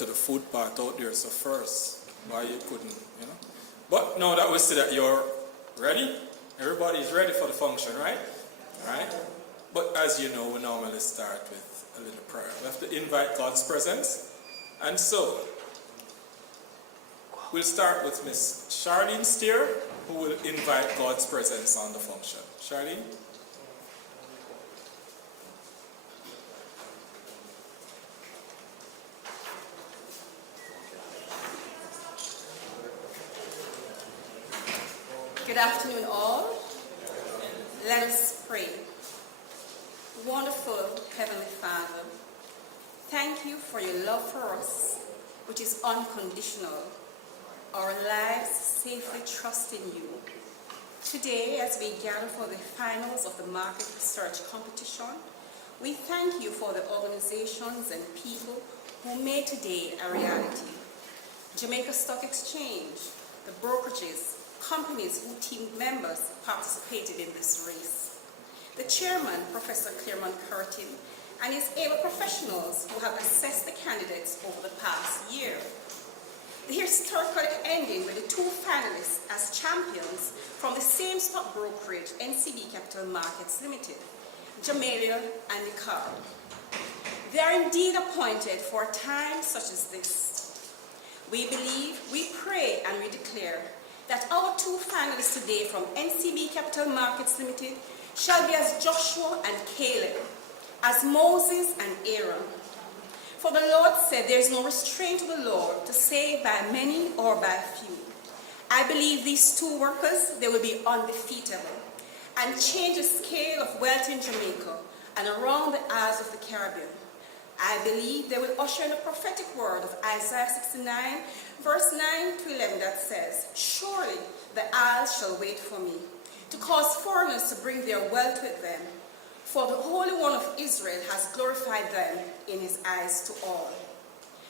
to the food part out there, so first, why you couldn't, you know. But now that we see that you're ready, everybody is ready for the function, right? Right? But as you know, we normally start with a little prayer. We have to invite God's presence. And so, we'll start with Miss Charlene Steer, who will invite God's presence on the function. Charlene? Good afternoon, all. Let us pray. Wonderful Heavenly Father, thank you for your love for us, which is unconditional. Our lives safely trust in you. Today, as we gather for the finals of the market research competition, we thank you for the organizations and people who made today a reality. Jamaica Stock Exchange, the brokerages, companies whose team members participated in this race. The chairman, Professor Claremont Curtin, and his able professionals who have assessed the candidates over the past year. The historical ending with the two finalists as champions from the same stock brokerage, NCB Capital Markets Limited, Jamelia and Nicard. They are indeed appointed for a time such as this. We believe, we pray, and we declare that our two finalists today from NCB Capital Markets Limited shall be as Joshua and Caleb, as Moses and Aaron. For the Lord said there is no restraint of the Lord to save by many or by few. I believe these two workers, they will be undefeatable and change the scale of wealth in Jamaica and around the isles of the Caribbean. I believe they will usher in a prophetic word of Isaiah 69, verse 9 to 11 that says, "Surely the isles shall wait for me, to cause foreigners to bring their wealth with them. For the Holy One of Israel has glorified them in his eyes to all."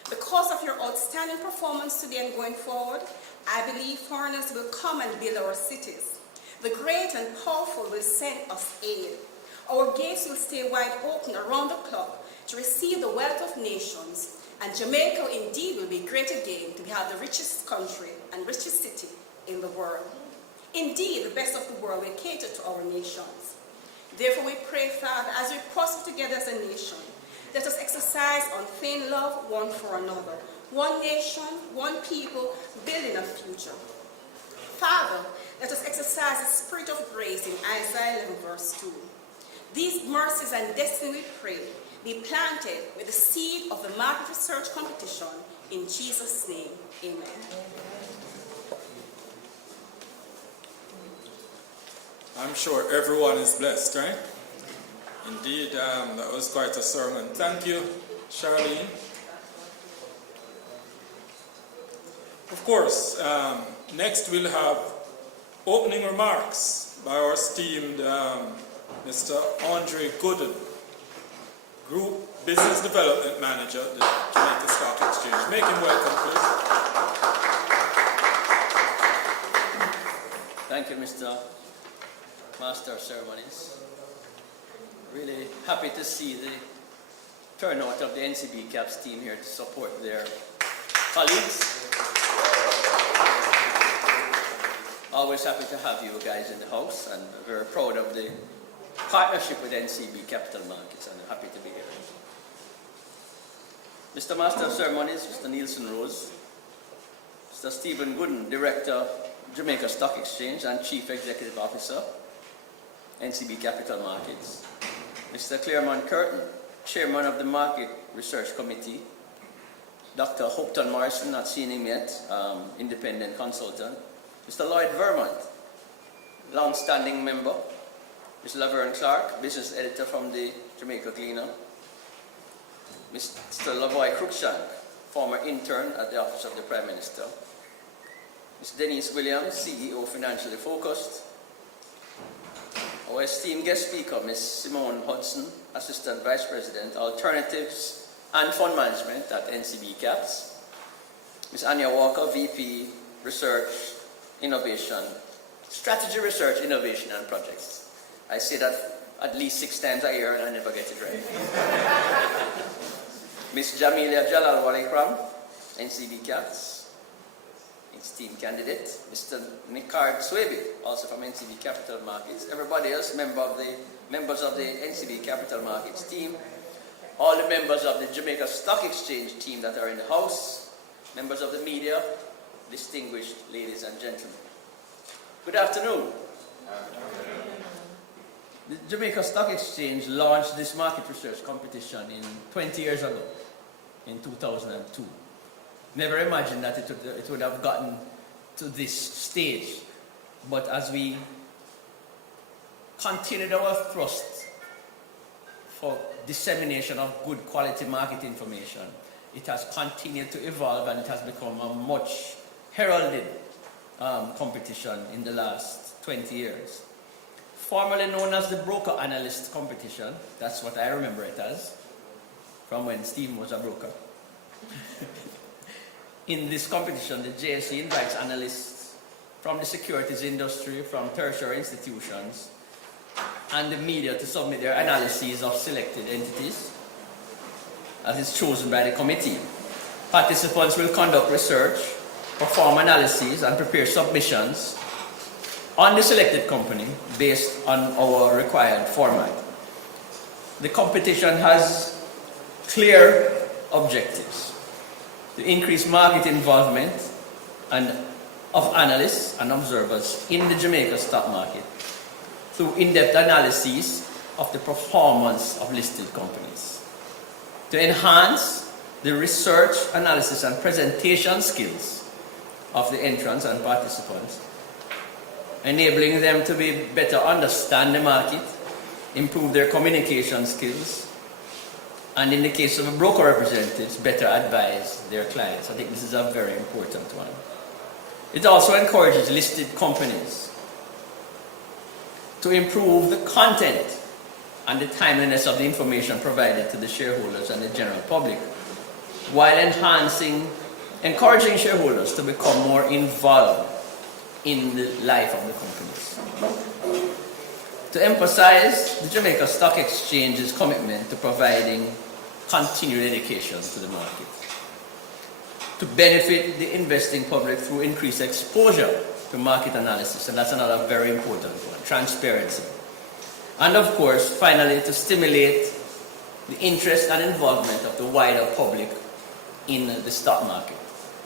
Because of your outstanding performance today and going forward, I believe foreigners will come and build our cities. The great and powerful will send us aid. Our gates will stay wide open around the clock to receive the wealth of nations, and Jamaica indeed will be great again to have the richest country and richest city in the world. Indeed, the best of the world will cater to our nations. Therefore, we pray, Father, as we prosper together as a nation, let us exercise unfeigned love one for another. One nation, one people, building a future. Father, let us exercise the spirit of grace in Isaiah 11, verse 2. These mercies and destiny, we pray, be planted with the seed of the market research competition. In Jesus' name, amen. I'm sure everyone is blessed, right? Indeed, that was quite a sermon. Thank you, Charlene. Of course, next we'll have opening remarks by our esteemed Mr. Andre Gooden, Group Business Development Manager at the Jamaica Stock Exchange. Make him welcome, please. Thank you, Mr. Master of Ceremonies. Really happy to see the turnout of the NCB Caps team here to support their colleagues. Always happy to have you guys in the house, and we're proud of the partnership with NCB Capital Markets, and happy to be here. Mr. Master of Ceremonies, Mr. Nielsen Rose, Mr. Stephen Gooden, Director, Jamaica Stock Exchange and Chief Executive Officer, NCB Capital Markets, Mr. Claremont Curtin, Chairman of the Market Research Committee, Dr. Hopton Morrison, not seen him yet, independent consultant, Mr. Lloyd Vermont, long-standing member, Mr. Laverne Clark, business editor from the Jamaica Gleaner, Mr. Lavoy Cruikshank, former intern at the Office of the Prime Minister, Ms. Denise Williams, CEO Financially Focused, our esteemed guest speaker, Ms. Simone Hudson, Assistant Vice President, Alternatives and Fund Management at NCB Caps, Ms. Anya Walker, VP, Research, Innovation, Strategy Research, Innovation and Projects. I say that at least 6 times a year and I never get it right. Ms. Jamelia Jalal Walikram, NCB Cats, esteemed candidate, Mr. Nicard Swaby, also from NCB Capital Markets, everybody else, members of the NCB Capital Markets team, all the members of the Jamaica Stock Exchange team that are in the house, members of the media, distinguished ladies and gentlemen. Good afternoon. The Jamaica Stock Exchange launched this market research competition 20 years ago, in 2002. Never imagined that it would have gotten to this stage. But as we continued our thrust for dissemination of good quality market information, it has continued to evolve and it has become a much heralded competition in the last 20 years. Formerly known as the Broker Analyst competition, that's what I remember it as, from when Steve was a broker. In this competition, the JSE invites analysts from the securities industry, from tertiary institutions, and the media to submit their analyses of selected entities as is chosen by the committee. Participants will conduct research, perform analyses, and prepare submissions on the selected company based on our required format. The competition has clear objectives: to increase market involvement of analysts and observers in the Jamaica stock market through in-depth analyses of the performance of listed companies, to enhance the research, analysis, and presentation skills of the entrants and participants, enabling them to better understand the market, improve their communication skills, and in the case of a broker representatives, better advise their clients. I think this is a very important one. It also encourages listed companies to improve the content and the timeliness of the information provided to the shareholders and the general public, while encouraging shareholders to become more involved in the life of the companies. To emphasize the Jamaica Stock Exchange's commitment to providing continued education to the market. To benefit the investing public through increased exposure to market analysis, and that's another very important one, transparency. And of course, finally, to stimulate the interest and involvement of the wider public in the stock market.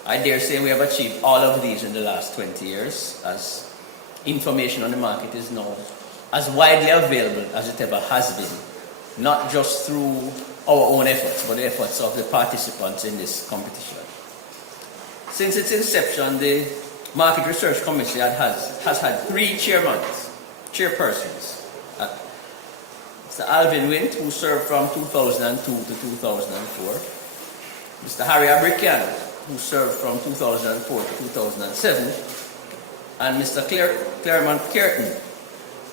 I dare say we have achieved all of these in the last 20 years, as information on the market is now as widely available as it ever has been, not just through our own efforts, but the efforts of the participants in this competition. Since its inception, the Market Research Committee has had 3 chairpersons. Mr. Alvin Wint, who served from 2002 to 2004. Mr. Harry Abrikian, who served from 2004 to 2007. And Mr. Claremont Curtin,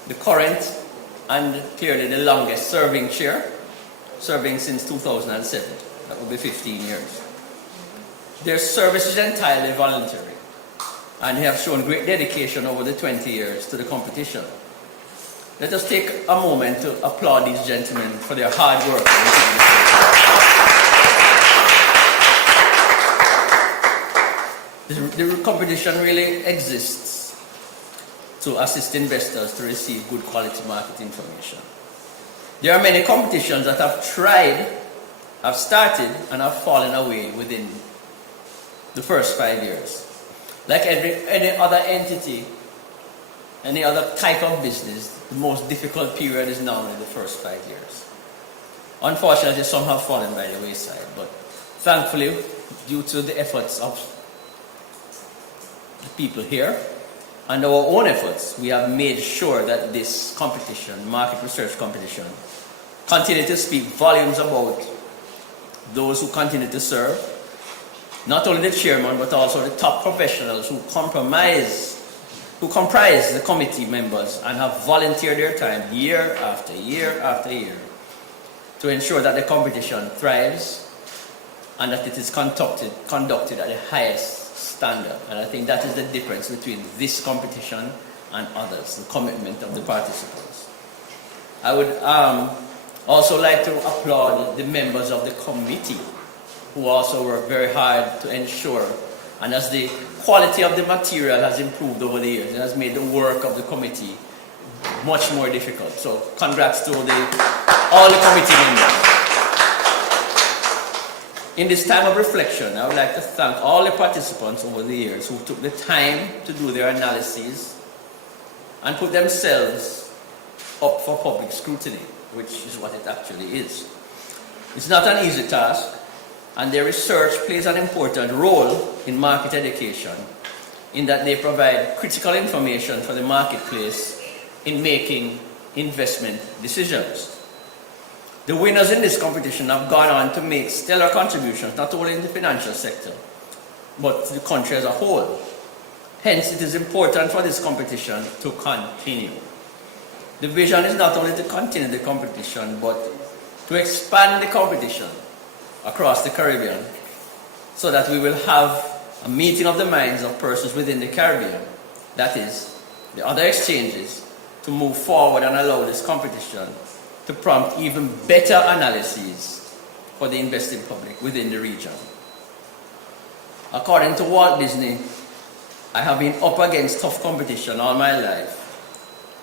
the current and clearly the longest serving chair, serving since 2007. That will be 15 years. Their service is entirely voluntary, and they have shown great dedication over the 20 years to the competition. Let us take a moment to applaud these gentlemen for their hard work. The competition really exists to assist investors to receive good quality market information. There are many competitions that have tried, have started, and have fallen away within the first 5 years. Like any other entity, any other type of business, the most difficult period is now in the first 5 years. Unfortunately, some have fallen by the wayside, but thankfully, due to the efforts of the people here and our own efforts, we have made sure that this competition, market research competition, continue to speak volumes about those who continue to serve, not only the chairman, but also the top professionals who comprise the committee members and have volunteered their time year after year after year to ensure that the competition thrives and that it is conducted at the highest standard. And I think that is the difference between this competition and others, the commitment of the participants. I would also like to applaud the members of the committee who also work very hard to ensure, and as the quality of the material has improved over the years, it has made the work of the committee much more difficult. So congrats to all the committee members. In this time of reflection, I would like to thank all the participants over the years who took the time to do their analyses and put themselves up for public scrutiny, which is what it actually is. It's not an easy task, and their research plays an important role in market education in that they provide critical information for the marketplace in making investment decisions. The winners in this competition have gone on to make stellar contributions, not only in the financial sector, but to the country as a whole. Hence, it is important for this competition to continue. The vision is not only to continue the competition, but to expand the competition across the Caribbean, so that we will have a meeting of the minds of persons within the Caribbean, that is, the other exchanges, to move forward and allow this competition to prompt even better analyses for the investing public within the region. According to Walt Disney, I have been up against tough competition all my life.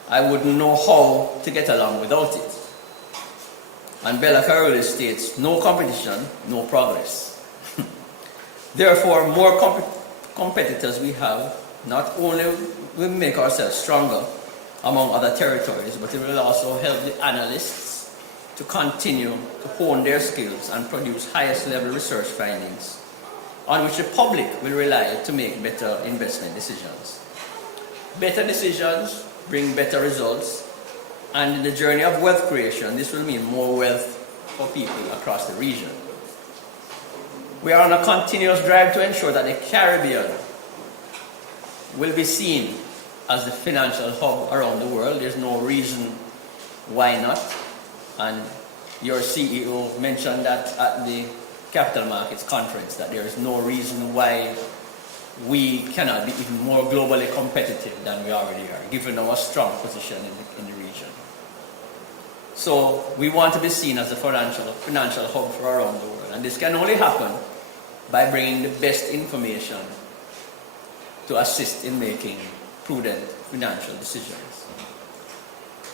I wouldn't know how to get along without it. And Bella Caroli states, no competition, no progress. Therefore, more competitors we have, not only will make ourselves stronger among other territories, but it will also help the analysts to continue to hone their skills and produce highest level research findings on which the public will rely to make better investment decisions. Better decisions bring better results, and in the journey of wealth creation, this will mean more wealth for people across the region. We are on a continuous drive to ensure that the Caribbean will be seen as the financial hub around the world. There's no reason why not. And your CEO mentioned that at the Capital Markets Conference, that there is no reason why we cannot be even more globally competitive than we already are, given our strong position in the region. So we want to be seen as a financial hub for around the world. And this can only happen by bringing the best information to assist in making prudent financial decisions.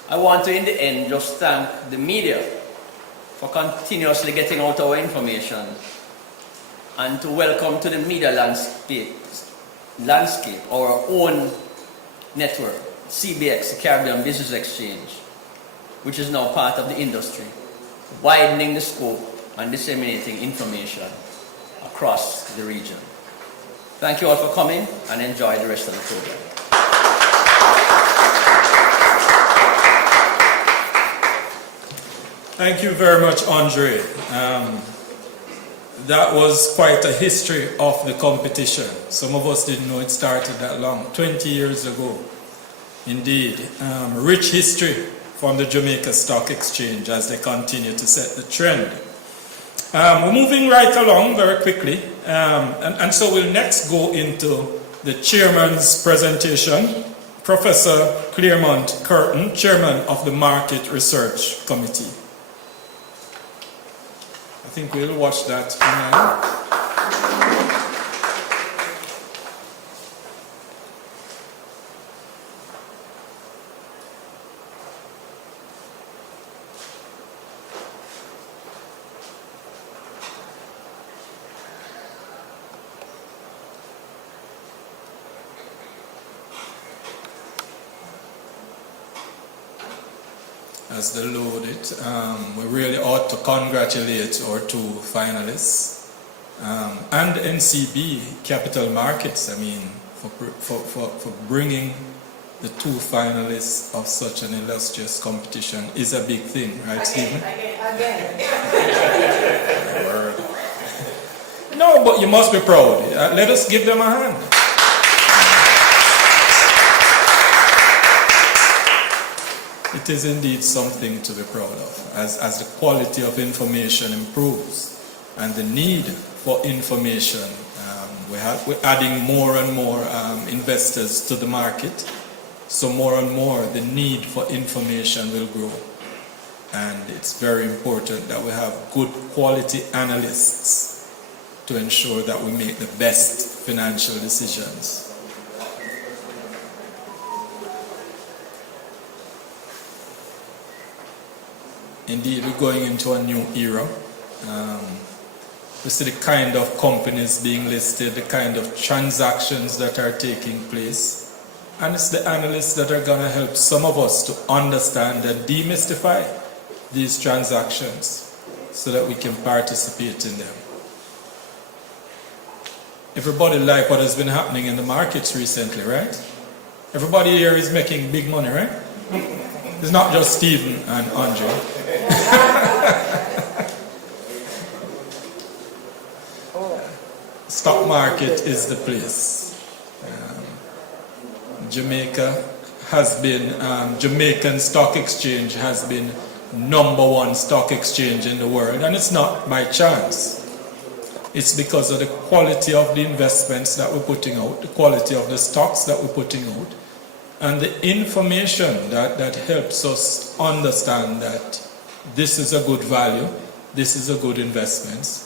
I want to, in the end, just thank the media for continuously getting out our information, and to welcome to the media landscape our own network, CBX, the Caribbean Business Exchange, which is now part of the industry, widening the scope and disseminating information across the region. Thank you all for coming, and enjoy the rest of the program. Thank you very much, Andre. That was quite a history of the competition. Some of us didn't know it started that long, 20 years ago. Indeed, rich history from the Jamaica Stock Exchange as they continue to set the trend. We're moving right along very quickly, and so we'll next go into the chairman's presentation. Professor Claremont Curtin, chairman of the Market Research Committee. I think we'll watch that now. As they load it, we really ought to congratulate our two finalists and NCB Capital Markets. I mean, for bringing the two finalists of such an illustrious competition is a big thing, right, Stephen? Again. Word. No, but you must be proud. Let us give them a hand. It is indeed something to be proud of, as the quality of information improves and the need for information. We're adding more and more investors to the market, so more and more the need for information will grow. And it's very important that we have good quality analysts to ensure that we make the best financial decisions. Indeed, we're going into a new era. We see the kind of companies being listed, the kind of transactions that are taking place. And it's the analysts that are going to help some of us to understand and demystify these transactions so that we can participate in them. Everybody like what has been happening in the markets recently, right? Everybody here is making big money, right? It's not just Stephen and Andre. Stock market is the place. Jamaica has been, Jamaican Stock Exchange has been #1 stock exchange in the world, and it's not by chance. It's because of the quality of the investments that we're putting out, the quality of the stocks that we're putting out, and the information that helps us understand that this is a good value, this is a good investment,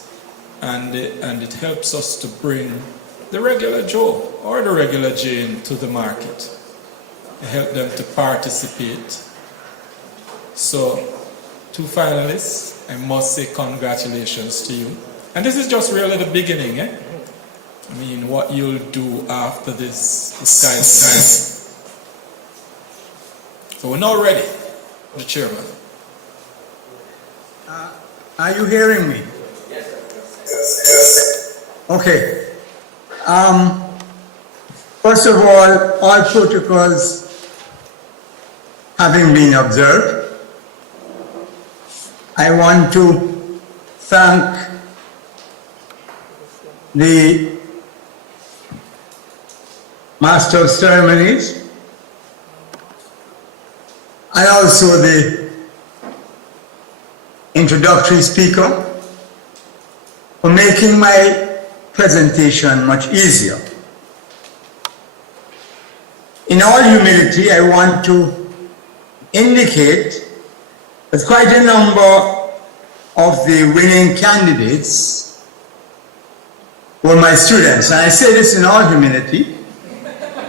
and it helps us to bring the regular Joe or the regular Jane to the market, help them to participate. So, two finalists, I must say congratulations to you. And this is just really the beginning, eh? I mean, what you'll do after this, the sky's the limit. So we're now ready, the chairman. Are you hearing me? Yes. Okay. First of all protocols having been observed, I want to thank the Master of Ceremonies and also the introductory speaker for making my presentation much easier. In all humility, I want to indicate that quite a number of the winning candidates were my students. And I say this in all humility,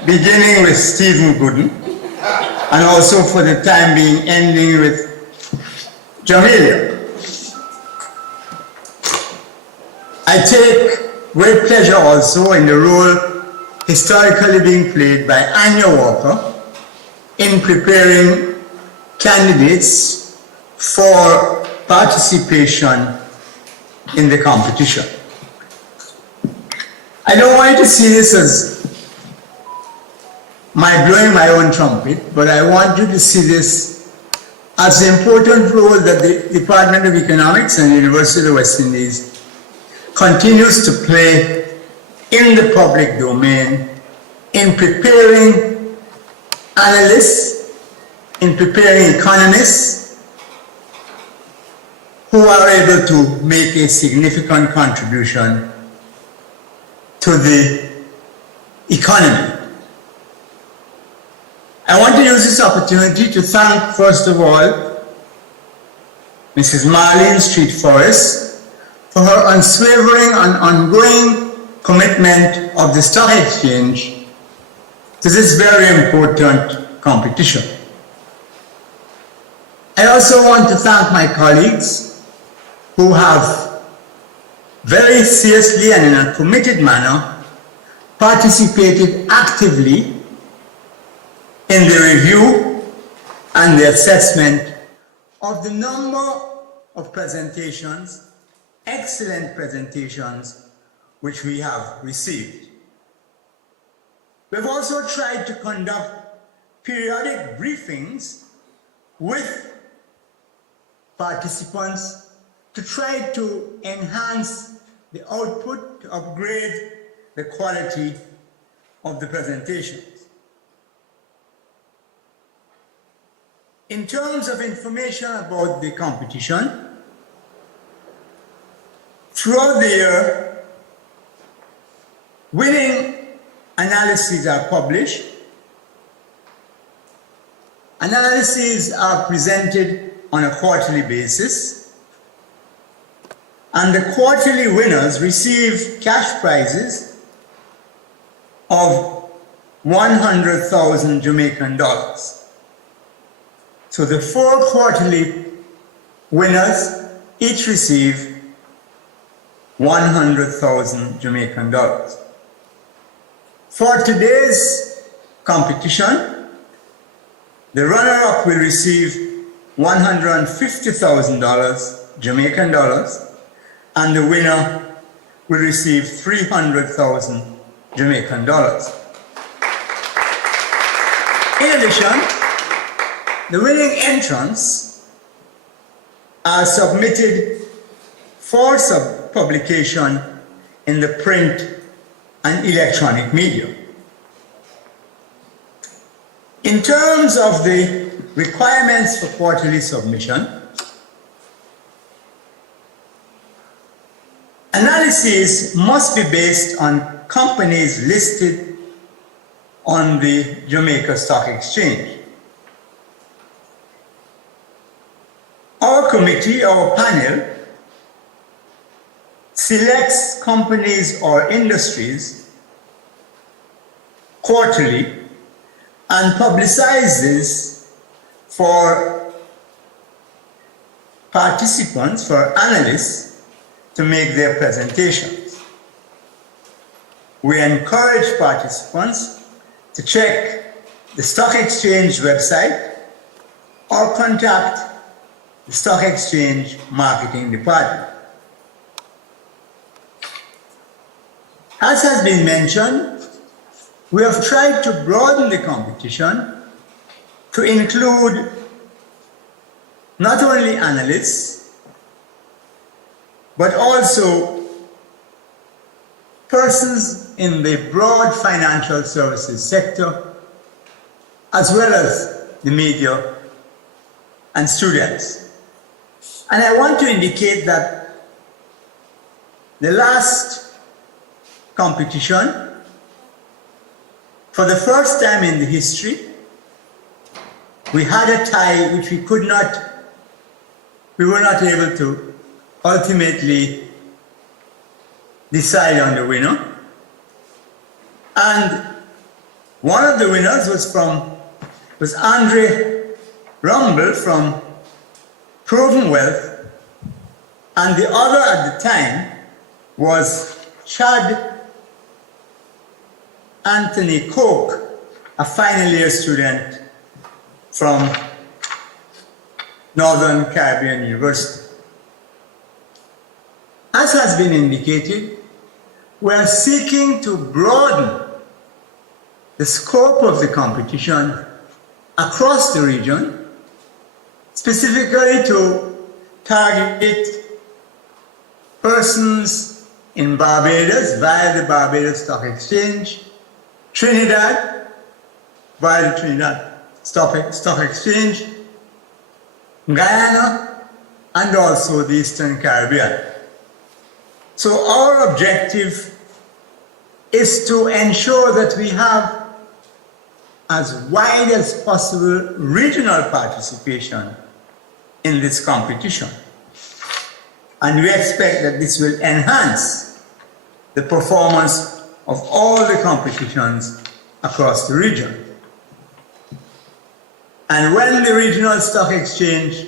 beginning with Stephen Gooden, and also for the time being ending with Jamelia. I take great pleasure also in the role historically being played by Anya Walker in preparing candidates for participation in the competition. I don't want you to see this as my blowing my own trumpet, but I want you to see this as the important role that the Department of Economics and the University of the West Indies continues to play in the public domain in preparing analysts, in preparing economists who are able to make a significant contribution to the economy. I want to use this opportunity to thank, first of all, Mrs. Marlene Street Forrest for her unswavering and ongoing commitment of the Stock Exchange to this very important competition. I also want to thank my colleagues who have very seriously and in a committed manner participated actively in the review and the assessment of the number of presentations, excellent presentations, which we have received. We've also tried to conduct periodic briefings with participants to try to enhance the output, to upgrade the quality of the presentations. In terms of information about the competition, throughout the year, winning analyses are published. Analyses are presented on a quarterly basis. and the quarterly winners receive cash prizes of 100,000 Jamaican dollars. So the 4 quarterly winners each receive 100,000 Jamaican dollars. For today's competition, the runner-up will receive $150,000 Jamaican dollars, and the winner will receive 300,000 Jamaican dollars. In addition, the winning entrants are submitted for publication in the print and electronic media. In terms of the requirements for quarterly submission, analyses must be based on companies listed on the Jamaica Stock Exchange. Our committee, our panel, selects companies or industries quarterly and publicizes for participants, for analysts, to make their presentations. We encourage participants to check the Stock Exchange website or contact the Stock Exchange Marketing Department. As has been mentioned, we have tried to broaden the competition to include not only analysts, but also persons in the broad financial services sector, as well as the media and students. And I want to indicate that the last competition, for the first time in the history, we had a tie which we were not able to ultimately decide on the winner. And one of the winners was Andre Rumble from Proven Wealth, and the other at the time was Chad Anthony Coke, a final year student from Northern Caribbean University. As has been indicated, we are seeking to broaden the scope of the competition across the region, specifically to target persons in Barbados via the Barbados Stock Exchange, Trinidad via the Trinidad Stock Exchange, Guyana, and also the Eastern Caribbean. So our objective is to ensure that we have as wide as possible regional participation in this competition. And we expect that this will enhance the performance of all the competitions across the region. And when the regional stock exchange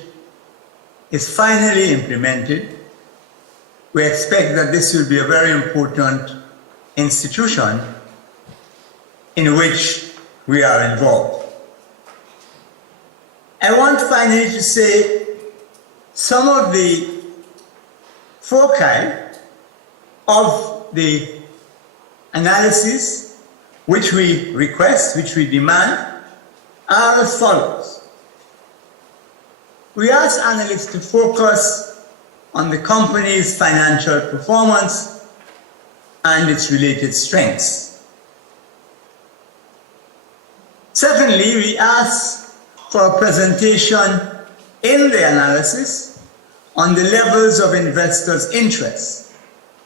is finally implemented, we expect that this will be a very important institution in which we are involved. I want finally to say some of the foci of the analysis which we request, which we demand, are as follows. We ask analysts to focus on the company's financial performance and its related strengths. Secondly, we ask for a presentation in the analysis on the levels of investors' interest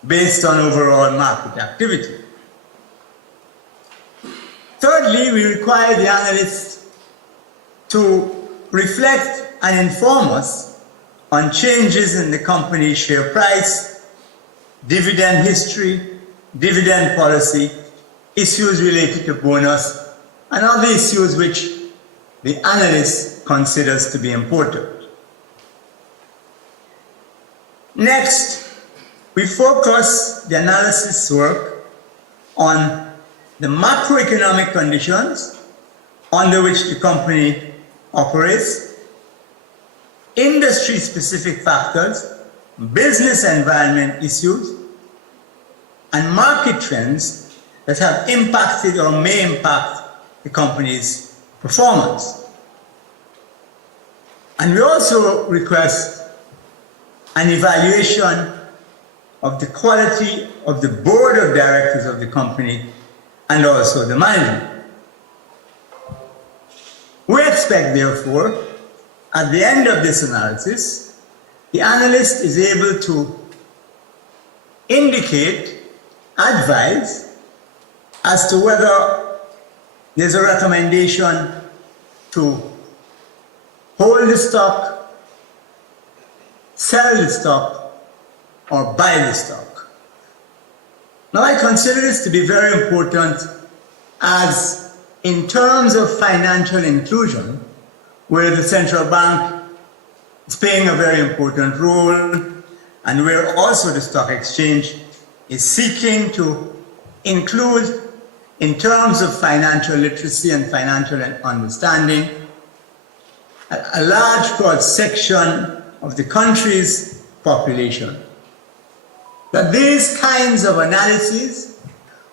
based on overall market activity. Thirdly, we require the analysts to reflect and inform us on changes in the company's share price, dividend history, dividend policy, issues related to bonus, and other issues which the analyst considers to be important. Next, we focus the analysis work on the macroeconomic conditions under which the company operates, industry-specific factors, business environment issues, and market trends that have impacted or may impact the company's performance. And we also request an evaluation of the quality of the board of directors of the company and also the management. We expect, therefore, at the end of this analysis, the analyst is able to indicate, advise, as to whether there's a recommendation to hold the stock, sell the stock, or buy the stock. Now, I consider this to be very important, as in terms of financial inclusion, where the central bank is playing a very important role, and where also the stock exchange is seeking to include, in terms of financial literacy and financial understanding, a large cross-section of the country's population. That these kinds of analyses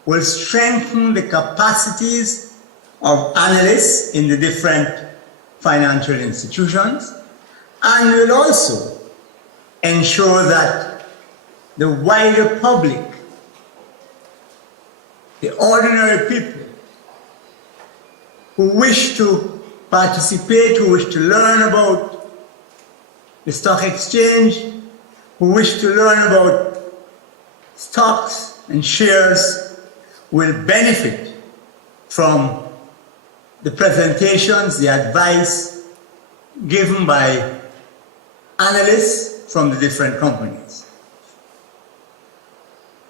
will strengthen the capacities of analysts in the different financial institutions, and will also ensure that the wider public, the ordinary people who wish to participate, who wish to learn about the stock exchange, who wish to learn about stocks and shares, will benefit from the presentations, the advice given by analysts from the different companies.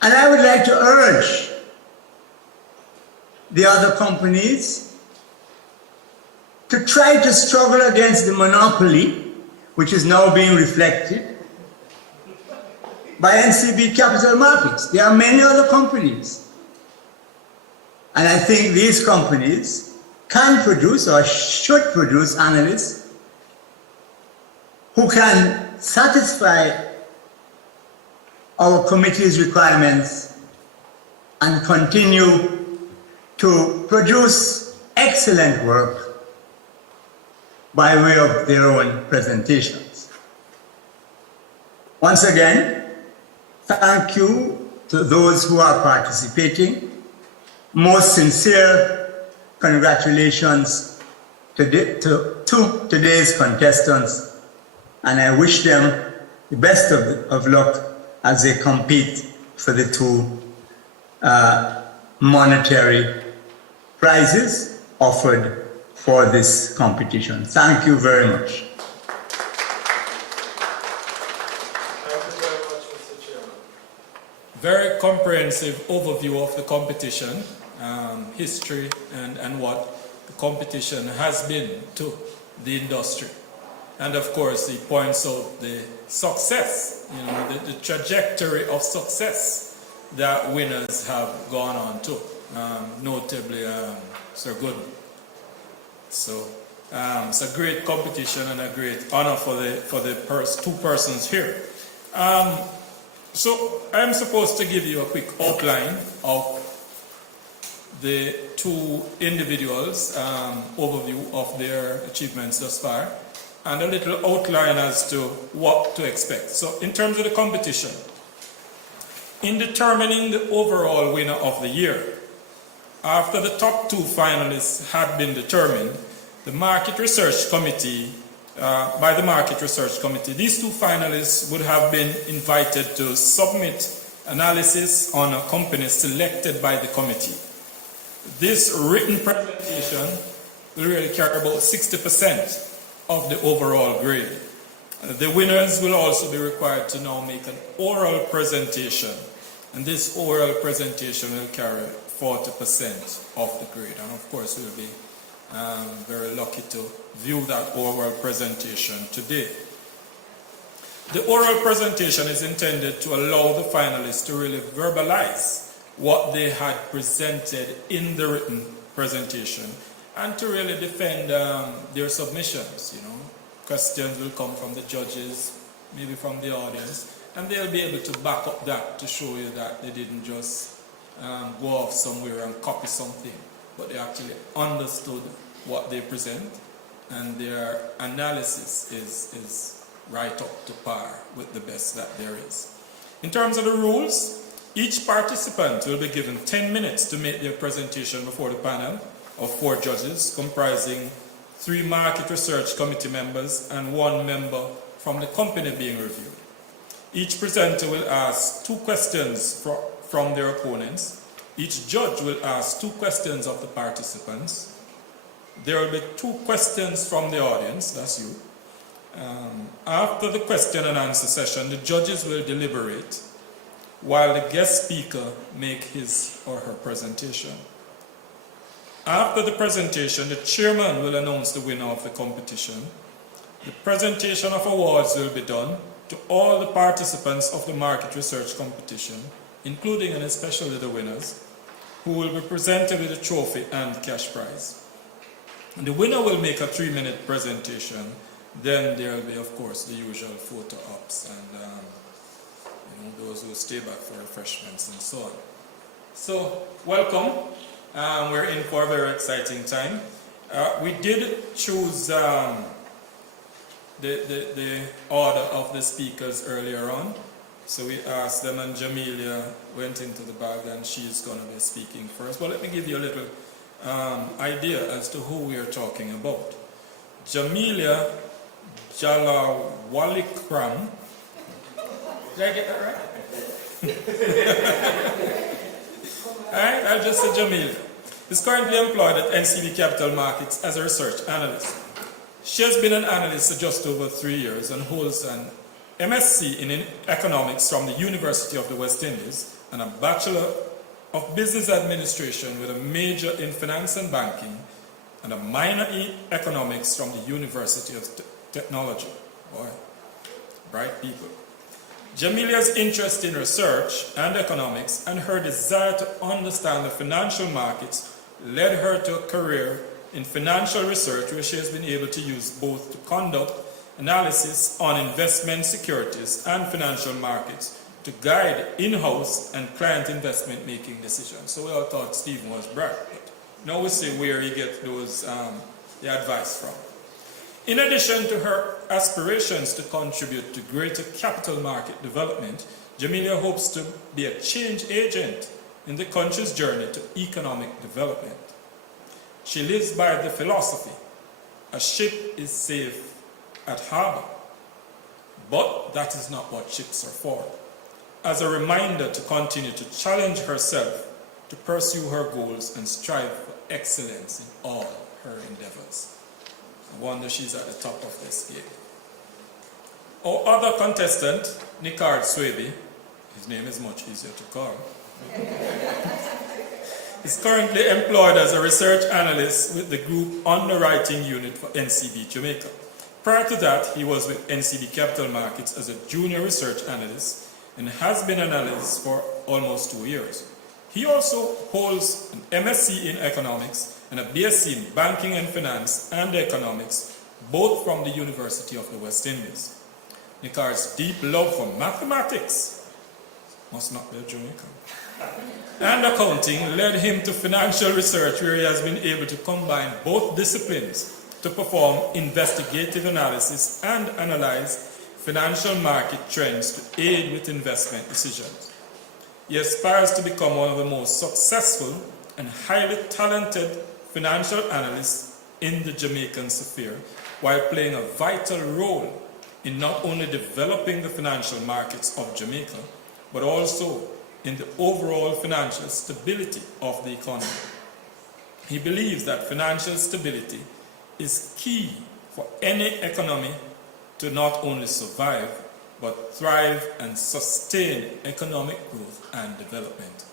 And I would like to urge the other companies to try to struggle against the monopoly, which is now being reflected by NCB Capital Markets. There are many other companies. And I think these companies can produce or should produce analysts who can satisfy our committee's requirements and continue to produce excellent work by way of their own presentations. Once again, thank you to those who are participating. Most sincere congratulations to today's contestants, and I wish them the best of luck as they compete for the two monetary prizes offered for this competition. Thank you very much. Thank you very much, Mr. Chairman. Very comprehensive overview of the competition, history, and what the competition has been to the industry. And of course, he points out the success, the trajectory of success that winners have gone on to, notably Sir Gooden. So it's a great competition and a great honor for the two persons here. So I'm supposed to give you a quick outline of the two individuals' overview of their achievements thus far, and a little outline as to what to expect. So in terms of the competition, in determining the overall winner of the year, after the top two finalists had been determined, the Market Research Committee, by the Market Research Committee, these two finalists would have been invited to submit analysis on a company selected by the committee. This written presentation will really carry about 60% of the overall grade. The winners will also be required to now make an oral presentation, and this oral presentation will carry 40% of the grade, and of course we'll be very lucky to view that oral presentation today. The oral presentation is intended to allow the finalists to really verbalize what they had presented in the written presentation and to really defend their submissions. You know, questions will come from the judges, maybe from the audience, and they'll be able to back up that to show you that they didn't just go off somewhere and copy something, but they actually understood what they present, and their analysis is right up to par with the best that there is. In terms of the rules, each participant will be given 10 minutes to make their presentation before the panel of 4 judges, comprising 3 market research committee members and 1 member from the company being reviewed. Each presenter will ask 2 questions from their opponents. Each judge will ask 2 questions of the participants. There will be 2 questions from the audience, that's you. After the question and answer session, the judges will deliberate while the guest speaker make his or her presentation. After the presentation, the chairman will announce the winner of the competition. The presentation of awards will be done to all the participants of the market research competition, including and especially the winners, who will be presented with a trophy and cash prize. And the winner will make a 3-minute presentation. Then there will be, of course, the usual photo ops and those who stay back for refreshments and so on. So, welcome. We're in for a very exciting time. We did choose the order of the speakers earlier on. So we asked them, and Jamelia went into the bag, and she's going to be speaking first. Well, let me give you a little idea as to who we are talking about. Jamelia Jalawalikram. Did I get that right? Alright, I'll just say Jamelia. Is currently employed at NCB Capital Markets as a research analyst. She has been an analyst for just over 3 years and holds an MSc in economics from the University of the West Indies and a Bachelor of Business Administration with a major in finance and banking and a minor in economics from the University of Technology. Boy, bright people. Jamelia's interest in research and economics and her desire to understand the financial markets led her to a career in financial research, where she has been able to use both to conduct analysis on investment securities and financial markets to guide in-house and client investment making decisions. So we all thought Stephen was bright, but now we see where he gets those the advice from. In addition to her aspirations to contribute to greater capital market development, Jamelia hopes to be a change agent in the country's journey to economic development. She lives by the philosophy, a ship is safe at harbor, but that is not what ships are for. As a reminder to continue to challenge herself, to pursue her goals and strive for excellence in all her endeavors. I wonder she's at the top of this game. Our other contestant, Nikard Swaby, his name is much easier to call, is currently employed as a research analyst with the group underwriting unit for NCB Jamaica. Prior to that, he was with NCB Capital Markets as a junior research analyst and has been an analyst for almost 2 years. He also holds an MSc in economics and a BSc in banking and finance and economics, both from the University of the West Indies. Nikard's deep love for mathematics, must not be a Jamaican, and accounting led him to financial research, where he has been able to combine both disciplines to perform investigative analysis and analyze financial market trends to aid with investment decisions. He aspires to become one of the most successful and highly talented financial analysts in the Jamaican sphere, while playing a vital role in not only developing the financial markets of Jamaica, but also in the overall financial stability of the economy. He believes that financial stability is key for any economy to not only survive, but thrive and sustain economic growth and development.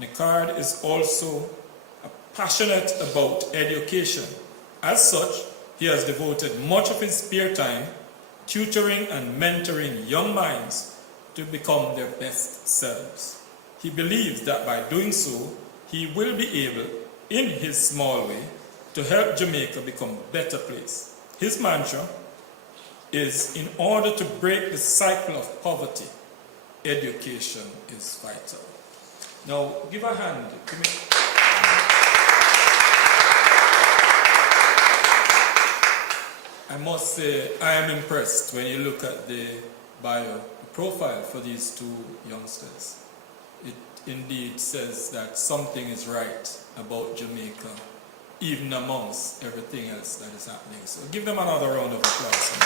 Nicard is also passionate about education. As such, he has devoted much of his spare time tutoring and mentoring young minds to become their best selves. He believes that by doing so, he will be able, in his small way, to help Jamaica become a better place. His mantra is, in order to break the cycle of poverty, education is vital. Now, give a hand to me. I must say, I am impressed when you look at the bio profile for these two youngsters. It indeed says that something is right about Jamaica, even amongst everything else that is happening. So give them another round of applause.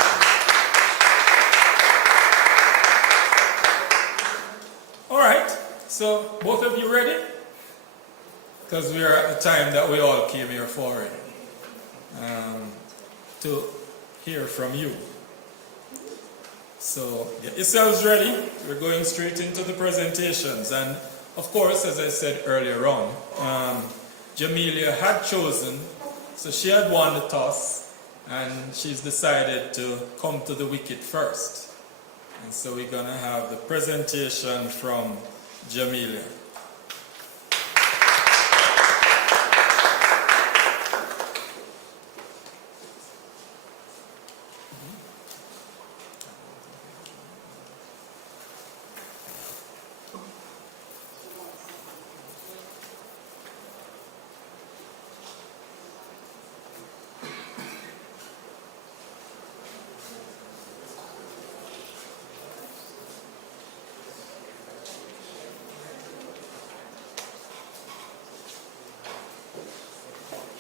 All right, so both of you ready? Because we are at the time that we all came here for it. To hear from you. So get yourselves ready. We're going straight into the presentations. And of course, as I said earlier on, Jamelia had chosen, so she had won the toss, and she's decided to come to the wicket first. And so we're going to have the presentation from Jamelia.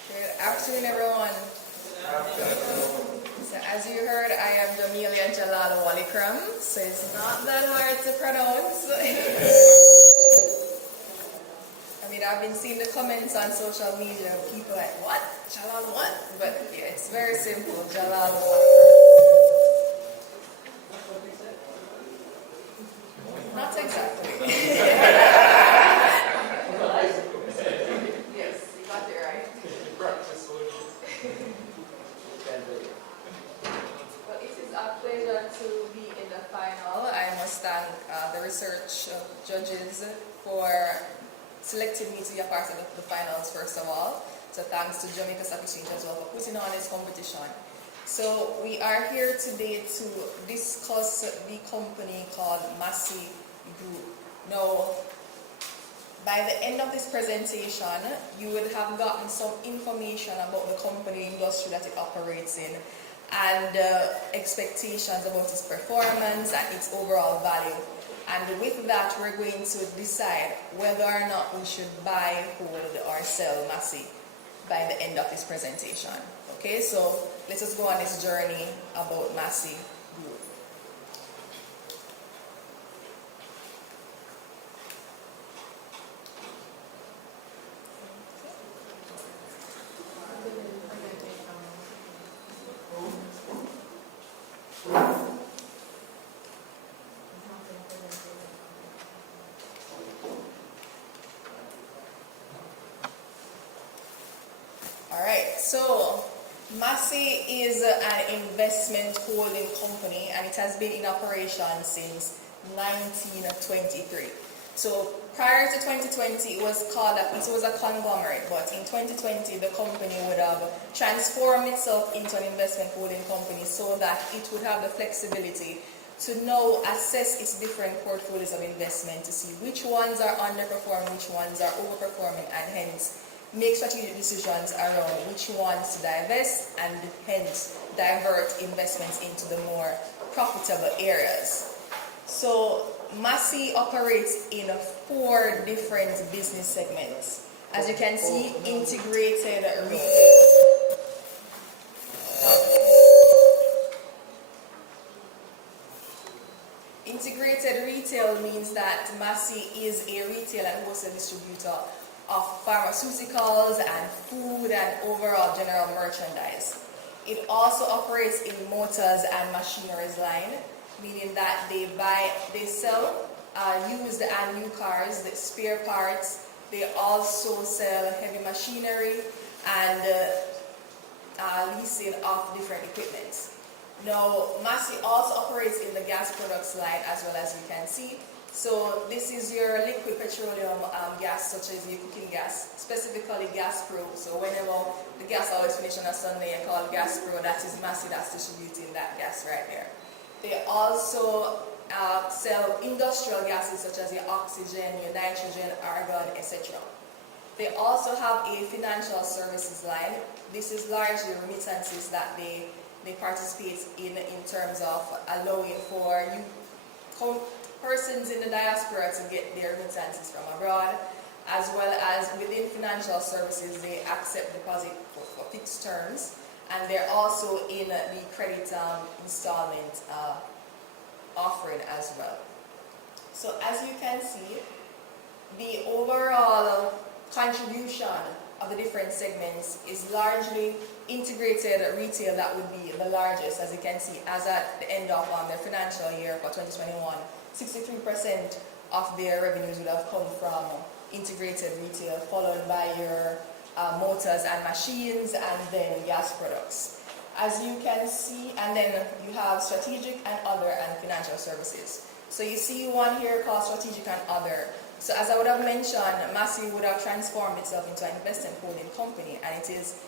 Good afternoon, everyone. So as you heard, I am Jamelia Jalal Walikram, so it's not that hard to pronounce. I mean, I've been seeing the comments on social media, people like, what? Jalal what? But yeah, it's very simple, Jalal Walikram. Not exactly. To be in the final, I must thank the research judges for selecting me to be a part of the finals, first of all. So thanks to Jamaica Stock Exchange as well for putting on this competition. So we are here today to discuss the company called Massey Group. Now, by the end of this presentation, you would have gotten some information about the company industry that it operates in, and expectations about its performance and its overall value. And with that, we're going to decide whether or not we should buy, hold, or sell Massey by the end of this presentation. Okay, so let us go on this journey about Massey Group. So, Massey is an investment holding company, and it has been in operation since 1923. So, prior to 2020, it was a conglomerate, but in 2020, the company would have transformed itself into an investment holding company so that it would have the flexibility to now assess its different portfolios of investment to see which ones are underperforming, which ones are overperforming, and hence make strategic decisions around which ones to divest and hence divert investments into the more profitable areas. So Massey operates in 4 different business segments. As you can see, integrated retail. Integrated retail means that Massey is a retail and wholesale distributor of pharmaceuticals and food and overall general merchandise. It also operates in motors and machineries line, meaning that they sell used and new cars, the spare parts. They also sell heavy machinery and leasing of different equipment. Now, Massey also operates in the gas products line, as well as you can see. So this is your liquid petroleum gas, such as your cooking gas, specifically gas pro. So whenever the gas always finish on a Sunday and call gas pro, that is Massey that's distributing that gas right there. They also sell industrial gases such as your oxygen, your nitrogen, argon, etc. They also have a financial services line. This is largely remittances that they participate in terms of allowing for persons in the diaspora to get their remittances from abroad, as well as within financial services, they accept deposit for fixed terms, and they're also in the credit installment offering as well. So as you can see, the overall contribution of the different segments is largely integrated retail. That would be the largest, as you can see, as at the end of their financial year for 2021, 63% of their revenues would have come from integrated retail, followed by your motors and machines, and then gas products. As you can see, and then you have strategic and other and financial services. So you see one here called strategic and other. So as I would have mentioned, Massey would have transformed itself into an investment holding company, and it is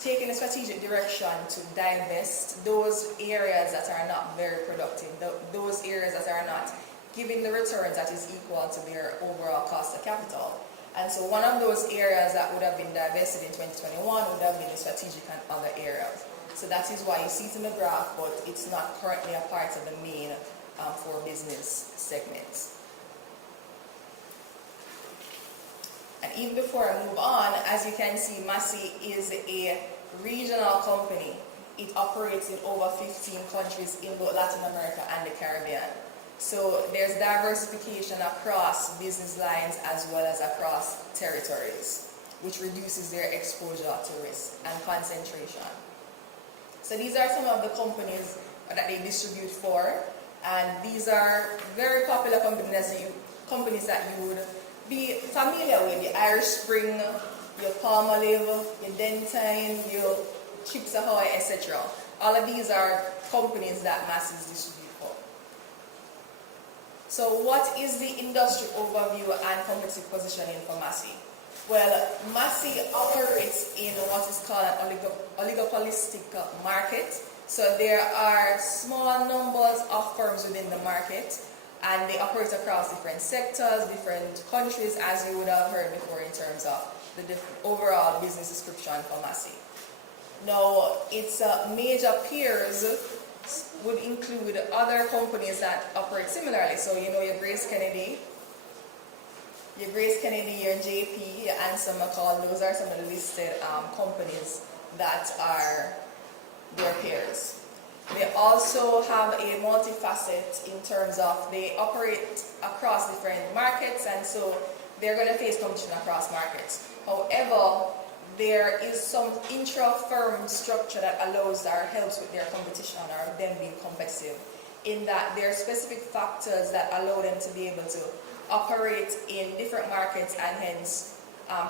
taking a strategic direction to divest those areas that are not very productive, those areas that are not giving the returns that is equal to their overall cost of capital. And so one of those areas that would have been divested in 2021 would have been the strategic and other areas. So that is why you see it in the graph, but it's not currently a part of the main four business segments. And even before I move on, as you can see, Massey is a regional company. It operates in over 15 countries in both Latin America and the Caribbean. So there's diversification across business lines as well as across territories, which reduces their exposure to risk and concentration. So these are some of the companies that they distribute for, and these are very popular companies that you would be familiar with: your Irish Spring, your Palmolive, your Dentine, your Chips Ahoy, etc. All of these are companies that Massey's distribute for. So what is the industry overview and competitive positioning for Massey? Well, Massey operates in what is called an oligopolistic market. So there are small numbers of firms within the market, and they operate across different sectors, different countries, as you would have heard before in terms of the overall business description for Massey. Now, its major peers would include other companies that operate similarly. So you know your Grace Kennedy, your JP, your Anson McCall, those are some of the listed companies that are their peers. They also have a multifaceted in terms of they operate across different markets, and so they're going to face competition across markets. However, there is some intra-firm structure that allows or helps with their competition or them being competitive, in that there are specific factors that allow them to be able to operate in different markets and hence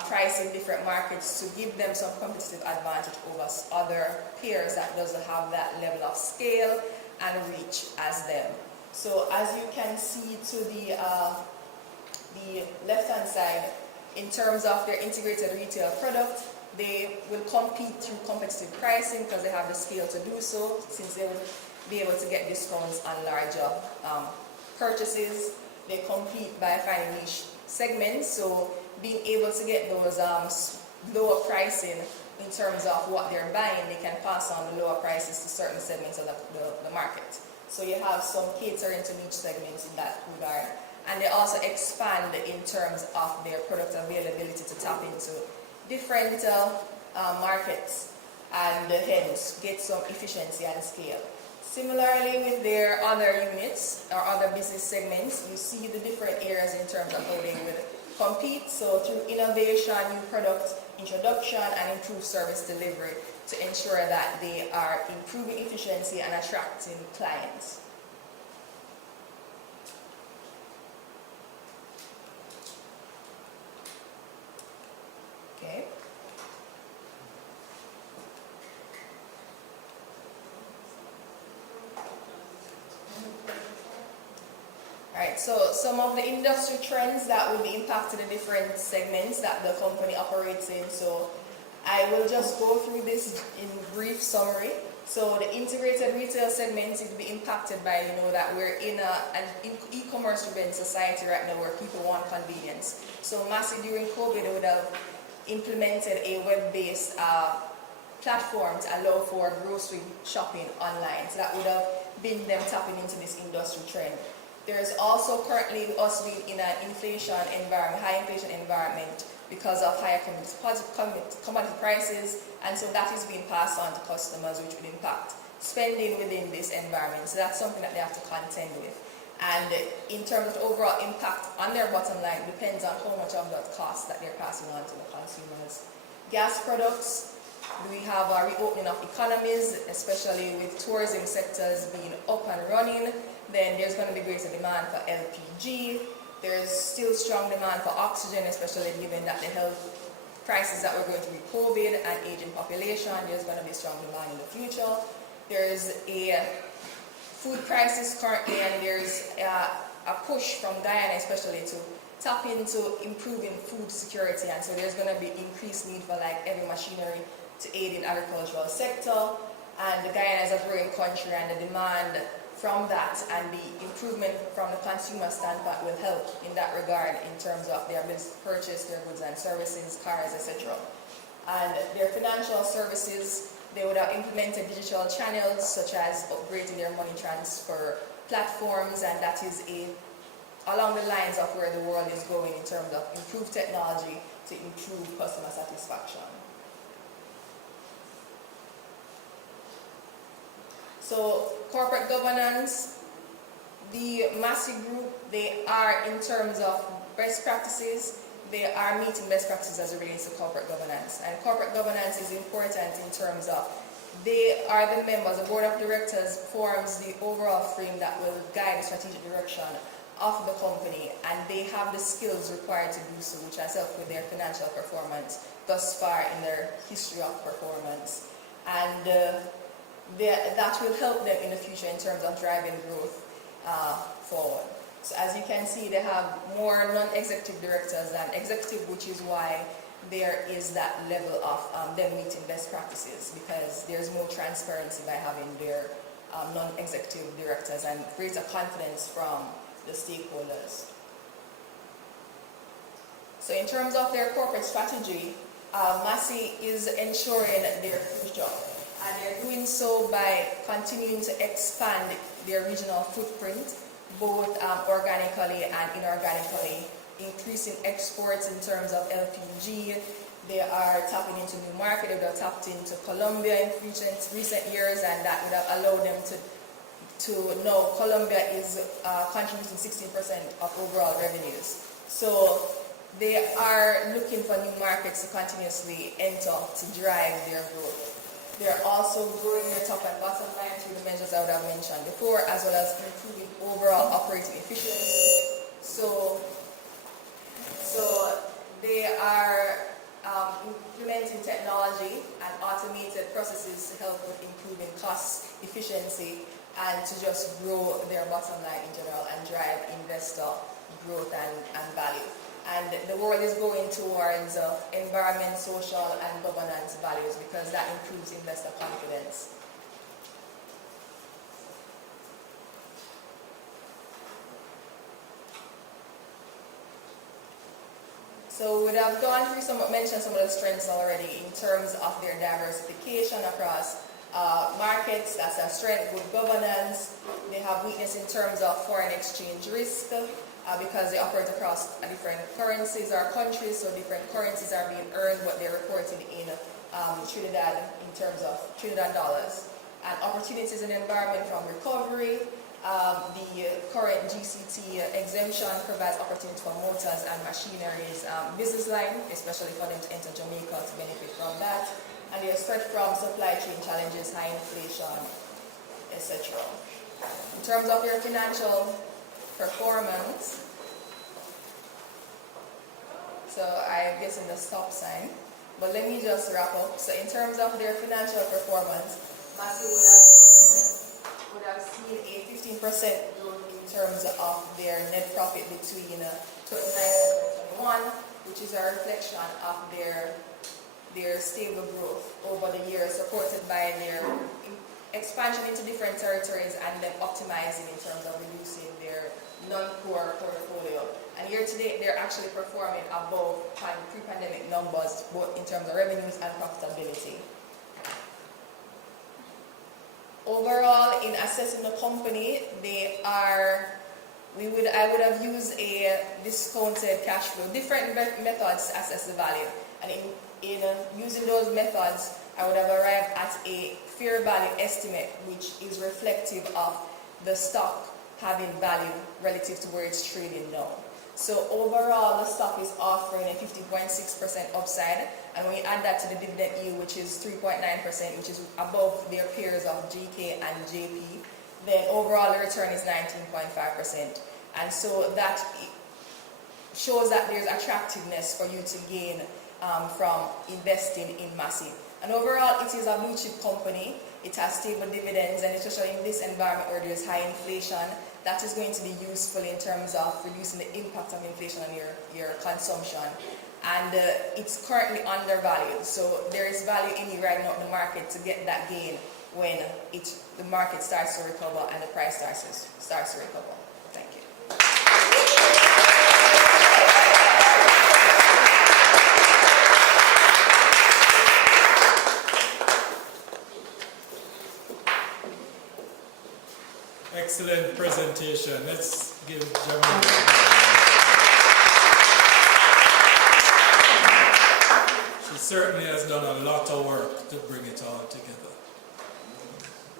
price in different markets to give them some competitive advantage over other peers that doesn't have that level of scale and reach as them. So as you can see to the left-hand side, in terms of their integrated retail product, they will compete through competitive pricing because they have the scale to do so, since they will be able to get discounts on larger purchases. They compete by finding niche segments, so being able to get those lower pricing in terms of what they're buying, they can pass on the lower prices to certain segments of the market. So you have some catering to niche segments in that regard. And they also expand in terms of their product availability to tap into different markets and hence get some efficiency and scale. Similarly, with their other units or other business segments, you see the different areas in terms of how they would compete. So through innovation, new product introduction and improved service delivery to ensure that they are improving efficiency and attracting clients. Okay. Alright, so some of the industry trends that will be impacting the different segments that the company operates in. So I will just go through this in brief summary. So the integrated retail segment will be impacted by, that we're in an e-commerce driven society right now where people want convenience. So massive during COVID, they would have implemented a web-based platform to allow for grocery shopping online. So that would have been them tapping into this industry trend. There's also currently us being in an inflation environment, high inflation environment because of higher commodity prices, and so that is being passed on to customers, which would impact spending within this environment. So that's something that they have to contend with. And in terms of the overall impact on their bottom line, it depends on how much of that cost that they're passing on to the consumers. Gas products, we have a reopening of economies, especially with tourism sectors being up and running. Then there's going to be greater demand for LPG. There's still strong demand for oxygen, especially given that the health crisis that we're going through with COVID and aging population. There's going to be strong demand in the future. There's a food crisis currently, and there's a push from Guyana especially to tap into improving food security, and so there's going to be increased need for like heavy machinery to aid in agricultural sector. And Guyana is a growing country, and the demand from that and the improvement from the consumer standpoint will help in that regard in terms of their ability to purchase their goods and services, cars, etc. And their financial services, they would have implemented digital channels such as upgrading their money transfer platforms, and that is along the lines of where the world is going in terms of improved technology to improve customer satisfaction. So corporate governance, the Massey Group, they are in terms of best practices, they are meeting best practices as it relates to corporate governance. And corporate governance is important in terms of they are the members, the board of directors forms the overall frame that will guide the strategic direction of the company, and they have the skills required to do so, which has helped with their financial performance thus far in their history of performance. And that will help them in the future in terms of driving growth forward. So as you can see, they have more non-executive directors than executive, which is why there is that level of them meeting best practices, because there's more transparency by having their non-executive directors and greater confidence from the stakeholders. So in terms of their corporate strategy, Massey is ensuring their future. And they're doing so by continuing to expand their regional footprint, both organically and inorganically, increasing exports in terms of LPG. They are tapping into new market. They have tapped into Colombia in recent years, and that would have allowed them to know Colombia is contributing 16% of overall revenues. So they are looking for new markets to continuously enter to drive their growth. They're also growing their top and bottom line through the measures I would have mentioned before, as well as improving overall operating efficiency. So they are implementing technology and automated processes to help with improving cost efficiency and to just grow their bottom line in general and drive investor growth and value. And the world is going towards environment, social, and governance values, because that improves investor confidence. So we have gone through mentioned some of the strengths already in terms of their diversification across markets. That's their strength. Good governance. They have weakness in terms of foreign exchange risk, because they operate across different currencies or countries, so different currencies are being earned, but they're reported in Trinidad in terms of Trinidad dollars. And opportunities in the environment from recovery, The current GCT exemption provides opportunity for motors and machineries business line, especially for them to enter Jamaica to benefit from that. And they are spread from supply chain challenges, high inflation, etc. In terms of your financial performance, so I'm guessing the stop sign, but let me just wrap up. So in terms of their financial performance, Massey would have seen a 15% growth in terms of their net profit between 29 and 21, which is a reflection of their stable growth over the years, supported by their expansion into different territories and then optimizing in terms of reducing their non-core portfolio. And year to date, they're actually performing above pre-pandemic numbers, both in terms of revenues and profitability. Overall, in assessing the company, I would have used a discounted cash flow, different methods to assess the value. And in using those methods, I would have arrived at a fair value estimate, which is reflective of the stock having value relative to where it's trading now. So overall, the stock is offering a 50.6% upside, and when you add that to the dividend yield, which is 3.9%, which is above their peers of GK and JP, then overall the return is 19.5%. And so that shows that there's attractiveness for you to gain from investing in Massey. And overall, it is a blue chip company. It has stable dividends, and especially in this environment where there's high inflation, that is going to be useful in terms of reducing the impact of inflation on your consumption. And it's currently undervalued, so there is value in you right now in the market to get that gain when the market starts to recover and the price starts to recover. Thank you. Excellent presentation. Let's give Jamaica. She certainly has done a lot of work to bring it all together.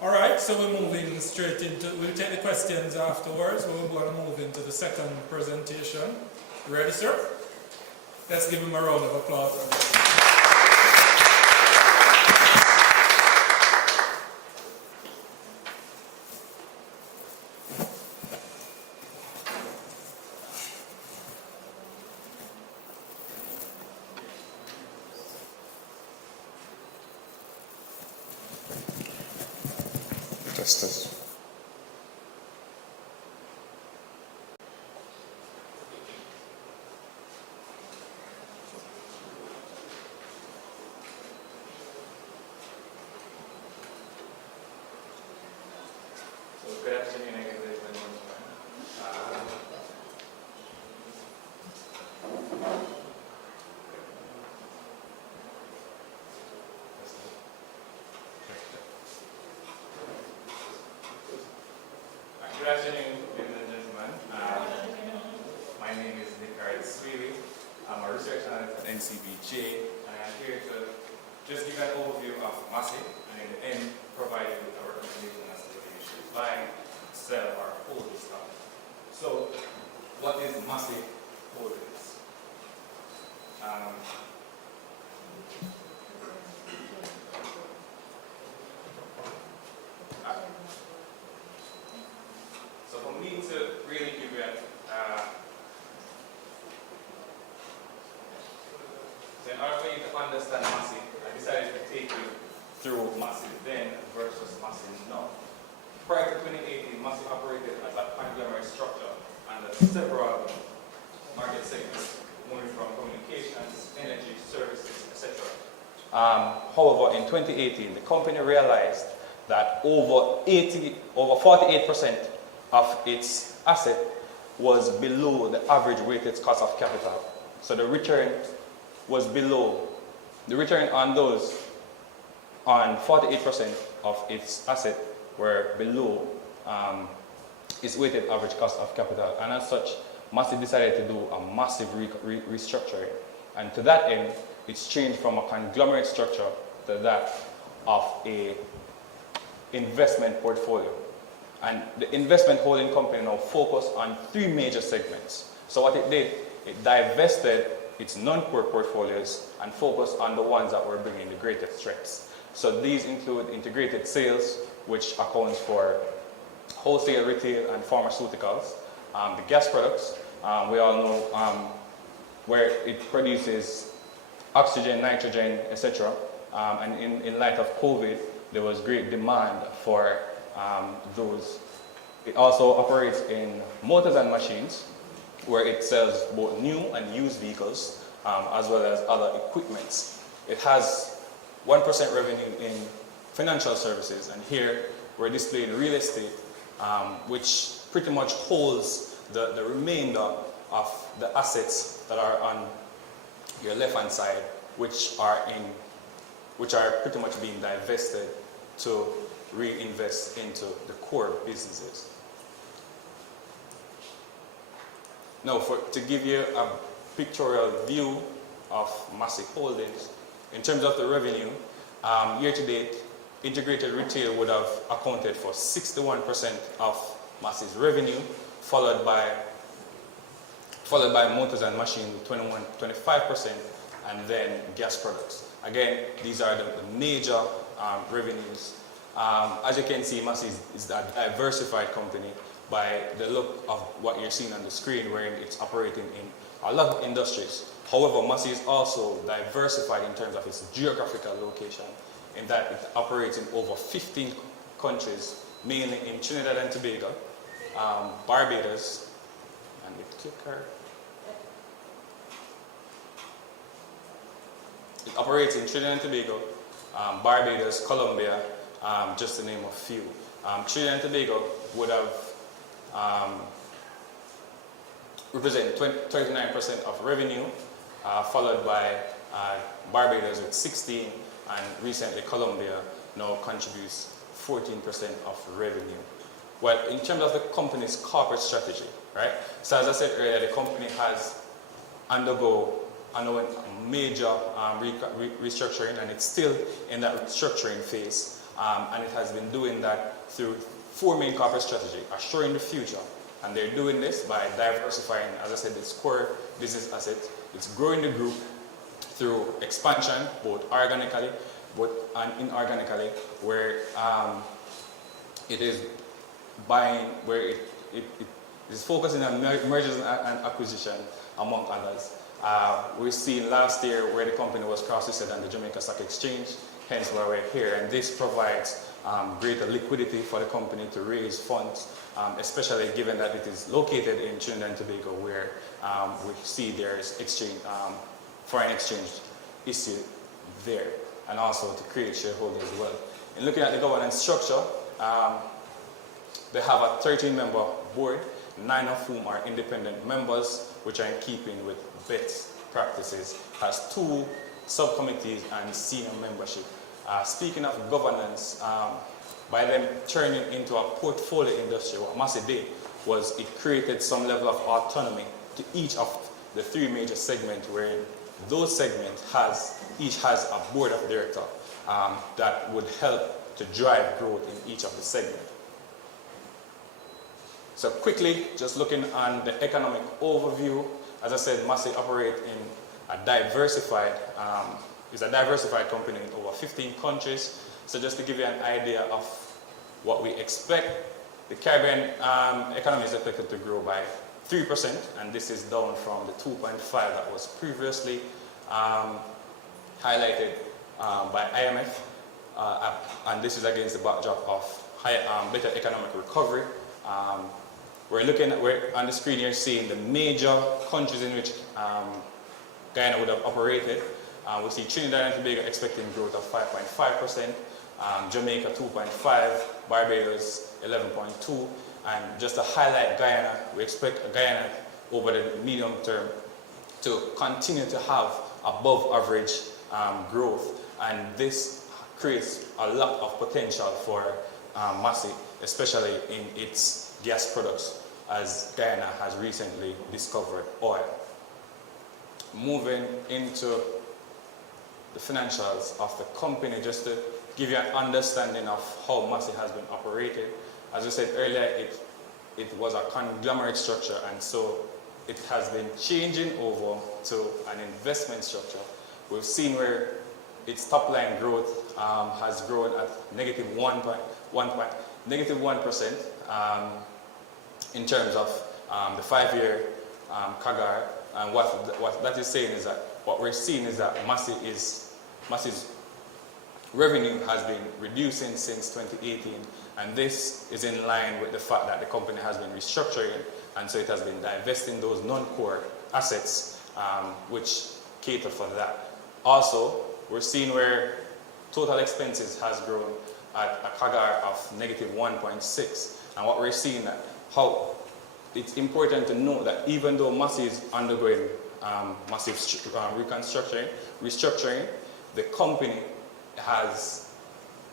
All right, so we're moving straight into, we'll take the questions afterwards. We're going to move into the second presentation. You ready, sir? Let's give him a round of applause. Justice. Good afternoon, I guess Good afternoon, ladies and gentlemen. My name is Sweeney. I'm a research analyst at NCBJ, and I'm here to just give an overview of Massey and in the end provide you with a recommendation as to whether you should buy, sell, or hold this stock. So, what is Massey Holdings? So for me to really give you so in order for you to understand Massey, I decided to take you through Massey then versus Massey now. Prior to 2018, Massey operated as a conglomerate structure under several market segments, moving from communications, energy, services, etc. However, in 2018, the company realized that over 48% of its asset was below the average weighted cost of capital. So the return was below, the return on those, on 48% of its asset were below its weighted average cost of capital. And as such, Massey decided to do a massive restructuring. And to that end, it's changed from a conglomerate structure to that of a investment portfolio. And the investment holding company now focused on 3 major segments. So what it did, it divested its non-core portfolios and focused on the ones that were bringing the greatest threats. So these include integrated sales, which accounts for wholesale, retail, and pharmaceuticals. The gas products, we all know where it produces oxygen, nitrogen, etc. And in light of COVID, there was great demand for those. It also operates in motors and machines, where it sells both new and used vehicles, as well as other equipments. It has 1% revenue in financial services, and here we're displaying real estate, which pretty much holds the remainder of the assets that are on your left-hand side, which are pretty much being divested to reinvest into the core businesses. Now, to give you a pictorial view of Massey Holdings, in terms of the revenue, year to date, integrated retail would have accounted for 61% of Massey's revenue, followed by motors and machines with 25%, and then gas products. Again, these are the major revenues. As you can see, Massey is a diversified company by the look of what you're seeing on the screen, wherein it's operating in a lot of industries. However, Massey is also diversified in terms of its geographical location, in that it operates in over 15 countries, mainly in Trinidad and Tobago, Barbados, and the clicker. It operates in Trinidad and Tobago, Barbados, Colombia, just to name a few. Trinidad and Tobago would have represent 39% of revenue, followed by Barbados with 16%, and recently Colombia now contributes 14% of revenue. Well, in terms of the company's corporate strategy, right? So as I said earlier, the company has undergone a major restructuring, and it's still in that restructuring phase, and it has been doing that through 4 main corporate strategies: assuring the future, and they're doing this by diversifying, as I said, its core business assets. It's growing the group through expansion, both organically and inorganically, where it is buying, where it is focusing on mergers and acquisition, among others. We've seen last year where the company was cross-listed on the Jamaica Stock Exchange, hence why we're here, and this provides greater liquidity for the company to raise funds, especially given that it is located in Trinidad and Tobago, where we see there's foreign exchange issue there, and also to create shareholders as well. In looking at the governance structure, they have a 13-member board, 9 of whom are independent members, which are in keeping with best practices, has 2 subcommittees and senior membership. Speaking of governance, by them turning into a portfolio industry, what Massey did was it created some level of autonomy to each of the 3 major segments, where those segments each has a board of directors that would help to drive growth in each of the segments. So quickly, just looking on the economic overview, as I said, Massey operates in a diversified company in over 15 countries. So just to give you an idea of what we expect, the Caribbean economy is expected to grow by 3%, and this is down from the 2.5 that was previously highlighted by IMF, and this is against the backdrop of better economic recovery. We're on the screen here seeing the major countries in which Guyana would have operated. We see Trinidad and Tobago expecting growth of 5.5%, Jamaica 2.5%, Barbados 11.2%, and just to highlight Guyana, we expect Guyana over the medium term to continue to have above average growth, and this creates a lot of potential for Massey, especially in its gas products, as Guyana has recently discovered oil. Moving into the financials of the company, just to give you an understanding of how Massey has been operated. as I said earlier, it was a conglomerate structure, and so it has been changing over to an investment structure. We've seen where its top line growth has grown at negative 1% in terms of the 5-year CAGR. And what that is saying is that what we're seeing is that Massey's revenue has been reducing since 2018, and this is in line with the fact that the company has been restructuring, and so it has been divesting those non-core assets which cater for that. Also, we're seeing where total expenses has grown at a CAGR of negative 1.6, and what we're seeing that how it's important to note that even though Massey is undergoing massive restructuring, the company has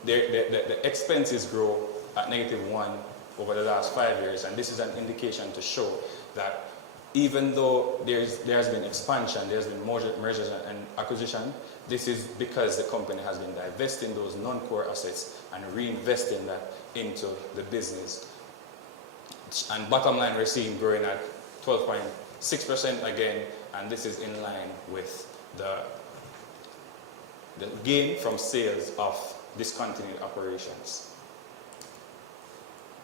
the expenses grow at negative 1 over the last 5 years, and this is an indication to show that even though there has been expansion, there's been mergers and acquisition, this is because the company has been divesting those non-core assets and reinvesting that into the business. And bottom line, we're seeing growing at 12.6% again, and this is in line with the gain from sales of discontinued operations.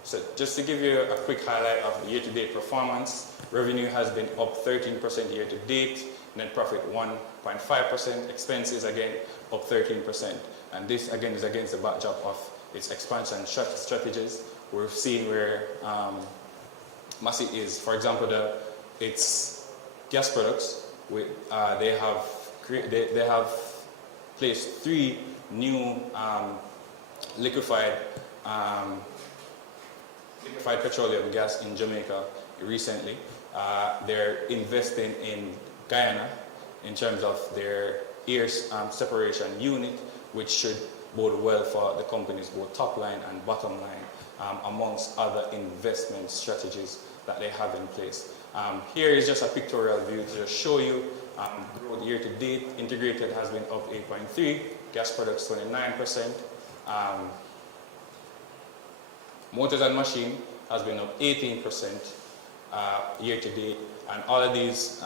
So just to give you a quick highlight of the year-to-date performance, revenue has been up 13% year-to-date, net profit 1.5%, expenses again up 13%, and this again is against the backdrop of its expansion strategies. We've seen where Massey is, for example, its gas products. They have placed 3 new liquefied petroleum gas in Jamaica recently. They're investing in Guyana in terms of their air separation unit, which should bode well for the company's both top line and bottom line, amongst other investment strategies that they have in place. Here is just a pictorial view to show you growth year to date. Integrated has been up 8.3%, gas products 29%, motors and machine has been up 18% year to date, and all of these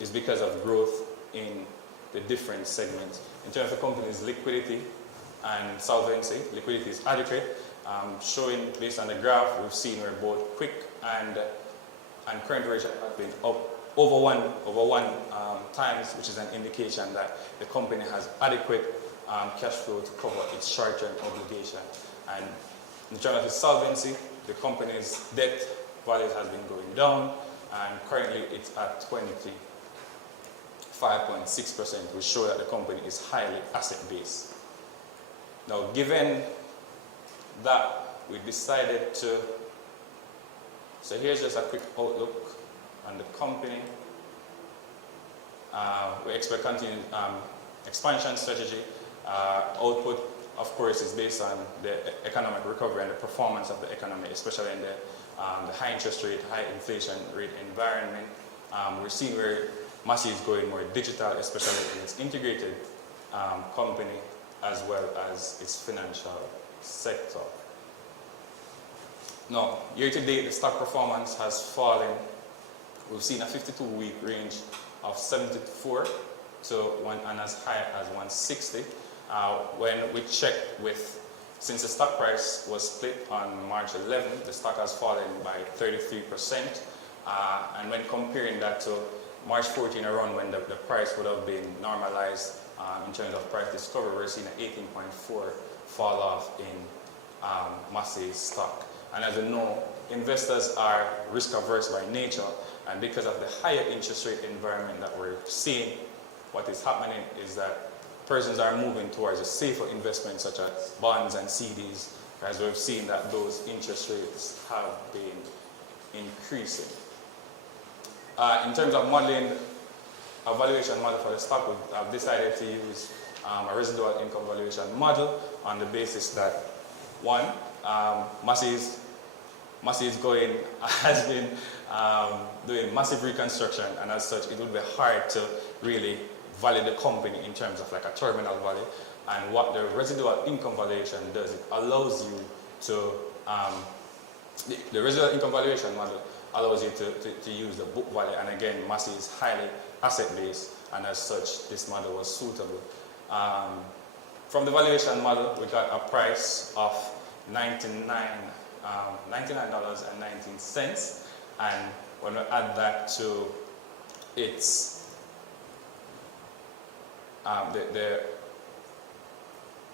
is because of growth in the different segments. In terms of the company's liquidity and solvency, liquidity is adequate. Showing based on the graph, we've seen where both quick and current ratio have been up over one times, which is an indication that the company has adequate cash flow to cover its short-term obligation. And in terms of its solvency, the company's debt value has been going down, and currently it's at 25.6%, which shows that the company is highly asset-based. Now, given that, we decided to, so here's just a quick outlook on the company. We expect continued expansion strategy. Output, of course, is based on the economic recovery and the performance of the economy, especially in the high interest rate, high inflation rate environment. We're seeing where Massey is going more digital, especially in its integrated company, as well as its financial sector. Now, year to date, the stock performance has fallen. We've seen a 52-week range of 74 to and as high as 160. When we checked since the stock price was split on March 11th, the stock has fallen by 33%. And when comparing that to March 14 around when the price would have been normalized in terms of price discovery, we're seeing an 18.4 fall off in Massey's stock. And as you know, investors are risk averse by nature, and because of the higher interest rate environment that we're seeing, what is happening is that persons are moving towards a safer investment such as bonds and CDs, as we've seen that those interest rates have been increasing. In terms of modeling, a valuation model for the stock, I've decided to use a residual income valuation model on the basis that, one, Massey's has been doing massive reconstruction, and as such, it would be hard to really value the company in terms of like a terminal value. And what the residual income valuation does, it allows you to the residual income valuation model allows you to use the book value, and again, Massey is highly asset-based, and as such, this model was suitable. From the valuation model, we got a price of $99.19, and when we add that to its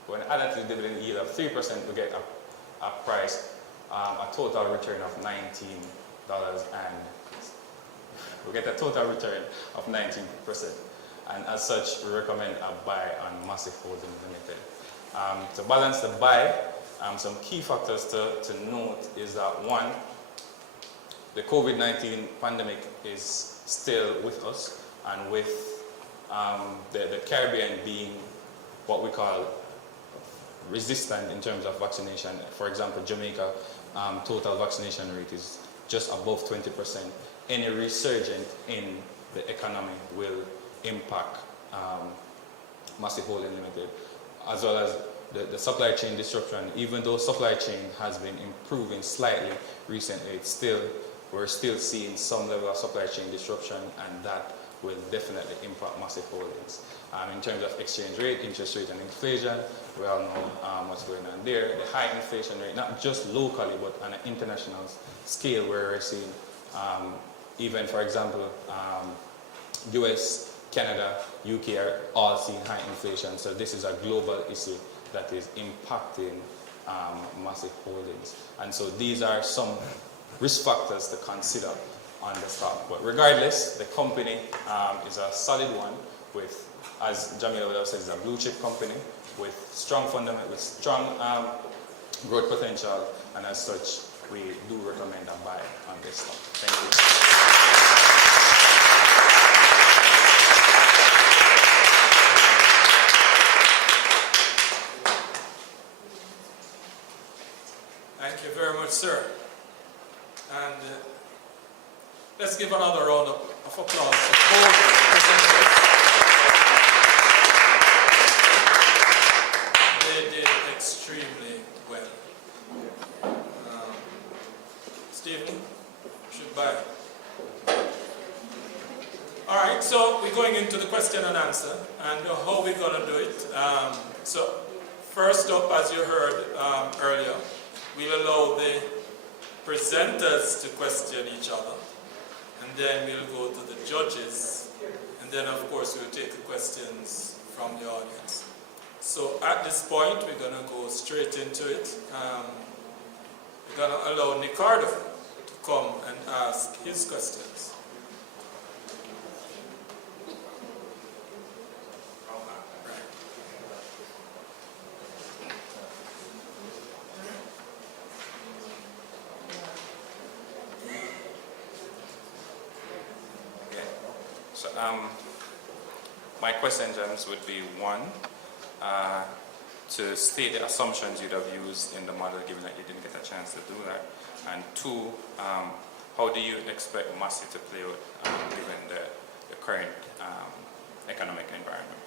when added to the dividend yield of 3%, we get a price, a total return of $19, and we get a total return of 19%. And as such, we recommend a buy on Massey Holdings Limited. To balance the buy, some key factors to note is that one, the COVID-19 pandemic is still with us, and with the Caribbean being what we call resistant in terms of vaccination. For example, Jamaica total vaccination rate is just above 20%. Any resurgence in the economy will impact Massey Holdings Limited, as well as the supply chain disruption. Even though supply chain has been improving slightly recently, we're still seeing some level of supply chain disruption, and that will definitely impact Massey Holdings. In terms of exchange rate, interest rate, and inflation, we all know what's going on there. The high inflation rate, not just locally, but on an international scale, where we're seeing, even for example, US, Canada, UK are all seeing high inflation. So this is a global issue that is impacting Massey Holdings. And so these are some risk factors to consider on the stock. But regardless, the company is a solid one with, as Jamila would have said, it's a blue chip company with strong fundamentals, with strong growth potential, and as such, we do recommend a buy on this stock. Thank you. Thank you very much, sir. And let's give another round of applause to both presenters. They did extremely well. Stephen, should buy. All right, so we're going into the question and answer, and how we're going to do it. So first up, as you heard earlier, we'll allow the presenters to question each other, and then we'll go to the judges, and then of course we'll take the questions from the audience. So at this point, we're going to go straight into it. We're going to allow Ricardo to come and ask his questions. My question, James, would be one, to state the assumptions you'd have used in the model, given that you didn't get a chance to do that, and two, how do you expect Massey to play out given the current economic environment?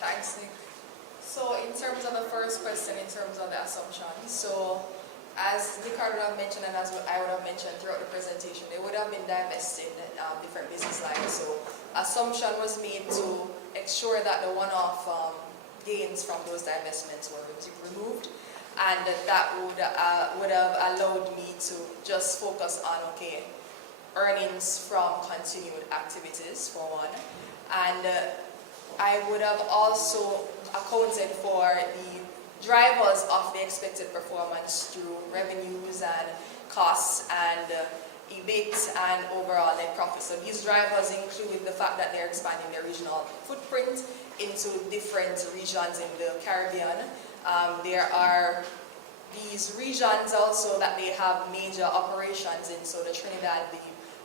Thanks, Nick. So in terms of the first question, in terms of the assumptions, so as Ricardo would have mentioned, and as I would have mentioned throughout the presentation, they would have been divested in different business lines. So assumption was made to ensure that the one-off gains from those divestments were removed, and that would have allowed me to just focus on, okay, earnings from continued activities for one, and I would have also accounted for the drivers of the expected performance through revenues and costs and EBIT and overall net profit. So these drivers include the fact that they're expanding their regional footprint into different regions in the Caribbean. There are these regions also that they have major operations in, so the Trinidad, the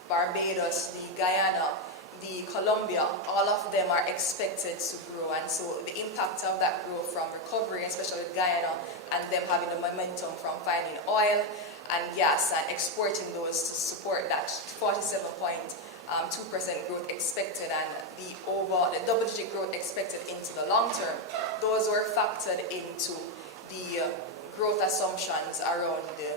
Barbados, the Guyana, the Colombia, all of them are expected to grow, and so the impact of that growth from recovery, especially with Guyana, and them having the momentum from finding oil and gas and exporting those to support that 47 point 2% growth expected and the double-digit growth expected into the long term, those were factored into the growth assumptions around the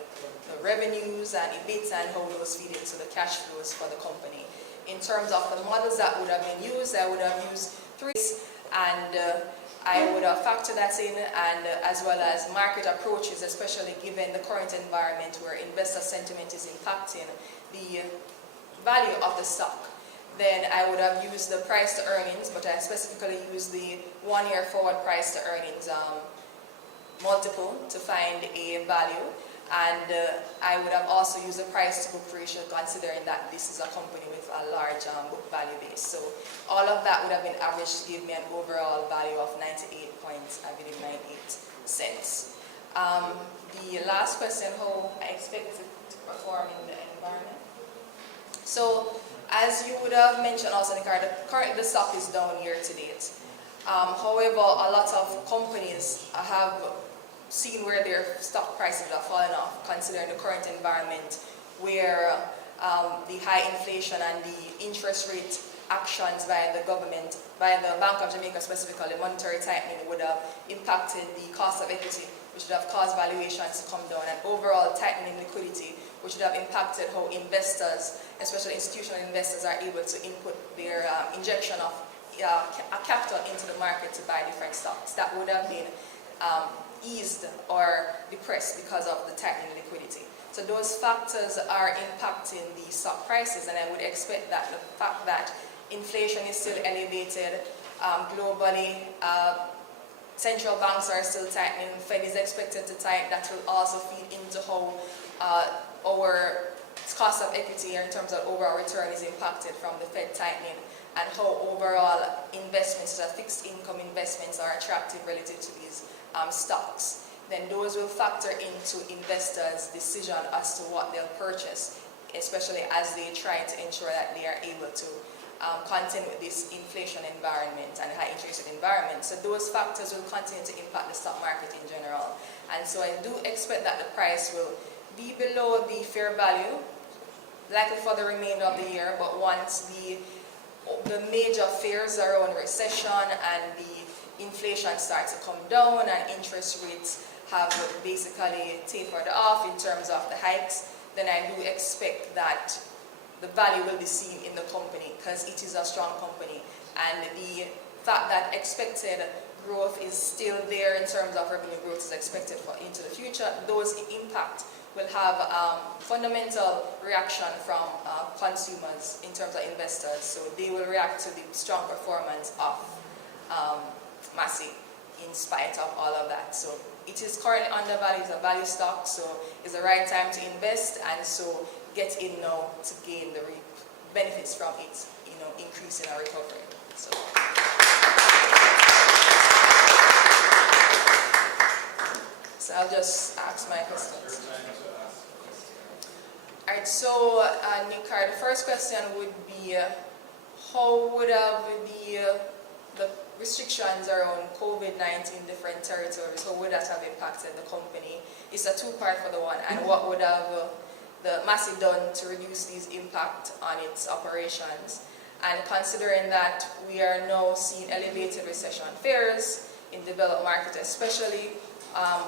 revenues and EBITDA and how those feed into the cash flows for the company. In terms of the models that would have been used, I would have used 3, and I would have factored that in, and as well as market approaches, especially given the current environment where investor sentiment is impacting the value of the stock. Then I would have used the price to earnings, but I specifically used the 1-year forward price to earnings multiple to find a value. And I would have also used the price to book ratio, considering that this is a company with a large book value base. So all of that would have been averaged to give me an overall value of 98 cents. The last question, how I expect it to perform in the environment. So as you would have mentioned also, currently the stock is down year to date. However, a lot of companies have seen where their stock prices have fallen off, considering the current environment where the high inflation and the interest rate actions by the government, by the Bank of Jamaica specifically, monetary tightening would have impacted the cost of equity, which would have caused valuations to come down, and overall tightening liquidity, which would have impacted how investors, especially institutional investors, are able to input their injection of capital into the market to buy different stocks. That would have been eased or depressed because of the tightening liquidity. So those factors are impacting the stock prices, and I would expect that the fact that inflation is still elevated globally, central banks are still tightening, Fed is expected to tighten, that will also feed into how our cost of equity in terms of overall return is impacted from the Fed tightening, and how overall investments, fixed income investments, are attractive relative to these stocks. Then those will factor into investors' decision as to what they'll purchase, especially as they try to ensure that they are able to contend with this inflation environment and high interest rate environment. So those factors will continue to impact the stock market in general. And so I do expect that the price will be below the fair value, likely for the remainder of the year, but once the major fears around recession and the inflation starts to come down and interest rates have basically tapered off in terms of the hikes, then I do expect that the value will be seen in the company, because it is a strong company, and the fact that expected growth is still there in terms of revenue growth is expected for into the future, those impact will have fundamental reaction from consumers in terms of investors. So they will react to the strong performance of Massey in spite of all of that. So it is currently undervalued, it's a value stock, so it's the right time to invest, and so get in now to gain the benefits from it, increase in our recovery. So I'll just ask my questions. Alright, so Nikar, the first question would be, how would the restrictions around COVID-19 in different territories, how would that have impacted the company? It's a two-part for the one, and what would have the Massey done to reduce these impact on its operations? And considering that we are now seeing elevated recession fears in developed markets especially,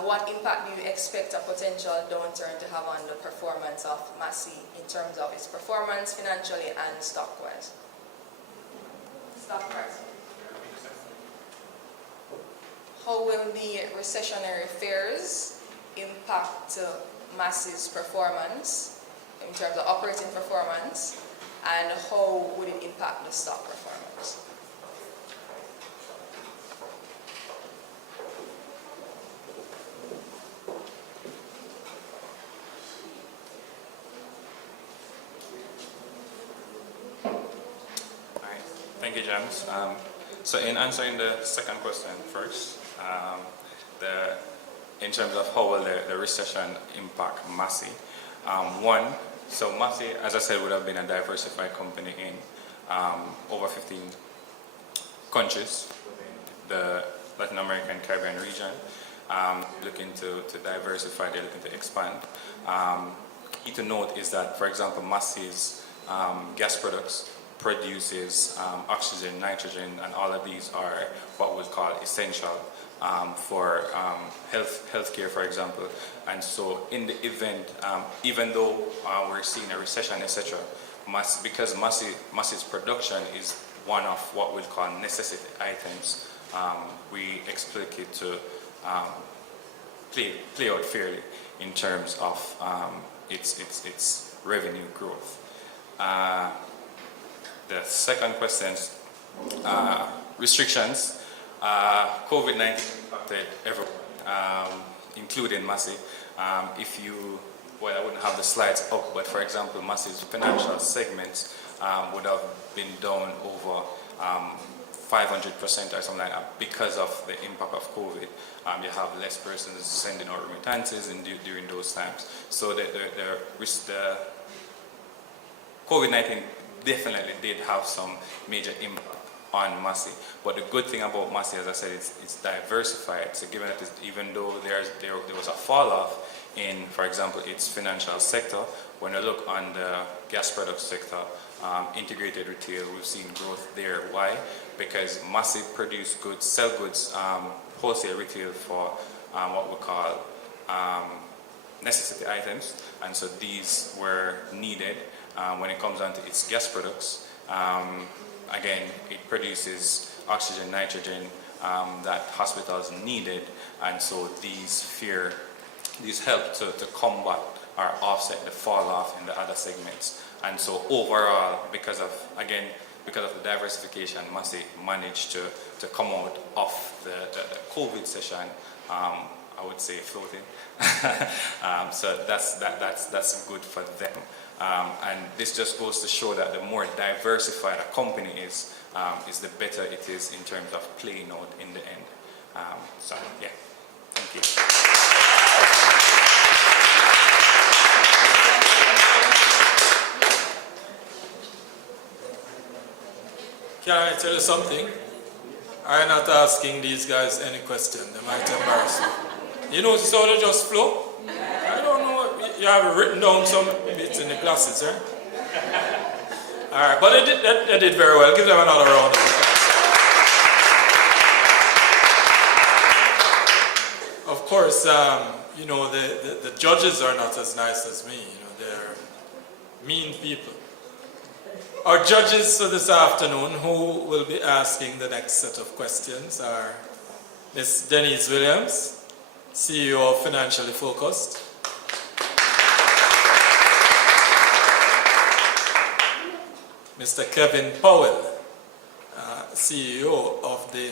what impact do you expect a potential downturn to have on the performance of Massey in terms of its performance financially and stock-wise? Stock price. How will the recessionary fears impact Massey's performance in terms of operating performance, and how would it impact the stock performance? Thank you, James. So in answering the second question first, in terms of how will the recession impact Massey, so Massey, as I said, would have been a diversified company in over 15 countries within the Latin American Caribbean region, looking to diversify, they're looking to expand. Key to note is that, for example, Massey's gas products, produces oxygen, nitrogen, and all of these are what we call essential for healthcare, for example. And so in the event, even though we're seeing a recession, etc., because Massey's production is one of what we call necessity items, we expect it to play out fairly in terms of its revenue growth. The second question, restrictions. COVID-19 impacted everyone, including Massey. Well, I wouldn't have the slides up, but for example, Massey's financial segments would have been down over 500% or something like that because of the impact of COVID. You have less persons sending out remittances during those times. So the COVID-19 definitely did have some major impact on Massey. But the good thing about Massey, as I said, it's diversified. So given that even though there was a fall off in, for example, its financial sector, when you look on the gas product sector, integrated retail, we've seen growth there. Why? Because Massey produce goods, sell goods, wholesale retail for what we call necessity items, and so these were needed when it comes down to its gas products. Again, it produces oxygen, nitrogen that hospitals needed, and so these help to combat or offset the fall off in the other segments. And so overall, because of the diversification, Massey managed to come out of the COVID session, I would say, floating. So that's good for them. And this just goes to show that the more diversified a company is the better it is in terms of playing out in the end. So yeah, thank you. Can I tell you something? I'm not asking these guys any question. They might embarrass you. You notice how they just flow? I don't know. You have written down some bits in the glasses, right? All right, but they did very well. Give them another round of applause. Of course, you know, the judges are not as nice as me. You know, they're mean people. Our judges for this afternoon, who will be asking the next set of questions, are Ms. Denise Williams, CEO of Financially Focused, Mr. Kevin Powell, CEO of the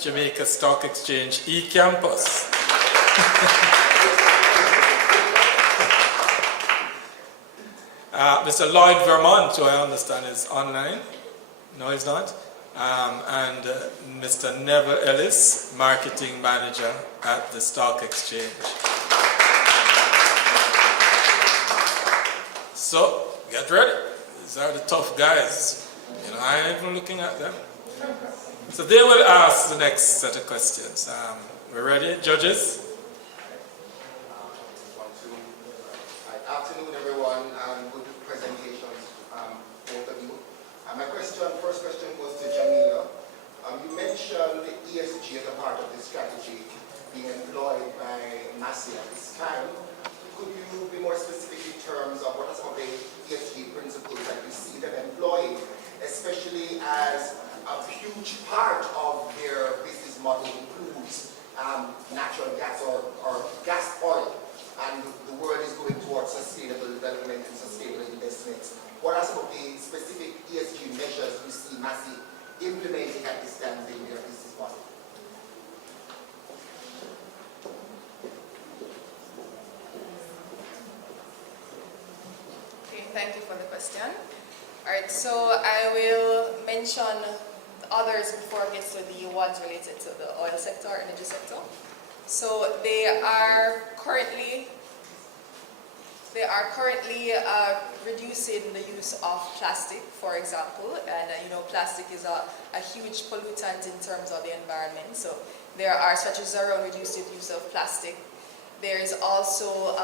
Jamaica Stock Exchange e-Campus. Mr. Lloyd Vermont, who I understand is online. No, he's not. And Mr. Neville Ellis, Marketing Manager at the Stock Exchange. So, get ready. These are the tough guys. You know, I ain't even looking at them. So they will ask the next set of questions. We're ready, judges? Afternoon, everyone, and good presentations, both of you. My first question goes to Jamila. You mentioned ESG as a part of the strategy being employed by Massey at this time. Could you be more specific in terms of what are some of the ESG principles that you see them employing, especially as a huge part of their business model includes natural gas or gas oil, and the world is going towards sustainable development and sustainable investments. What are some of the specific ESG measures you see Massey implementing at this time in their business model? Okay, thank you for the question. All right, so I will mention the others before I get to the ones related to the oil sector, energy sector. So they are currently reducing the use of plastic, for example, and you know, plastic is a huge pollutant in terms of the environment. So there are strategies around reducing the use of plastic. There is also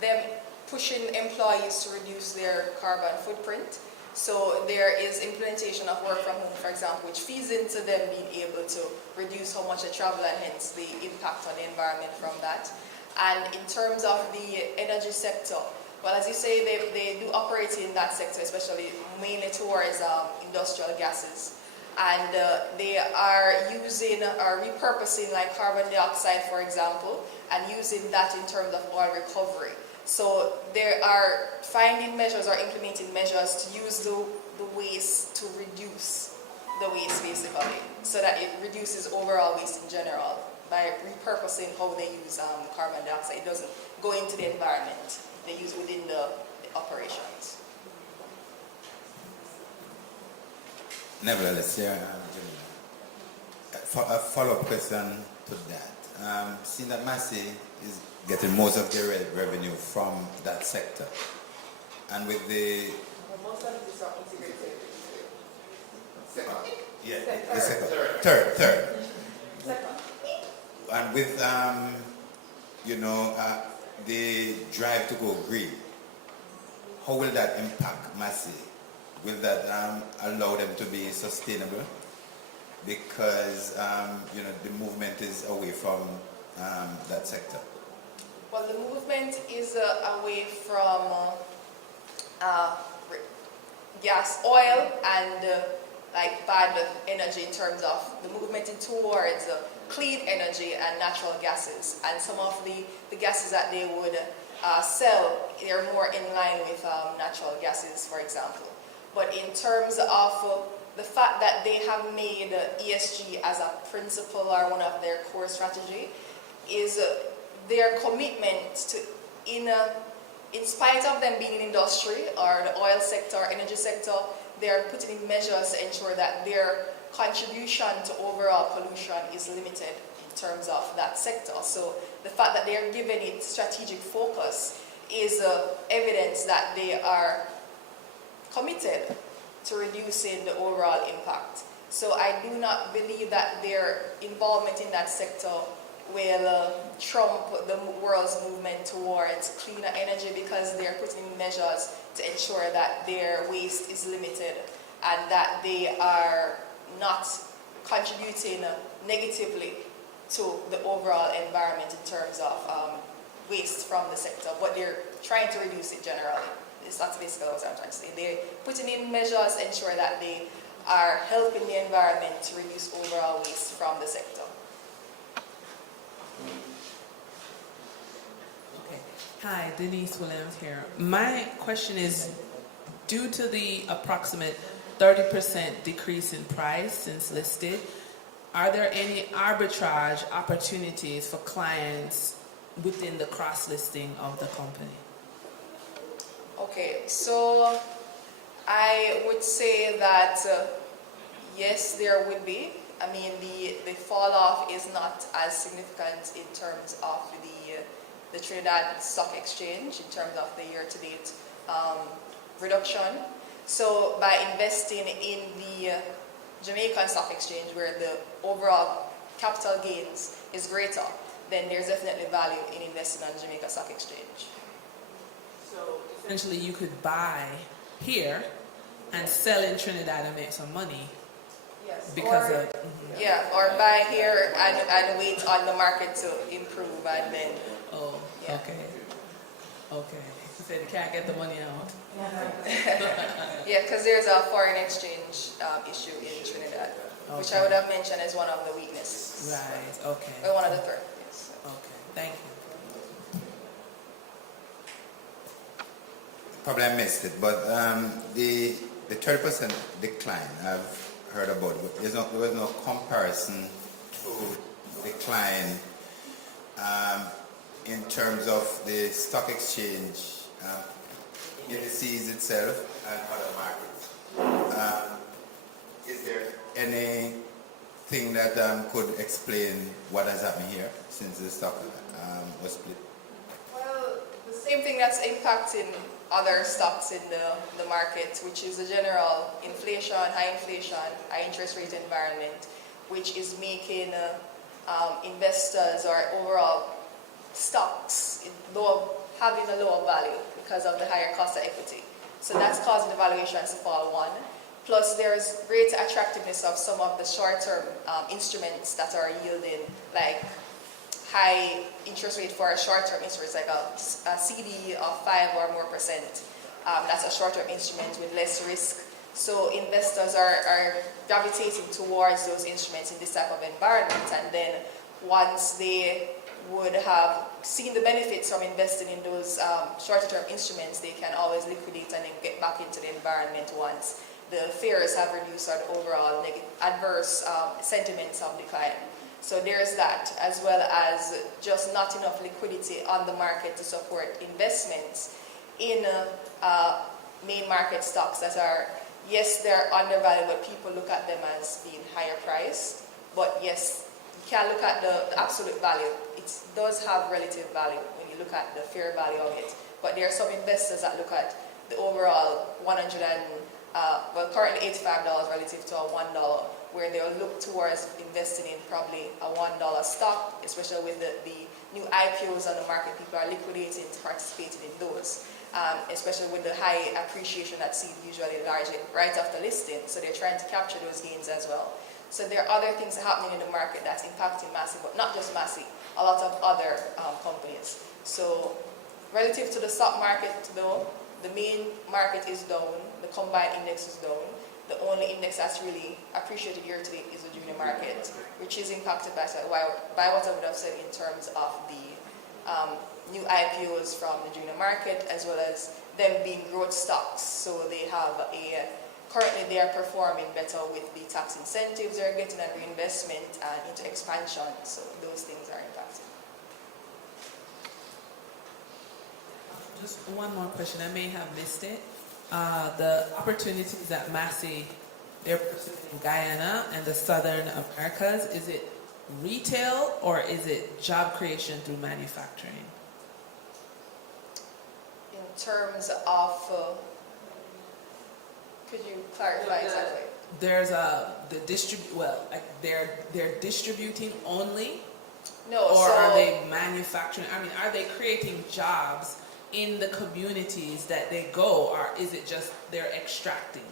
them pushing employees to reduce their carbon footprint. So there is implementation of work from home, for example, which feeds into them being able to reduce how much they travel and hence the impact on the environment from that. And in terms of the energy sector, well, as you say, they do operate in that sector, especially mainly towards industrial gases. And they are using or repurposing like carbon dioxide, for example, and using that in terms of oil recovery. So they are finding measures or implementing measures to use the waste to reduce the waste basically, so that it reduces overall waste in general by repurposing how they use carbon dioxide. It doesn't go into the environment, they use it within the operations. Nevertheless, a follow-up question to that. Seeing that Massey is getting most of their revenue from that sector, and with the Most of these are integrated. the second, third, Second. and with the drive to go green, how will that impact Massey? Will that allow them to be sustainable? Because the movement is away from that sector. Well, the movement is away from gas, oil, and like bad energy in terms of the movement towards clean energy and natural gases. And some of the gases that they would sell, they're more in line with natural gases, for example. But in terms of the fact that they have made ESG as a principle or one of their core strategy is their commitment to, in spite of them being in industry or the oil sector, energy sector, they're putting in measures to ensure that their contribution to overall pollution is limited in terms of that sector. So the fact that they're giving it strategic focus is evidence that they are committed to reducing the overall impact. So I do not believe that their involvement in that sector will trump the world's movement towards cleaner energy, because they're putting in measures to ensure that their waste is limited and that they are not contributing negatively to the overall environment in terms of waste from the sector, but they're trying to reduce it generally. That's basically what I'm trying to say. They're putting in measures to ensure that they are helping the environment to reduce overall waste from the sector. Okay. Hi, Denise Williams here. My question is, due to the approximate 30% decrease in price since listed, are there any arbitrage opportunities for clients within the cross-listing of the company? Okay, so I would say that yes, there would be. I mean, the fall off is not as significant in terms of the Trinidad Stock Exchange in terms of the year-to-date reduction. So by investing in the Jamaican Stock Exchange, where the overall capital gains is greater, then there's definitely value in investing on the Jamaica Stock Exchange. So essentially you could buy here and sell in Trinidad and make some money. Yes. Because or, of yeah, or buy here and wait on the market to improve and then. Oh, yeah. Okay. You said you can't get the money out. Yeah, because there's a foreign exchange issue in Trinidad, which I would have mentioned as one of the weaknesses. Right, okay. Or one of the threats. Yes. Okay, thank you. Probably I missed it, but the 30% decline I've heard about, there was no comparison to decline in terms of the stock exchange indices itself and other markets. Is there anything that could explain what has happened here since the stock was split? Well, the same thing that's impacting other stocks in the market, which is the general inflation, high interest rate environment, which is making investors or overall stocks having a lower value, because of the higher cost of equity. So that's causing the valuations to fall, one. Plus, there's greater attractiveness of some of the short-term instruments that are yielding, like high interest rate for a short-term instrument, like a CD of 5 or more percent. That's a short-term instrument with less risk. So investors are gravitating towards those instruments in this type of environment, and then once they would have seen the benefits from investing in those shorter-term instruments, they can always liquidate and then get back into the environment once the fears have reduced or the overall adverse sentiments of the client. So there's that, as well as just not enough liquidity on the market to support investments in main market stocks that are, yes, they're undervalued, but people look at them as being higher priced. But yes, you can look at the absolute value. It does have relative value when you look at the fair value of it. But there are some investors that look at the overall currently $85 relative to a $1, where they'll look towards investing in probably a $1 stock, especially with the new IPOs on the market. People are liquidating, participating in those, especially with the high appreciation that's seen usually largely right after listing. So they're trying to capture those gains as well. So there are other things happening in the market that's impacting Massey, but not just Massey, a lot of other companies. So relative to the stock market though, the main market is down, the combined index is down. The only index that's really appreciated year to date is the junior market, which is impacted by what I would have said in terms of the new IPOs from the junior market, as well as them being growth stocks. So they have currently they are performing better with the tax incentives they're getting and reinvestment into expansion. So those things are impacted. Just one more question. I may have missed it. The opportunities that Massey, they're pursuing in Guyana and the Southern Americas, is it retail or is it job creation through manufacturing? In terms of, could you clarify exactly? There's they're distributing only, No, or so are they manufacturing? I mean, are they creating jobs in the communities that they go, or is it just they're extracting?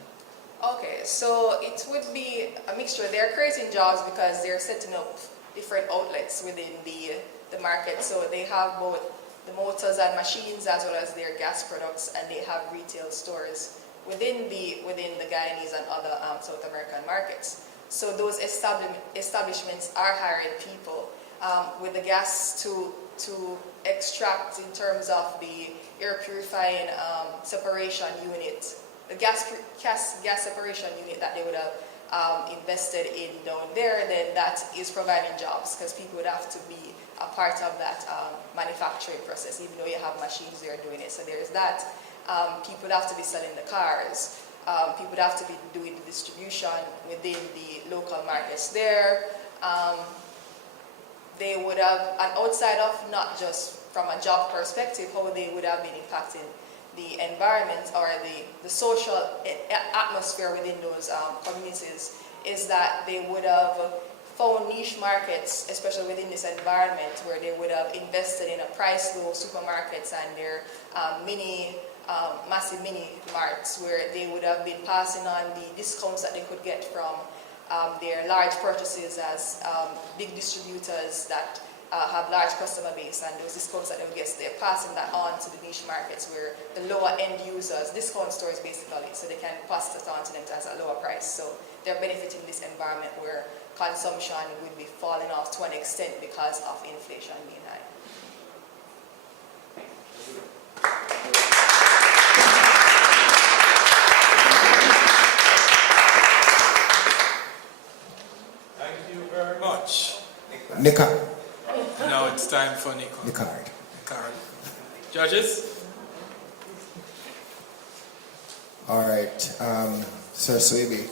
Okay, so it would be a mixture. They're creating jobs because they're setting up different outlets within the market. So they have both the motors and machines as well as their gas products, and they have retail stores within the Guyanese and other South American markets. So those establishments are hiring people with the gas to extract in terms of the air purifying separation unit, the gas separation unit that they would have invested in down there, then that is providing jobs because people would have to be a part of that manufacturing process, even though you have machines there doing it. So there's that. People would have to be selling the cars. People would have to be doing the distribution within the local markets there. They would have, and outside of not just from a job perspective, how they would have been impacting the environment or the social atmosphere within those communities, is that they would have found niche markets, especially within this environment, where they would have invested in a price-low supermarkets and their massive mini marts, where they would have been passing on the discounts that they could get from their large purchases as big distributors that have large customer base, and those discounts that they would get, so they're passing that on to the niche markets where the lower end users, discount stores basically, so they can pass it on to them as a lower price. So they're benefiting this environment where consumption would be falling off to an extent because of inflation being high. Thank you very much. Nika. Now it's time for Nicole. Nika. Card. Judges? All right, Sir Soibe,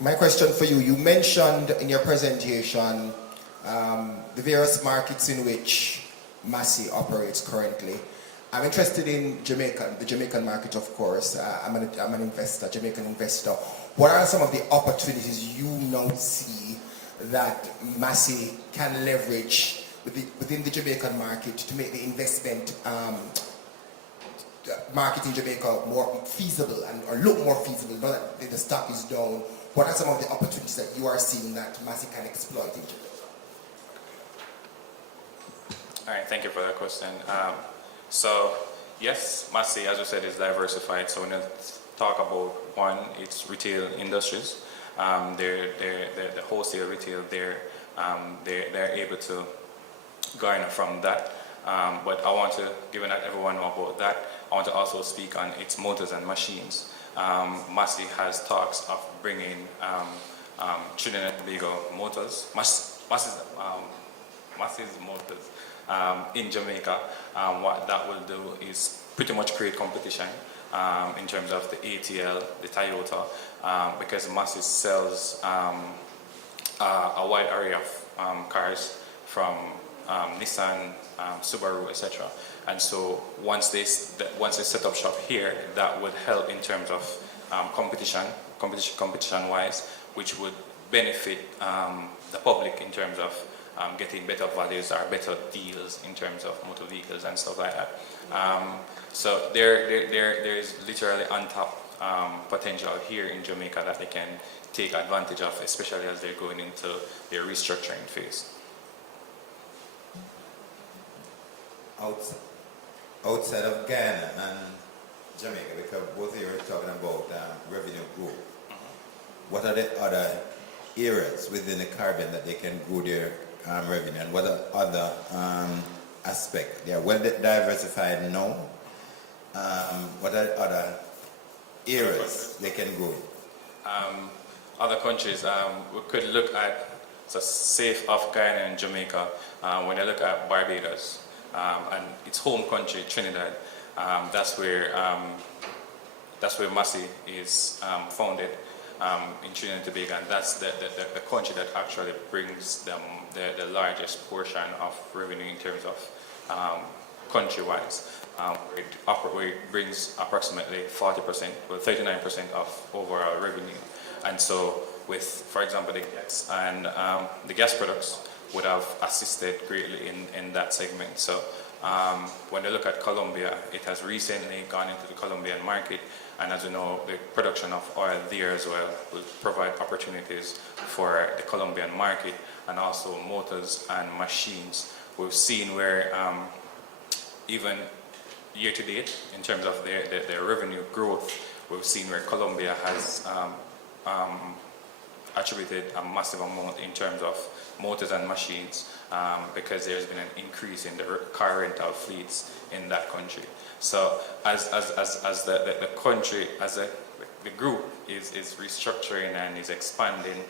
my question for you, you mentioned in your presentation the various markets in which Massey operates currently. I'm interested in the Jamaican market, of course. I'm an investor, Jamaican investor. What are some of the opportunities you now see that Massey can leverage within the Jamaican market to make the investment market in Jamaica more feasible or look more feasible now that the stock is down? What are some of the opportunities that you are seeing that Massey can exploit in Jamaica? All right, thank you for that question. So, yes, Massey, as you said, is diversified. So when you talk about one, it's retail industries. The wholesale retail, they're able to garner from that. But I want to, given that everyone knows about that, I want to also speak on its motors and machines. Massey has talks of bringing Trinidad and Tobago motors, Massey's motors in Jamaica. What that will do is pretty much create competition in terms of the ATL, the Toyota, because Massey sells a wide array of cars from Nissan, Subaru, etc. And so once they set up shop here, that would help in terms of competition-wise, which would benefit the public in terms of getting better values or better deals in terms of motor vehicles and stuff like that. So there is literally untapped potential here in Jamaica that they can take advantage of, especially as they're going into their restructuring phase. Outside of Ghana and Jamaica, because both of you are talking about revenue growth, what are the other areas within the Caribbean that they can grow their revenue, and what are other aspects? They are well diversified now. What are other areas they can grow? Other countries, we could look at, so safe of Guyana and Jamaica. When you look at Barbados and its home country, Trinidad, that's where Massey is founded in Trinidad and Tobago, and that's the country that actually brings them the largest portion of revenue in terms of country-wise. Where it brings approximately 40%, well 39% of overall revenue. And so with, for example, the gas and the gas products would have assisted greatly in that segment. So when you look at Colombia, it has recently gone into the Colombian market, and as you know, the production of oil there as well will provide opportunities for the Colombian market, and also motors and machines. We've seen where even year to date, in terms of their revenue growth, we've seen where Colombia has attributed a massive amount in terms of motors and machines because there's been an increase in the car rental fleets in that country. So as the country, as the group is restructuring and is expanding,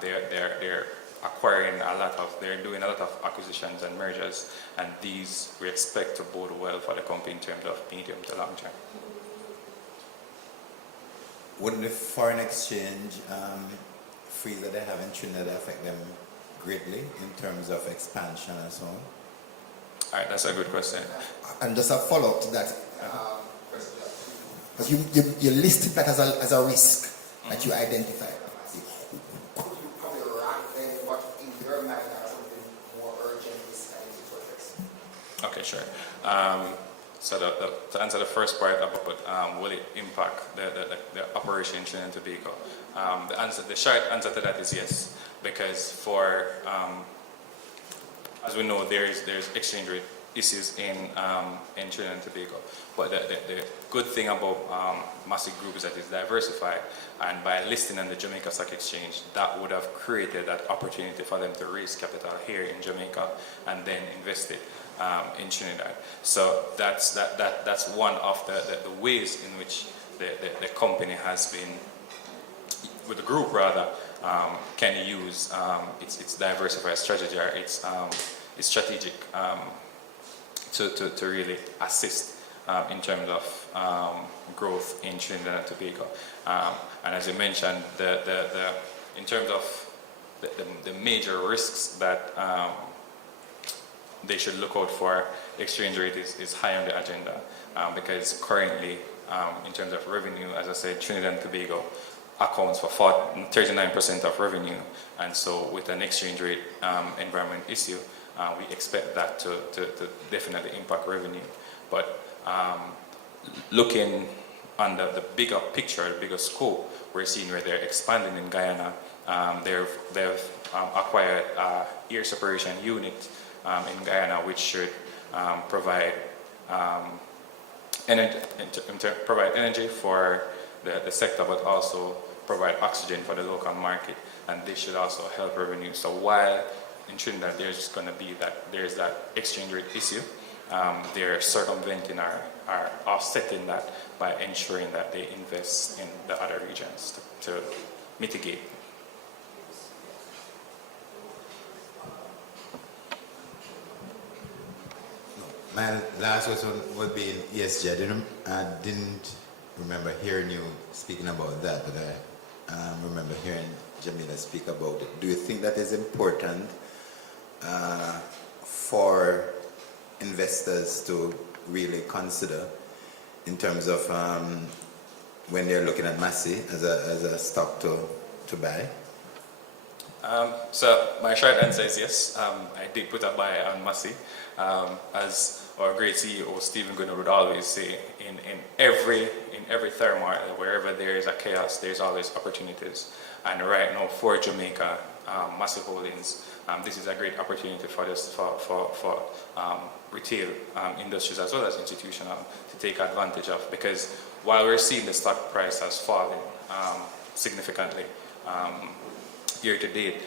they're acquiring they're doing a lot of acquisitions and mergers, and these we expect to bode well for the company in terms of medium to long term. Wouldn't the foreign exchange freeze that they have in Trinidad affect them greatly in terms of expansion and so on? All right, that's a good question. And just a follow-up to that question, because you listed that as a risk that you identified. Could you probably rank then what in your mind are some of the more urgent risks that you need to address? Okay, sure. So to answer the first part about will it impact the operation in Trinidad and Tobago, the short answer to that is yes, because for as we know, there's exchange rate issues in Trinidad and Tobago, but the good thing about Massey Group is that it's diversified, and by listing on the Jamaica Stock Exchange, that would have created that opportunity for them to raise capital here in Jamaica and then invest it in Trinidad. So that's one of the ways in which the company has been, with the group rather, can use its diversified strategy or its strategic to really assist in terms of growth in Trinidad and Tobago. And as you mentioned, in terms of the major risks that they should look out for, exchange rate is high on the agenda because currently, in terms of revenue, as I said, Trinidad and Tobago accounts for 39% of revenue, and so with an exchange rate environment issue, we expect that to definitely impact revenue. But looking on the bigger picture, the bigger scope, we're seeing where they're expanding in Guyana. They've acquired air separation unit in Guyana, which should provide energy for the sector, but also provide oxygen for the local market, and this should also help revenue. So while in Trinidad there's that exchange rate issue, they're circumventing or offsetting that by ensuring that they invest in the other regions to mitigate. My last question would be in ESG. I didn't remember hearing you speaking about that, but I remember hearing Jamila speak about it. Do you think that is important for investors to really consider in terms of when they're looking at Massey as a stock to buy? So my short answer is yes. I did put a buy on Massey. As our great CEO Stephen Gunnar would always say, in every turmoil, wherever there is a chaos, there's always opportunities. And right now for Jamaica, Massey Holdings, this is a great opportunity for retail industries as well as institutional to take advantage of, because while we're seeing the stock price has fallen significantly year to date,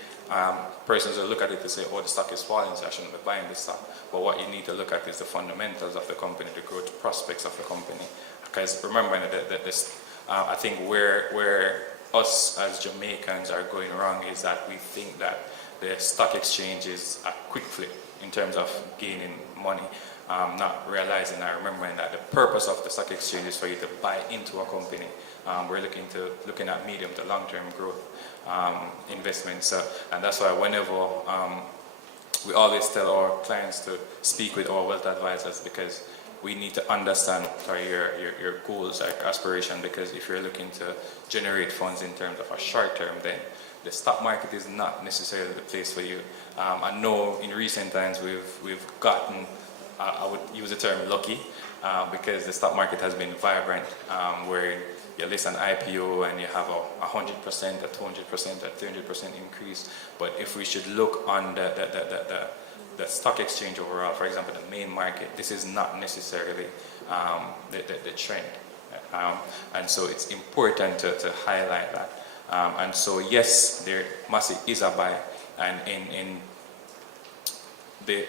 persons will look at it and say, oh, the stock is falling, so I shouldn't be buying this stock. But what you need to look at is the fundamentals of the company, the growth prospects of the company. Because remember that this, I think where us as Jamaicans are going wrong is that we think that the stock exchange is a quick flip in terms of gaining money, not realizing or remembering that the purpose of the stock exchange is for you to buy into a company. We're looking at medium to long-term growth investments, and that's why whenever we always tell our clients to speak with our wealth advisors, because we need to understand your goals, like aspiration, because if you're looking to generate funds in terms of a short term, then the stock market is not necessarily the place for you. I know in recent times we've gotten, I would use the term lucky, because the stock market has been vibrant, where you list an IPO and you have a 100%, a 200%, a 300% increase. But if we should look on the stock exchange overall, for example, the main market, this is not necessarily the trend. And so it's important to highlight that. And so yes, Massey is a buy, and in the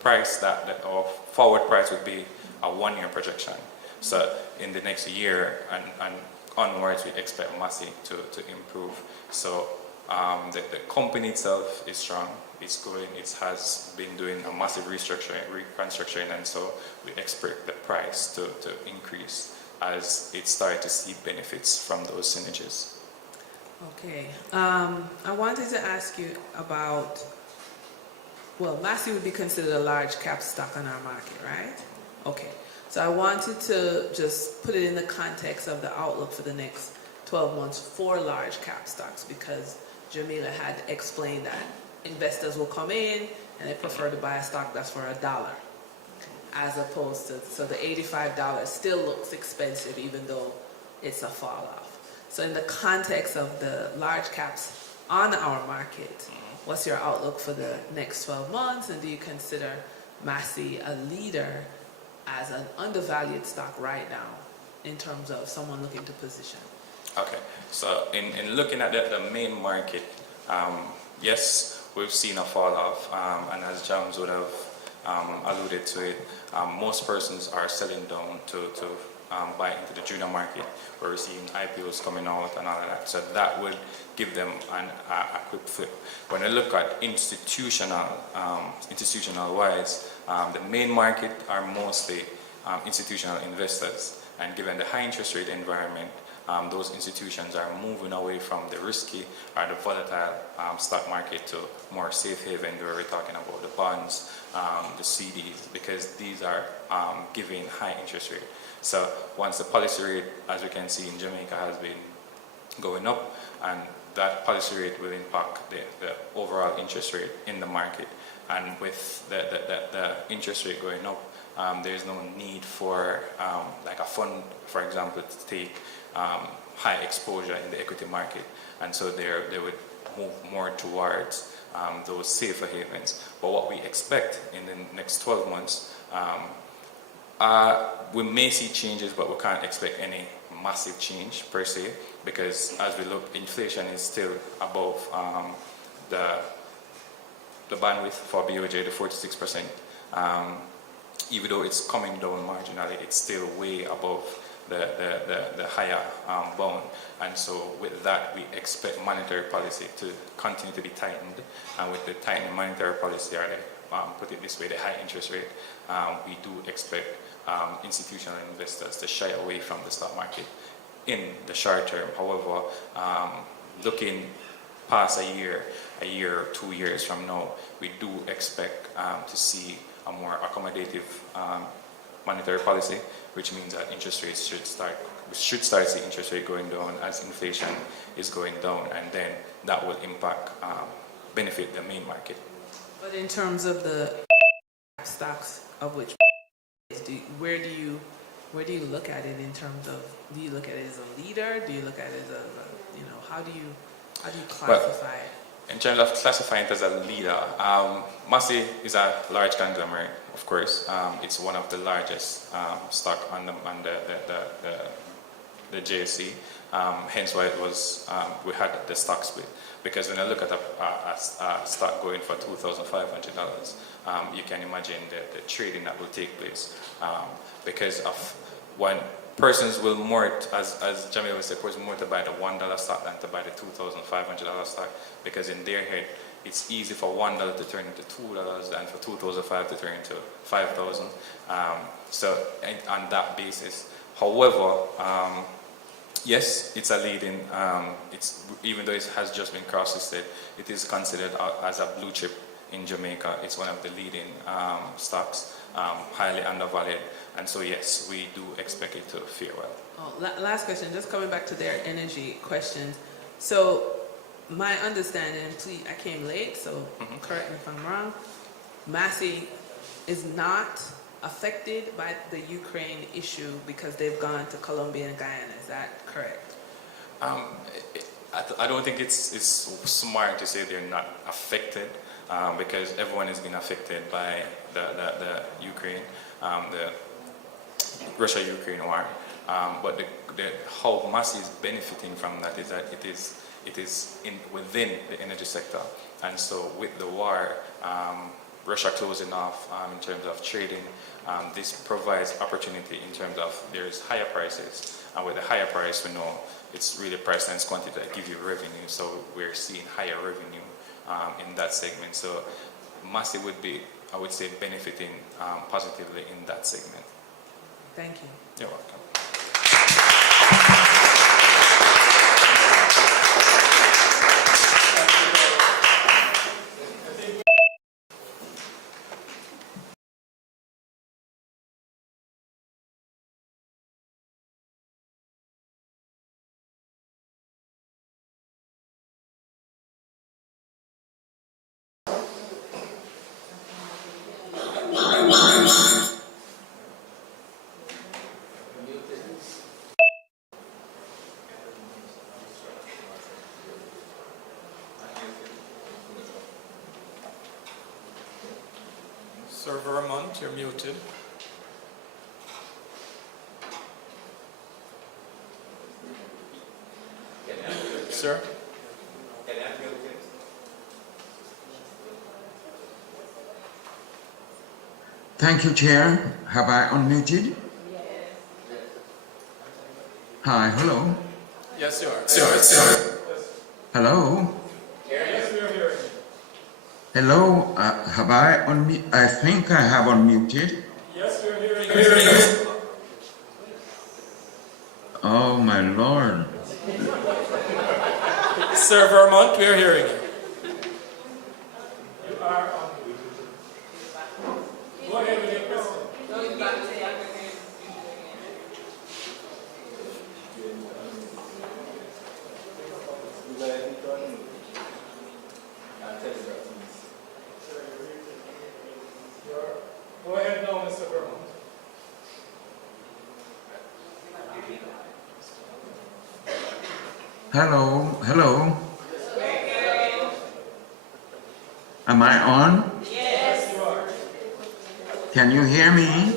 price our forward price would be a 1-year projection. So in the next year and onwards, we expect Massey to improve. So the company itself is strong, it's growing, it has been doing a massive reconstructing, and so we expect the price to increase as it started to see benefits from those synergies. Okay, I wanted to ask you about, well, Massey would be considered a large cap stock on our market, right? Okay, so I wanted to just put it in the context of the outlook for the next 12 months for large cap stocks, because Jamila had explained that investors will come in and they prefer to buy a stock that's for $1, as opposed to, so the $85 still looks expensive even though it's a fall off. So in the context of the large caps on our market, what's your outlook for the next 12 months, and do you consider Massey a leader as an undervalued stock right now in terms of someone looking to position? Okay, so in looking at the main market, yes, we've seen a fall off, and as James would have alluded to it, most persons are selling down to buy into the junior market, where we're seeing IPOs coming out and all of that. So that would give them a quick flip. When I look at institutional wise, the main market are mostly institutional investors, and given the high interest rate environment, those institutions are moving away from the risky or the volatile stock market to more safe haven, where we're talking about the bonds, the CDs, because these are giving high interest rate. So once the policy rate, as we can see in Jamaica, has been going up, and that policy rate will impact the overall interest rate in the market. And with the interest rate going up, there's no need for like a fund, for example, to take high exposure in the equity market, and so they would move more towards those safer havens. But what we expect in the next 12 months, we may see changes, but we can't expect any massive change per se, because as we look, inflation is still above the bandwidth for BOJ, the 46%. Even though it's coming down marginally, it's still way above the higher bound. And so with that, we expect monetary policy to continue to be tightened. And with the tightening monetary policy, or put it this way, the high interest rate, we do expect institutional investors to shy away from the stock market in the short term. However, looking past a year or 2 years from now, we do expect to see a more accommodative monetary policy, which means that interest rates should start to see interest rate going down as inflation is going down, and then that will benefit the main market. But in terms of the stocks of which, where do you look at it in terms of, do you look at it as a leader? Do you look at it as how do you classify it? In terms of classifying it as a leader, Massey is a large conglomerate, of course. It's one of the largest stock on the JSE, hence why it was we had the stock split. Because when I look at a stock going for $2,500, you can imagine the trading that will take place, because of when persons will more, as Jamil would say, persons more to buy the $1 stock than to buy the $2,500 stock, because in their head it's easy for $1 to turn into $2 than for $2,500 to turn into $5,000. So on that basis, however, yes, it's a leading. Even though it has just been cross-listed, it is considered as a blue chip in Jamaica. It's one of the leading stocks, highly undervalued. And so, yes, we do expect it to fare well. Oh, last question, just coming back to their energy questions. So, my understanding, and please, I came late, so correct me if I'm wrong, Massey is not affected by the Ukraine issue because they've gone to Colombia and Guyana. Is that correct? I don't think it's smart to say they're not affected, because everyone has been affected by the Ukraine, the Russia-Ukraine war. But how Massey is benefiting from that is that it is within the energy sector. And so with the war, Russia closing off in terms of trading, this provides opportunity in terms of there's higher prices, and with the higher price, we know it's really price times quantity that give you revenue. So we're seeing higher revenue in that segment. So Massey would be, I would say, benefiting positively in that segment. Thank you. You're welcome. Sir Vermont, you're muted. Sir? Thank you, Chair. Have I unmuted? Hi, hello. Yes, you are. Hello. Yes, we are hearing you. Hello. Have I unmuted? I think I have unmuted. Yes, we are hearing you. Oh, my Lord. Sir Vermont, we are hearing you. You are on mute. Go ahead with your question. Go ahead now, Mr. Vermont. Hello, hello. Am I on? Yes, you are. Can you hear me?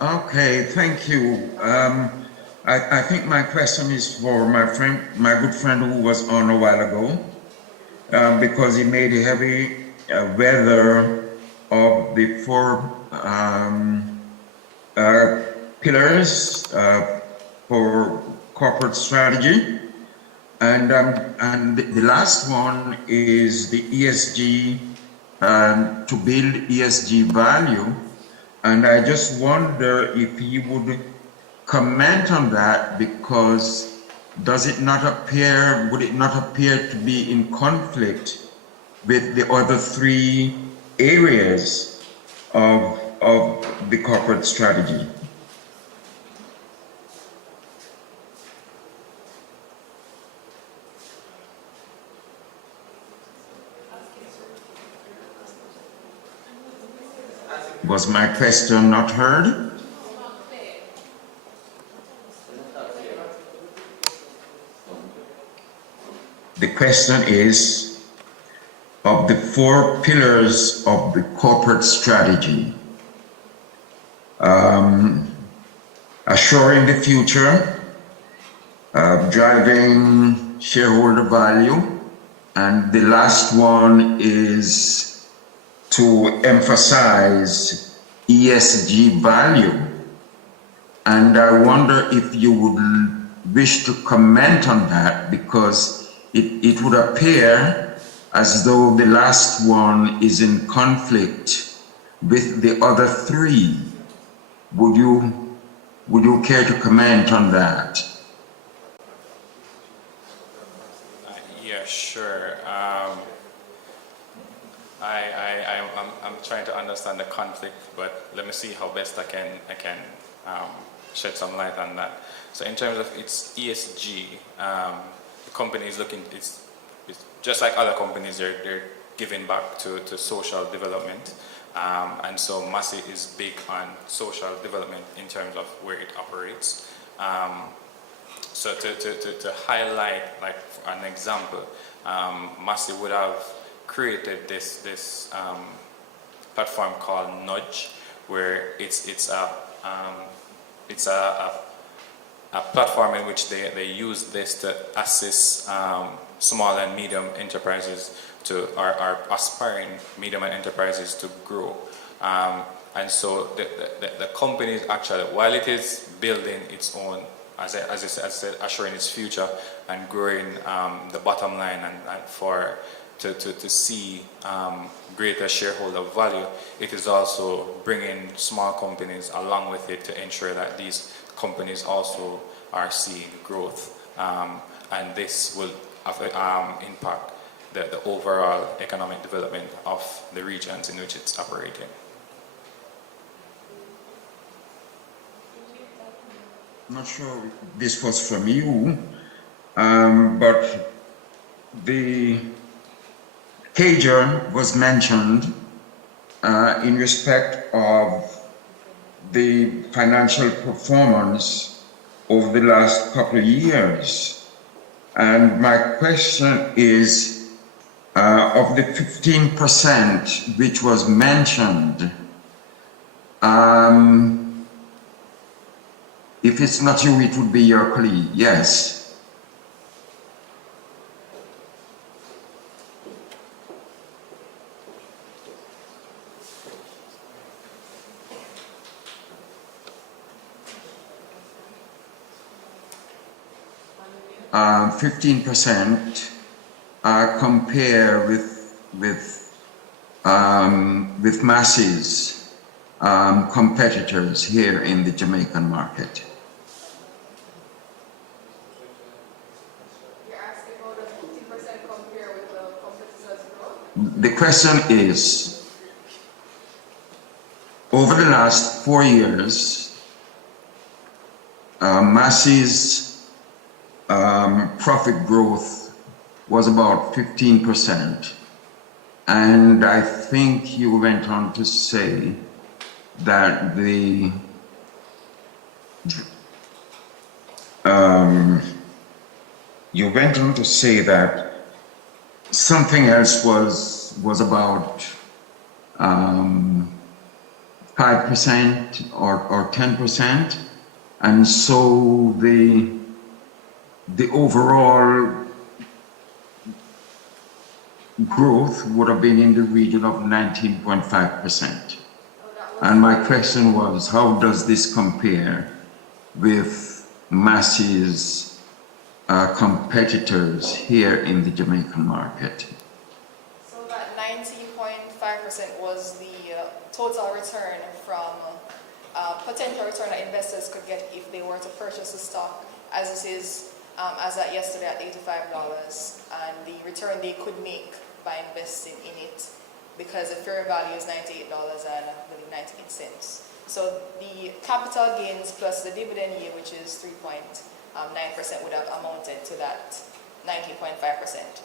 Okay, thank you. I think my question is for my good friend who was on a while ago, because he made a heavy weather of the four pillars for corporate strategy. And the last one is the ESG, to build ESG value. And I just wonder if you would comment on that, because would it not appear to be in conflict with the other three areas of the corporate strategy? Was my question not heard? The question is, of the four pillars of the corporate strategy, assuring the future, driving shareholder value, and the last one is to emphasize ESG value. And I wonder if you would wish to comment on that, because it would appear as though the last one is in conflict with the other three. Would you care to comment on that? Yeah, sure. I'm trying to understand the conflict, but let me see how best I can shed some light on that. So in terms of its ESG, the company is looking. It's just like other companies. They're giving back to social development, and so Massey is big on social development in terms of where it operates. So to highlight, like an example, Massey would have created this platform called Nudge, where it's a platform in which they use this to assist small and medium enterprises or aspiring medium and enterprises to grow. And so the company is actually, while it is building its own, as I said, assuring its future and growing the bottom line and to see greater shareholder value, it is also bringing small companies along with it to ensure that these companies also are seeing growth, and this will impact the overall economic development of the regions in which it's operating. I'm not sure if this was from you, but the CAGR was mentioned in respect of the financial performance over the last couple of years. And my question is, of the 15% which was mentioned, if it's not you, it would be your colleague. Yes. 15% compare with Massey's competitors here in the Jamaican market. You're asking how does 50% compare with the competitors' growth? The question is, over the last 4 years, Massey's profit growth was about 15%. And I think you went on to say that the you went on to say that something else was about 5% or 10%, and so the overall growth would have been in the region of 19.5%. And my question was, how does this compare with Massey's competitors here in the Jamaican market? So that 19.5% was the total return from potential return that investors could get if they were to purchase the stock, as it is as at yesterday at $85, and the return they could make by investing in it, because the fair value is $98.98. So the capital gains plus the dividend yield, which is 3.9%, would have amounted to that 19.5%.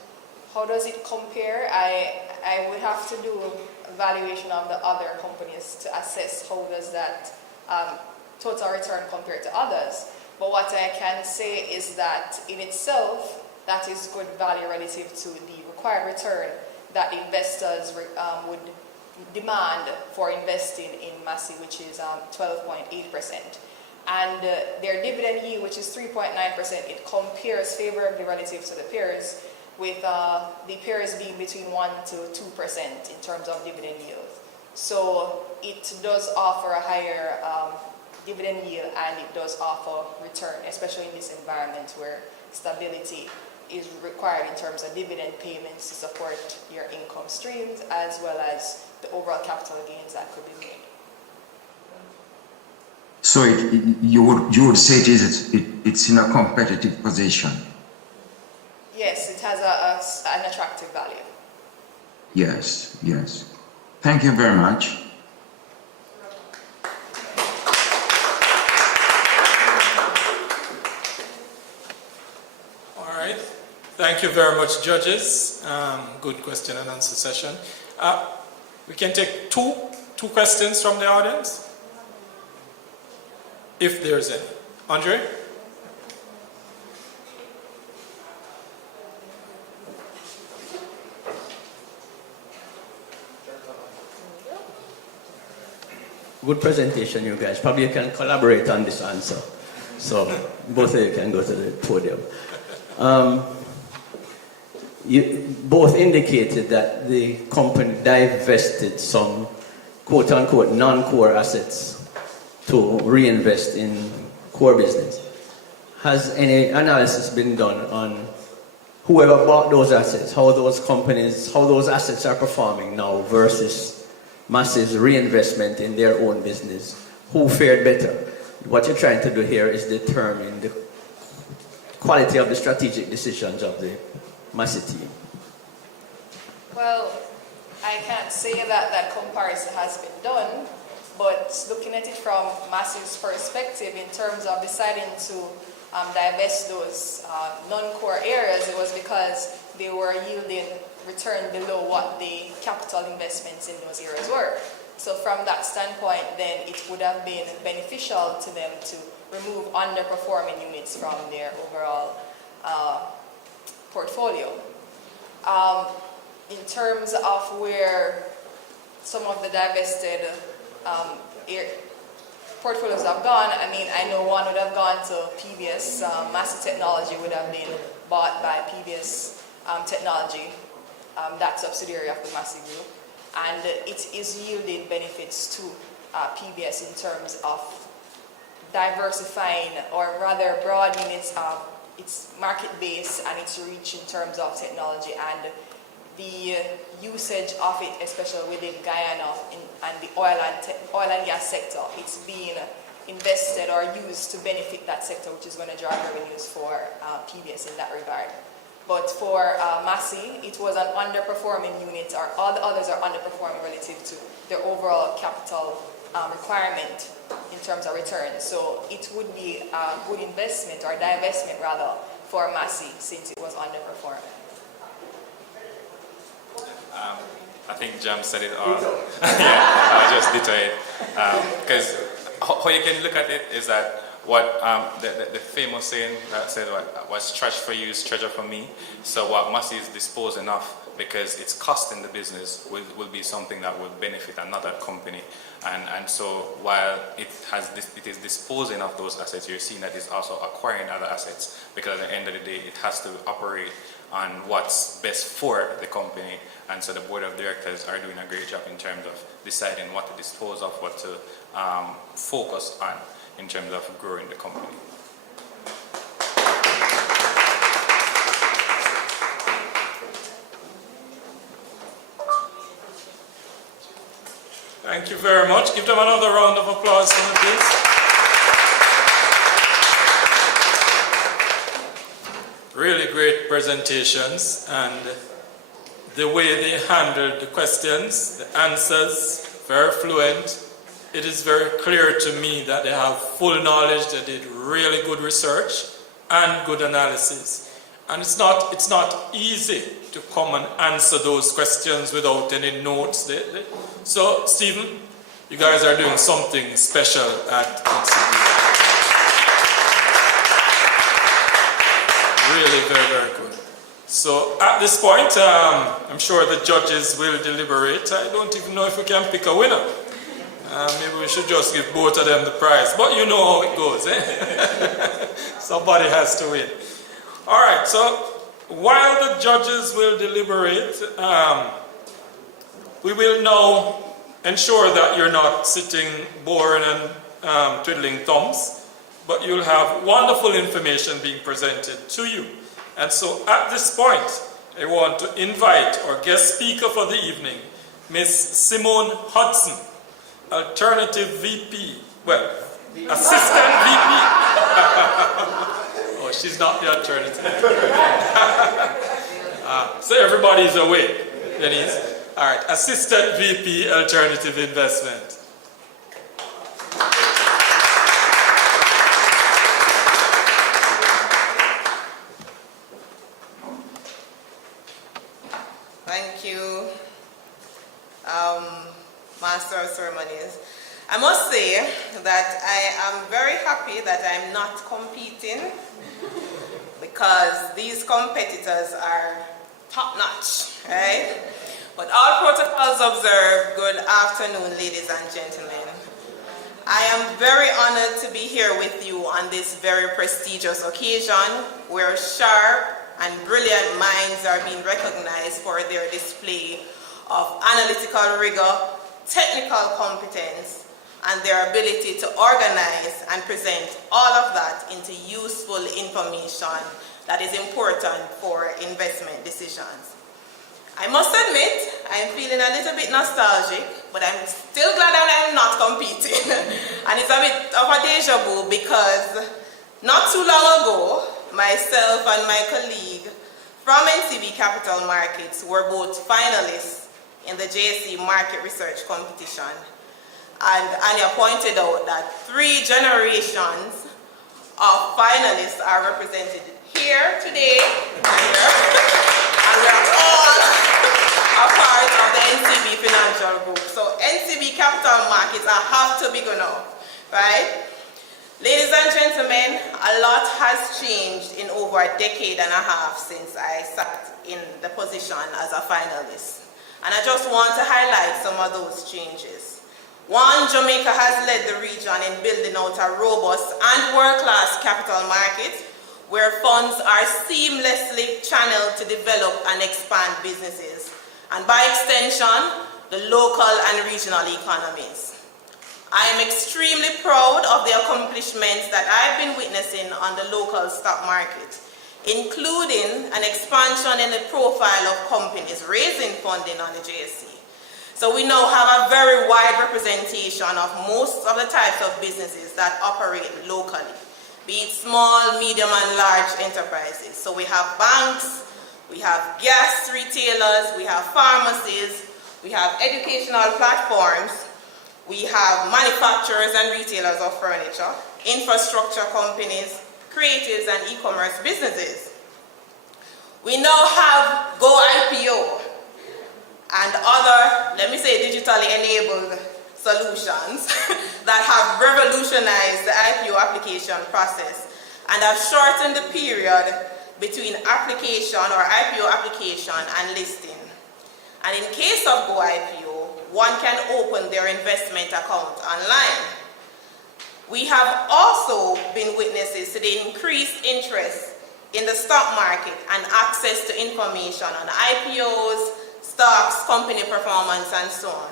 How does it compare? I would have to do a valuation of the other companies to assess how does that total return compare to others. But what I can say is that in itself, that is good value relative to the required return that investors would demand for investing in Massey, which is 12.8%. And their dividend yield, which is 3.9%, it compares favorably relative to the peers, with the peers being between 1 to 2% in terms of dividend yield. So it does offer a higher dividend yield, and it does offer return, especially in this environment where stability is required in terms of dividend payments to support your income streams, as well as the overall capital gains that could be made. So you would say it's in a competitive position? Yes, it has an attractive value. Yes, yes. Thank you very much. All right. Thank you very much, judges. Good question and answer session. We can take two questions from the audience, if there's any. Andre? Good presentation, you guys. Probably you can collaborate on this answer. So both of you can go to the podium. You both indicated that the company divested some quote-unquote non-core assets to reinvest in core business. Has any analysis been done on whoever bought those assets, how those companies, how those assets are performing now versus Massey's reinvestment in their own business? Who fared better? What you're trying to do here is determine the quality of the strategic decisions of the Massey team. Well, I can't say that that comparison has been done, but looking at it from Massey's perspective in terms of deciding to divest those non-core areas, it was because they were yielding return below what the capital investments in those areas were. So from that standpoint, then it would have been beneficial to them to remove underperforming units from their overall portfolio. In terms of where some of the divested portfolios have gone, I mean, I know one would have gone to PBS. Massey Technology would have been bought by PBS Technology, that subsidiary of the Massey Group, and it is yielding benefits to PBS in terms of diversifying, or rather broadening its market base and its reach in terms of technology, and the usage of it, especially within Guyana and the oil and gas sector. It's being invested or used to benefit that sector, which is going to drive revenues for PBS in that regard. But for Massey, it was an underperforming unit, or all the others are underperforming relative to their overall capital requirement in terms of return. So it would be a good investment, or divestment rather, for Massey, since it was underperforming. I think Jam said it all. Yeah, I'll just detail it. Because how you can look at it is that what the famous saying that said, what's trash for you is treasure for me. So what Massey is disposing of, because it's costing the business, will be something that will benefit another company. And so while it is disposing of those assets, you're seeing that it's also acquiring other assets, because at the end of the day, it has to operate on what's best for the company. And so the board of directors are doing a great job in terms of deciding what to dispose of, what to focus on in terms of growing the company. Thank you very much. Give them another round of applause for me, please. Really great presentations, and the way they handled the questions, the answers, very fluent. It is very clear to me that they have full knowledge, they did really good research and good analysis. And it's not easy to come and answer those questions without any notes. So, Stephen, you guys are doing something special at NCB. Really very, very good. So at this point, I'm sure the judges will deliberate. I don't even know if we can pick a winner. Maybe we should just give both of them the prize. But you know how it goes, eh? Somebody has to win. All right, so while the judges will deliberate, we will now ensure that you're not sitting bored and twiddling thumbs, but you'll have wonderful information being presented to you. And so at this point, I want to invite our guest speaker for the evening, Miss Simone Hudson, Alternative VP, well, Assistant VP. Oh, she's not the alternative. So everybody's awake, Denise. All right, Assistant VP, Alternative Investment. Thank you, Master of Ceremonies. I must say that I am very happy that I'm not competing, because these competitors are top-notch, right? But all protocols observed, good afternoon, ladies and gentlemen. I am very honored to be here with you on this very prestigious occasion where sharp and brilliant minds are being recognized for their display of analytical rigor, technical competence, and their ability to organize and present all of that into useful information that is important for investment decisions. I must admit, I'm feeling a little bit nostalgic, but I'm still glad that I'm not competing. And it's a bit of a deja vu, because not too long ago, myself and my colleague from NCB Capital Markets were both finalists in the JSC Market Research Competition. And Anya pointed out that 3 generations of finalists are represented here today and here. And we are all a part of the NCB Financial Group. So NCB Capital Markets have to be good enough, right? Ladies and gentlemen, a lot has changed in over a decade and a half since I sat in the position as a finalist. And I just want to highlight some of those changes. 1, Jamaica has led the region in building out a robust and world-class capital market where funds are seamlessly channeled to develop and expand businesses, and by extension, the local and regional economies. I am extremely proud of the accomplishments that I've been witnessing on the local stock market, including an expansion in the profile of companies raising funding on the JSE. So we now have a very wide representation of most of the types of businesses that operate locally, be it small, medium, and large enterprises. So we have banks, we have gas retailers, we have pharmacies, we have educational platforms, we have manufacturers and retailers of furniture, infrastructure companies, creatives, and e-commerce businesses. We now have Go IPO and other, let me say, digitally enabled solutions that have revolutionized the IPO application process and have shortened the period between application or IPO application and listing. And in case of Go IPO, one can open their investment account online. We have also been witnesses to the increased interest in the stock market and access to information on IPOs, stocks, company performance, and so on.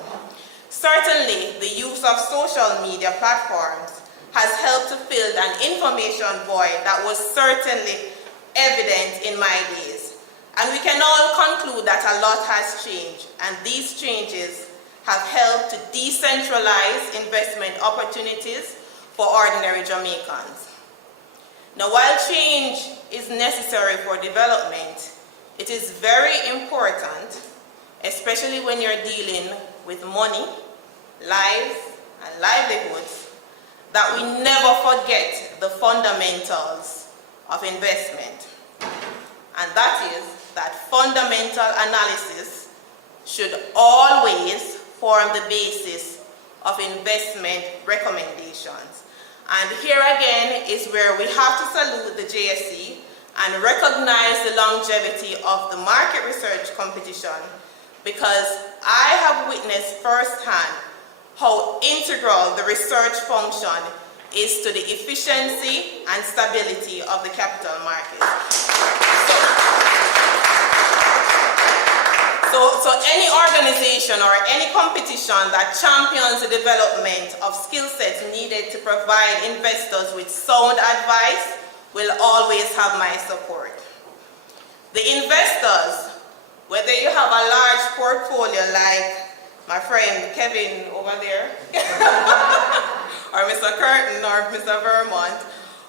Certainly, the use of social media platforms has helped to fill an information void that was certainly evident in my days. And we can all conclude that a lot has changed, and these changes have helped to decentralize investment opportunities for ordinary Jamaicans. Now, while change is necessary for development, it is very important, especially when you're dealing with money, lives, and livelihoods, that we never forget the fundamentals of investment. And that is that fundamental analysis should always form the basis of investment recommendations. And here again is where we have to salute the JSE and recognize the longevity of the market research competition, because I have witnessed firsthand how integral the research function is to the efficiency and stability of the capital market. So any organization or any competition that champions the development of skill sets needed to provide investors with sound advice will always have my support. The investors, whether you have a large portfolio like my friend Kevin over there, or Mr. Curtin or Mr. Vermont,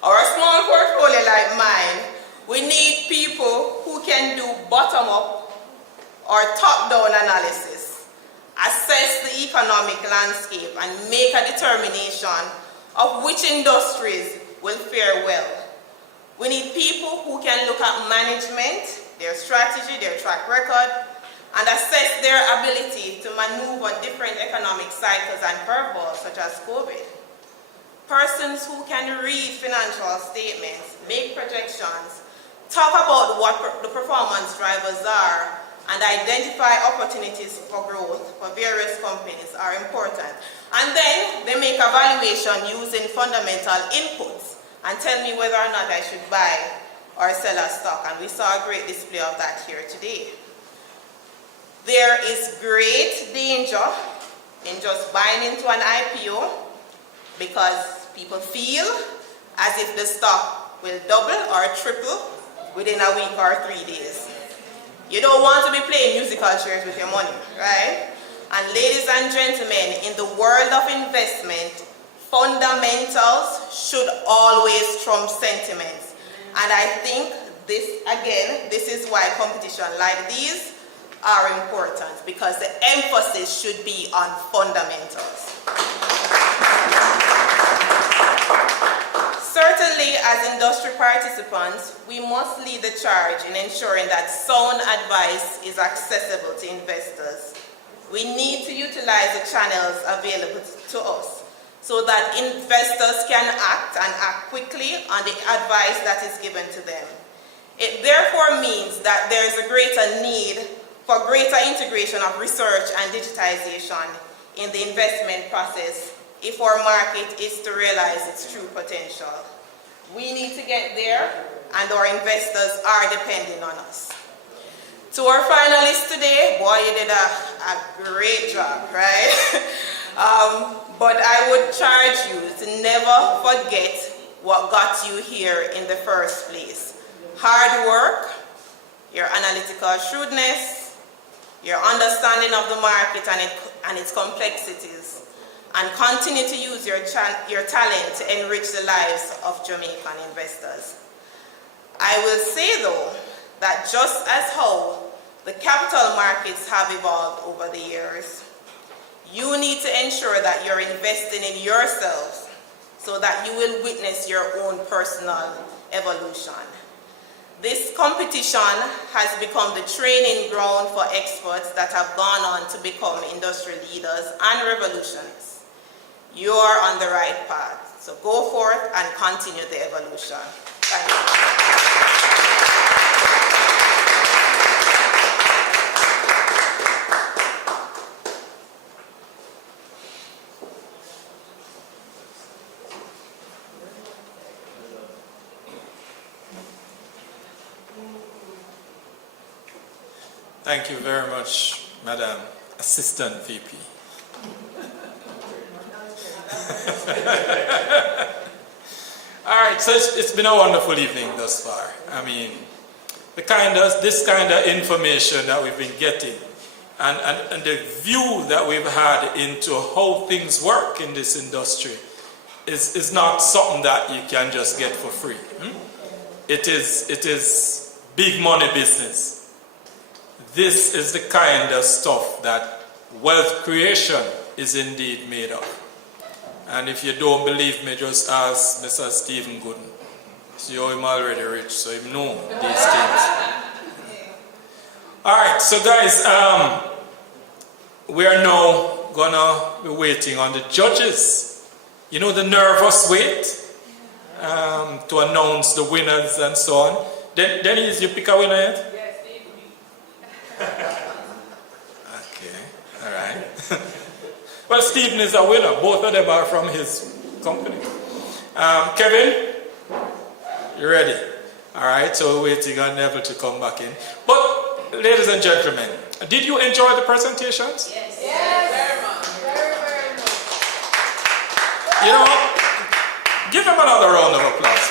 or a small portfolio like mine, we need people who can do bottom-up or top-down analysis, assess the economic landscape, and make a determination of which industries will fare well. We need people who can look at management, their strategy, their track record, and assess their ability to maneuver different economic cycles and curveballs such as COVID. Persons who can read financial statements, make projections, talk about what the performance drivers are, and identify opportunities for growth for various companies are important. And then they make evaluation using fundamental inputs and tell me whether or not I should buy or sell a stock. And we saw a great display of that here today. There is great danger in just buying into an IPO because people feel as if the stock will double or triple within a week or 3 days. You don't want to be playing musical chairs with your money, right? And ladies and gentlemen, in the world of investment, fundamentals should always trump sentiments. And I think this is why competition like these are important, because the emphasis should be on fundamentals. Certainly, as industry participants, we must lead the charge in ensuring that sound advice is accessible to investors. We need to utilize the channels available to us so that investors can act and act quickly on the advice that is given to them. It therefore means that there is a greater need for greater integration of research and digitization in the investment process if our market is to realize its true potential. We need to get there, and our investors are depending on us. To our finalists today, boy, you did a great job, right? But I would charge you to never forget what got you here in the first place. Hard work, your analytical shrewdness, your understanding of the market and its complexities, and continue to use your talent to enrich the lives of Jamaican investors. I will say though, that just as how the capital markets have evolved over the years, you need to ensure that you're investing in yourselves so that you will witness your own personal evolution. This competition has become the training ground for experts that have gone on to become industry leaders and revolutionists. You are on the right path. So go forth and continue the evolution. Thank you. Thank you very much, Madam Assistant VP. All right, so it's been a wonderful evening thus far. I mean, this kind of information that we've been getting and the view that we've had into how things work in this industry is not something that you can just get for free. It is big money business. This is the kind of stuff that wealth creation is indeed made of. And if you don't believe me, just ask Mr. Stephen Gooden. See how him already rich, so him know these things. Alright, so guys, we are now gonna be waiting on the judges. You know, the nervous wait to announce the winners and so on. Denise, you pick a winner yet? Okay, all right. Well, Stephen is a winner. Both of them are from his company. Kevin, you ready? All right, so we're waiting on Neville to come back in. But, ladies and gentlemen, did you enjoy the presentations? Yes. Yes. Very much. Very much. You know, give them another round of applause.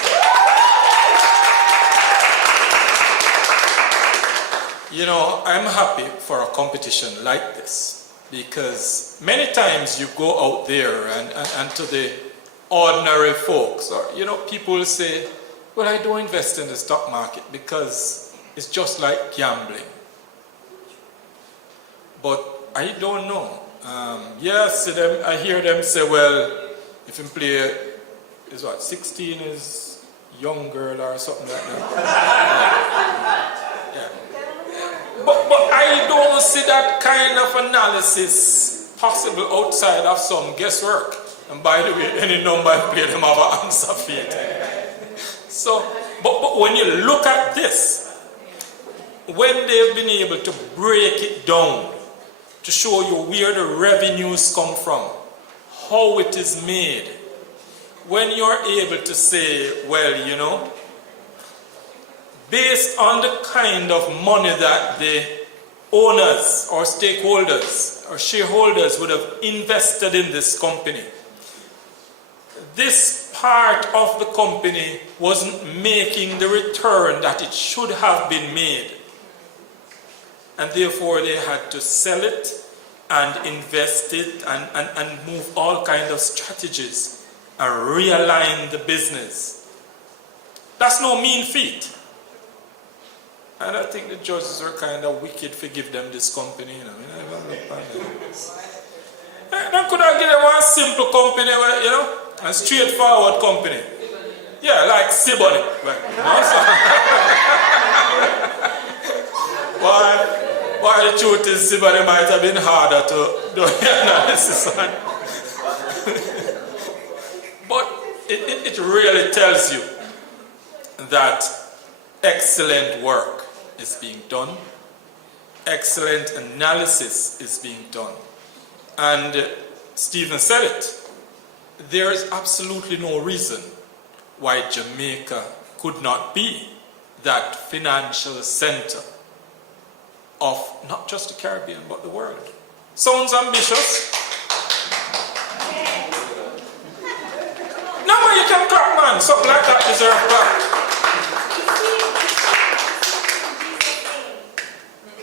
You know, I'm happy for a competition like this because many times you go out there and to the ordinary folks, or, you know, people will say, well, I don't invest in the stock market because it's just like gambling. But I don't know. Yes, I hear them say, well, if you play, is what, 16 is young girl or something like that. Yeah. But I don't see that kind of analysis possible outside of some guesswork. And by the way, any number I play, them have an answer for it. So, but when you look at this, when they've been able to break it down, to show you where the revenues come from, how it is made, when you're able to say, well, you know, based on the kind of money that the owners or stakeholders or shareholders would have invested in this company, this part of the company wasn't making the return that it should have been made. And therefore they had to sell it and invest it and move all kinds of strategies and realign the business. That's no mean feat. And I think the judges are kind of wicked to give them this company. You know, I could have given them one simple company, where, you know, a straightforward company. Yeah, like Siboney. Why the truth is, Siboney might have been harder to do the analysis on. But it really tells you that excellent work is being done, excellent analysis is being done. And Stephen said it, there is absolutely no reason why Jamaica could not be that financial center of not just the Caribbean but the world. Sounds ambitious? No, you can clap, man. Something like that deserves clap.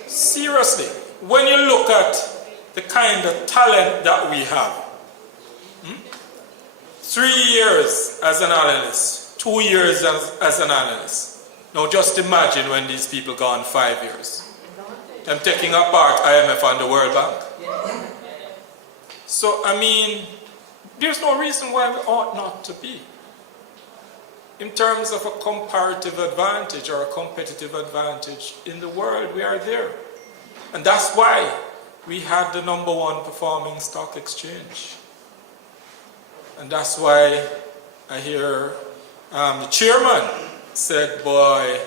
Seriously, when you look at the kind of talent that we have, 3 years as an analyst, 2 years as an analyst. Now just imagine when these people go on 5 years. I'm taking apart IMF and the World Bank. So, I mean, there's no reason why we ought not to be. In terms of a comparative advantage or a competitive advantage in the world, we are there. And that's why we had the #1 performing stock exchange. And that's why I hear the chairman said, boy,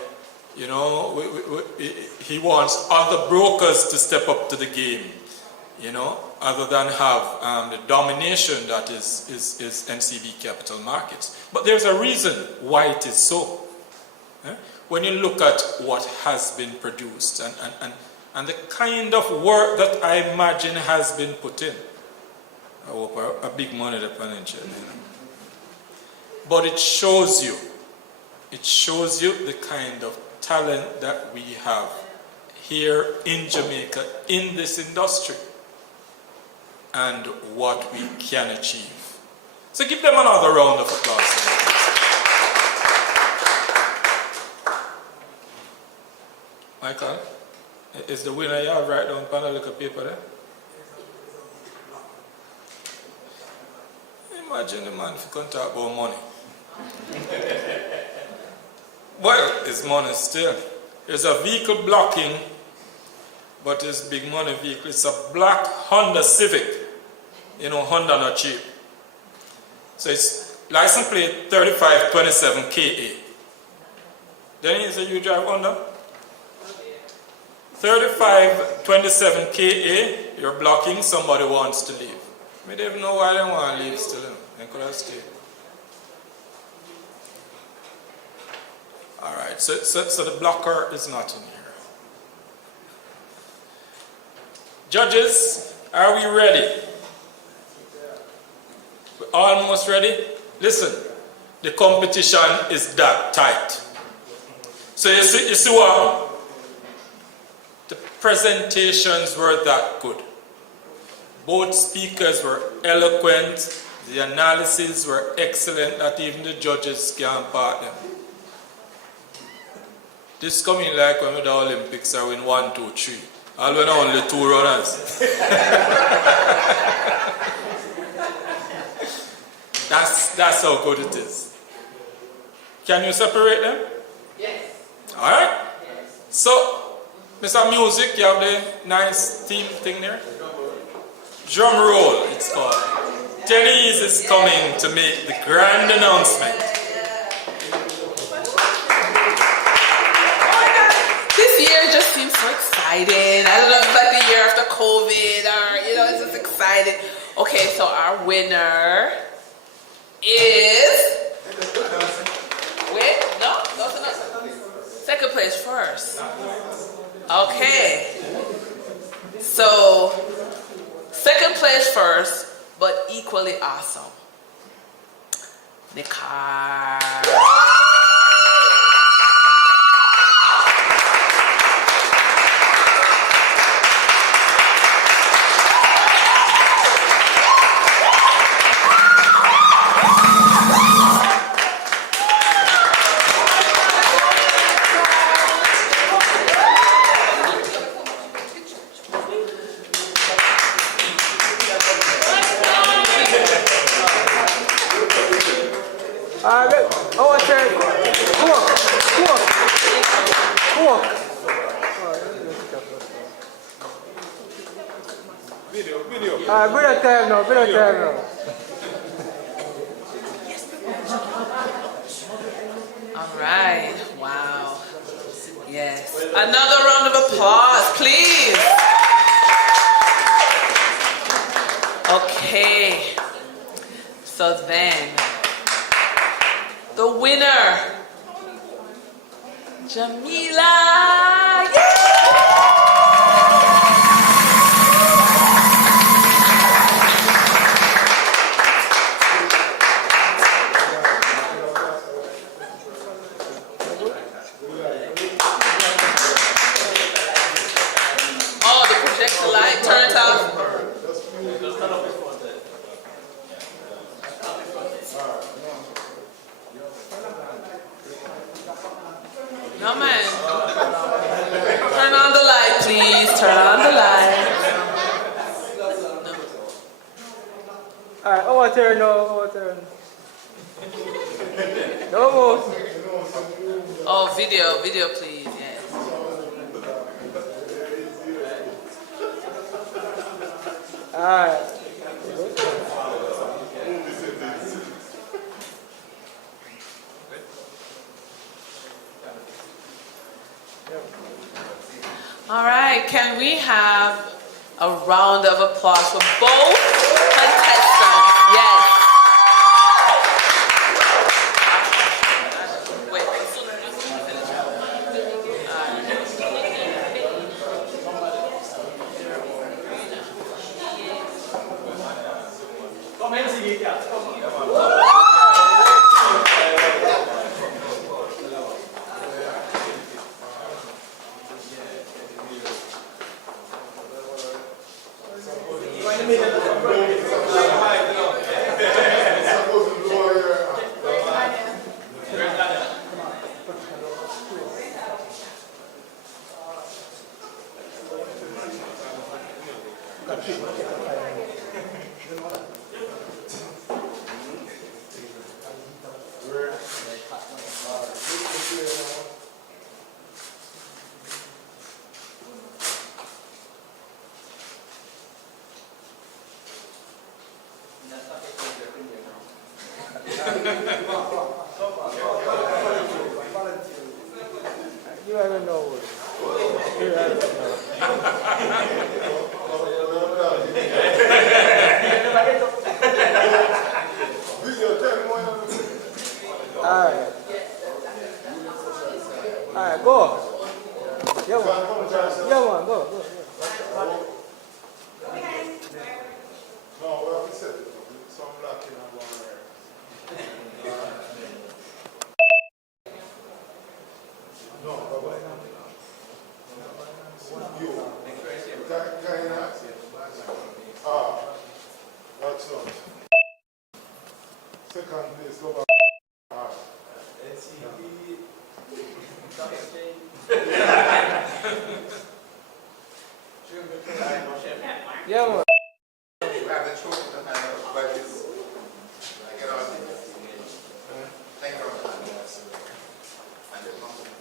you know, he wants other brokers to step up to the game, you know, other than have the domination that is NCB Capital Markets. But there's a reason why it is so. When you look at what has been produced and the kind of work that I imagine has been put in. I hope a big money dependent, you know. But it shows you the kind of talent that we have here in Jamaica in this industry and what we can achieve. So give them another round of applause. Michael, is the winner you have right down on a little paper there? Imagine the man if you can talk about money. Well, it's money still. There's a vehicle blocking, but it's big money vehicle. It's a black Honda Civic. You know, Honda not cheap. So it's license plate 3527 KA. Then you say you drive Honda? 3527 KA, you're blocking, somebody wants to leave. I don't even know why they want to leave still. They could have stayed. Alright, so the blocker is not in here. Judges, are we ready? We're almost ready? Listen, the competition is that tight. So you see what? The presentations were that good. Both speakers were eloquent. The analyses were excellent that even the judges can't part them. This coming like when the Olympics are win 1, 2, 3. All when only 2 runners. That's how good it is. Can you separate them? Yes. Alright? Yes. So, Mr. Music, you have the nice theme thing there? Drum roll, it's called. Denise is coming to make the grand announcement. This year just seems so exciting. I don't know if it's like the year after COVID or, you know, it's just exciting. Okay, so our winner is... Wait, no? Second place first. Okay. So, second place first, but equally awesome. Nikar. All right. Wow. Yes. Another round of applause, please. Okay. So then, the winner, Jamila. Yay! No man. Turn on the light, please. Turn on the light. Alright, our turn now, our turn. No more. Oh, video, please. Yes. Alright. All right, can we have a round of applause for both contestants? Yes. Wait. You ever know it? You ever know. Alright. Alright, go. Yeah, man. Yeah, man, go. No, we have to set it up. Some black in and one red. No, bye-bye. You. Kind of. Ah, that's not. Second place, go back. Ah. Yeah, man. We have the truth in the hand of budgets. Get on. Thank you very much. And the company.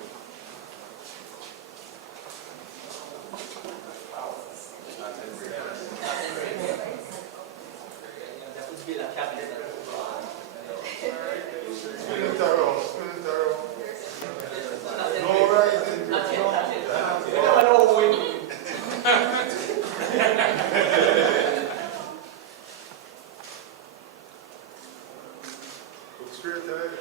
Spin it around, spin it around. No rising. You never know who wins. Look straight ahead.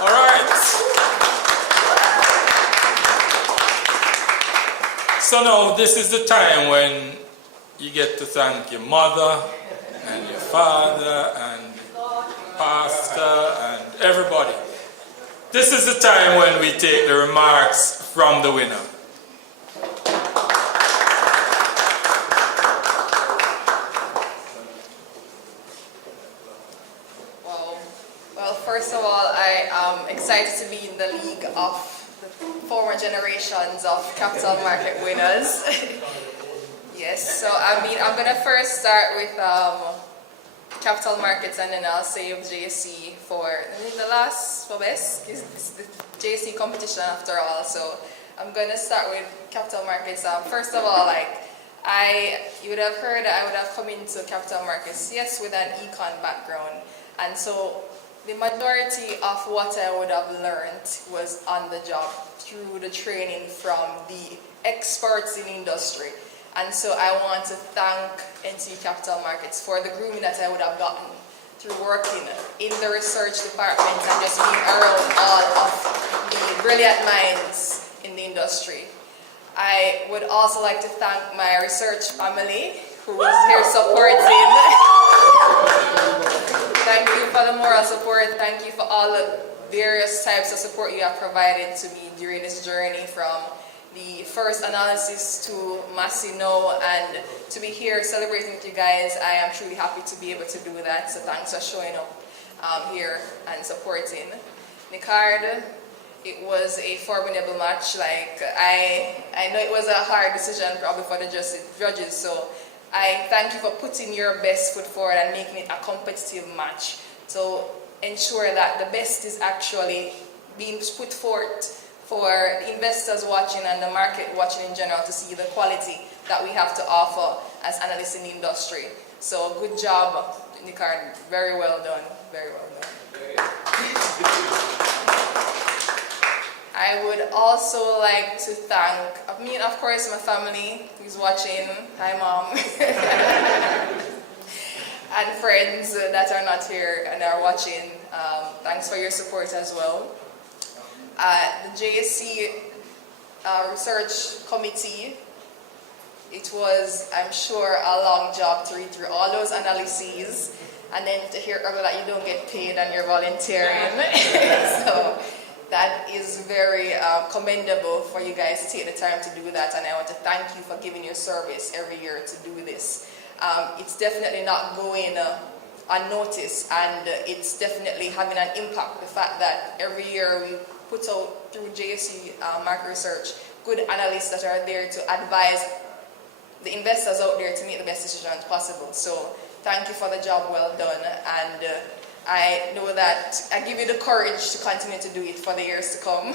All right. So now this is the time when you get to thank your mother and your father and pastor and everybody. This is the time when we take the remarks from the winner. Well, first of all, I am excited to be in the league of the former generations of capital market winners. Yes, so I'm going to first start with capital markets, and then I'll save JC for the last for best. It's the JC competition after all, so I'm going to start with capital markets. First of all, you would have heard that I would have come into capital markets, yes, with an econ background, and so the majority of what I would have learned was on the job through the training from the experts in industry. And so I want to thank NC Capital Markets for the grooming that I would have gotten through working in the research department and just being around all of the brilliant minds in the industry. I would also like to thank my research family who was here supporting. Thank you for the moral support. Thank you for all the various types of support you have provided to me during this journey, from the first analysis to Massey now, and to be here celebrating with you guys. I am truly happy to be able to do that. So thanks for showing up here and supporting. Nicard, it was a formidable match. I know it was a hard decision probably for the judges, so I thank you for putting your best foot forward and making it a competitive match. So ensure that the best is actually being put forth for investors watching and the market watching in general to see the quality that we have to offer as analysts in the industry. So good job, Nicard. Very well done. Very well done. I would also like to thank, of course, my family who's watching. Hi, Mom. And friends that are not here and are watching. Thanks for your support as well. The JSC Research Committee, it was, I'm sure, a long job to read through all those analyses and then to hear that you don't get paid and you're volunteering. So that is very commendable for you guys to take the time to do that, and I want to thank you for giving your service every year to do this. It's definitely not going unnoticed, and it's definitely having an impact. The fact that every year we put out through JSC market research good analysts that are there to advise the investors out there to make the best decisions possible. So thank you for the job well done, and I know that I give you the courage to continue to do it for the years to come.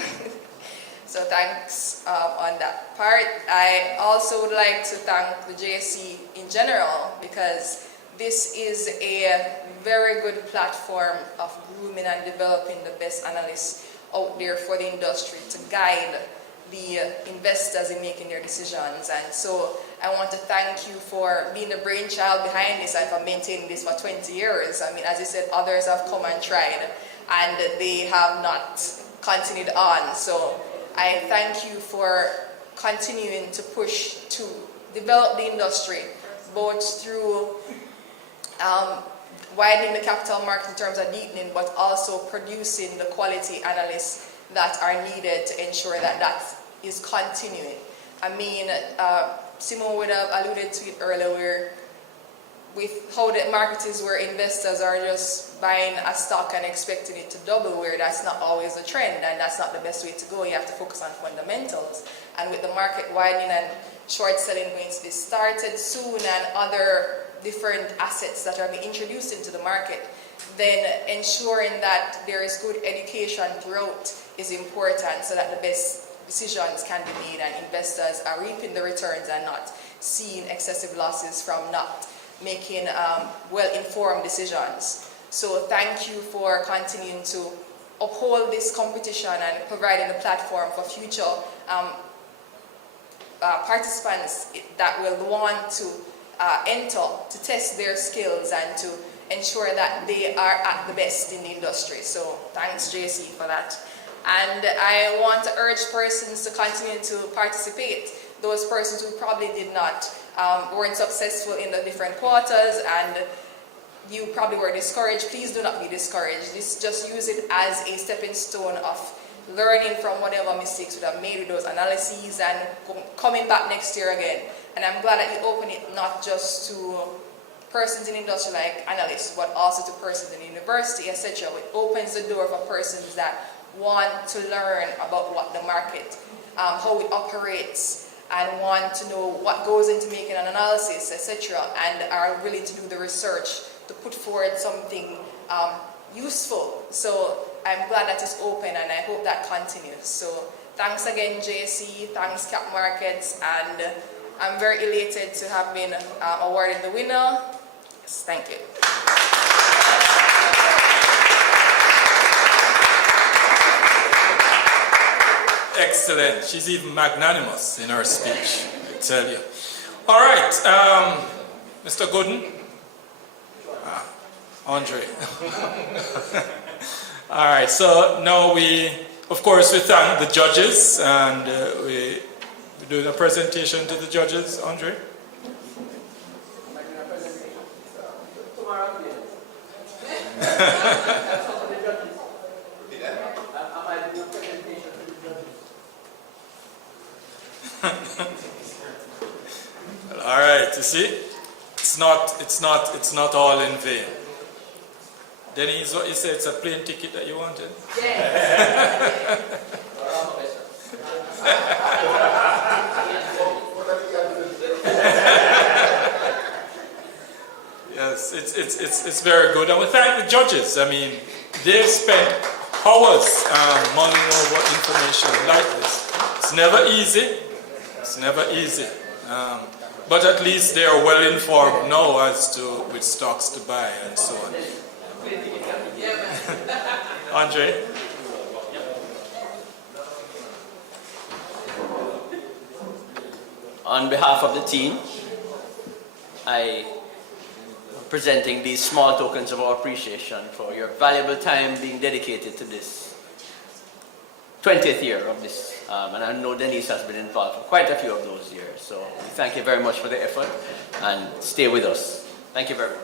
So thanks on that part. I also would like to thank the JSC in general, because this is a very good platform of grooming and developing the best analysts out there for the industry to guide the investors in making their decisions. And so I want to thank you for being the brainchild behind this and for maintaining this for 20 years. I mean, as you said, others have come and tried and they have not continued on. So I thank you for continuing to push to develop the industry, both through widening the capital market in terms of deepening, but also producing the quality analysts that are needed to ensure that that is continuing. I mean, Simon would have alluded to it earlier, with how the market is where investors are just buying a stock and expecting it to double, where that's not always the trend and that's not the best way to go. You have to focus on fundamentals. And with the market widening and short selling going to be started soon and other different assets that are being introduced into the market, then ensuring that there is good education throughout is important so that the best decisions can be made and investors are reaping the returns and not seeing excessive losses from not making well-informed decisions. So thank you for continuing to uphold this competition and providing the platform for future participants that will want to enter to test their skills and to ensure that they are at the best in the industry. So thanks, JC, for that. And I want to urge persons to continue to participate. Those persons who probably did not, weren't successful in the different quarters and you probably were discouraged, please do not be discouraged. Just use it as a stepping stone of learning from whatever mistakes you have made with those analyses and coming back next year again. And I'm glad that you open it not just to persons in industry like analysts, but also to persons in university, etc. It opens the door for persons that want to learn about what the market, how it operates, and want to know what goes into making an analysis, etc., and are willing to do the research to put forward something useful. So I'm glad that it's open and I hope that continues. So thanks again, JSC, thanks Cap Markets, and I'm very elated to have been awarded the winner. Yes, thank you. Excellent. She's even magnanimous in her speech, I tell you. All right, Mr. Gooden. Andre. All right, so now of course, we thank the judges, and we do a presentation to the judges, Andre. All right, you see, it's not all in vain. Denise, what you said, it's a plane ticket that you wanted? Yeah. Yes, it's very good, and we thank the judges. I mean, they've spent hours mulling over information like this. It's never easy. It's never easy. But at least they are well informed now as to which stocks to buy and so on. Andre? On behalf of the team, I presenting these small tokens of our appreciation for your valuable time being dedicated to this 20th year of this. And I know Denise has been involved for quite a few of those years. So we thank you very much for the effort and stay with us. Thank you very much.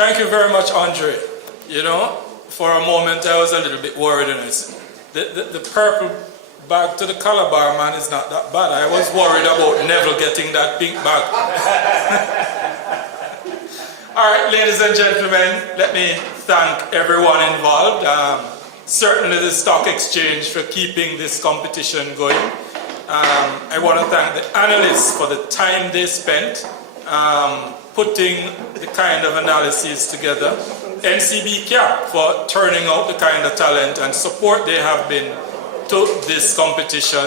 Thank you very much, Andre. You know, for a moment I was a little bit worried, and the purple bag to the Calabar man is not that bad. I was worried about Neville getting that pink bag. All right, ladies and gentlemen, let me thank everyone involved. Certainly the Stock Exchange for keeping this competition going. I want to thank the analysts for the time they spent putting the kind of analyses together. NCB CAP for turning out the kind of talent and support they have been to this competition.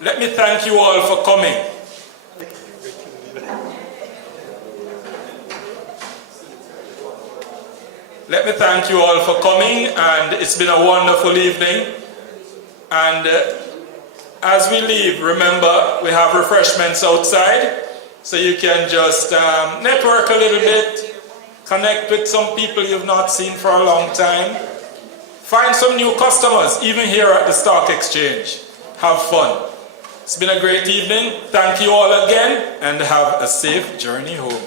Let me thank you all for coming. Let me thank you all for coming, and it's been a wonderful evening. And as we leave, remember we have refreshments outside, so you can just network a little bit, connect with some people you've not seen for a long time, find some new customers, even here at the Stock Exchange. Have fun. It's been a great evening. Thank you all again, and have a safe journey home.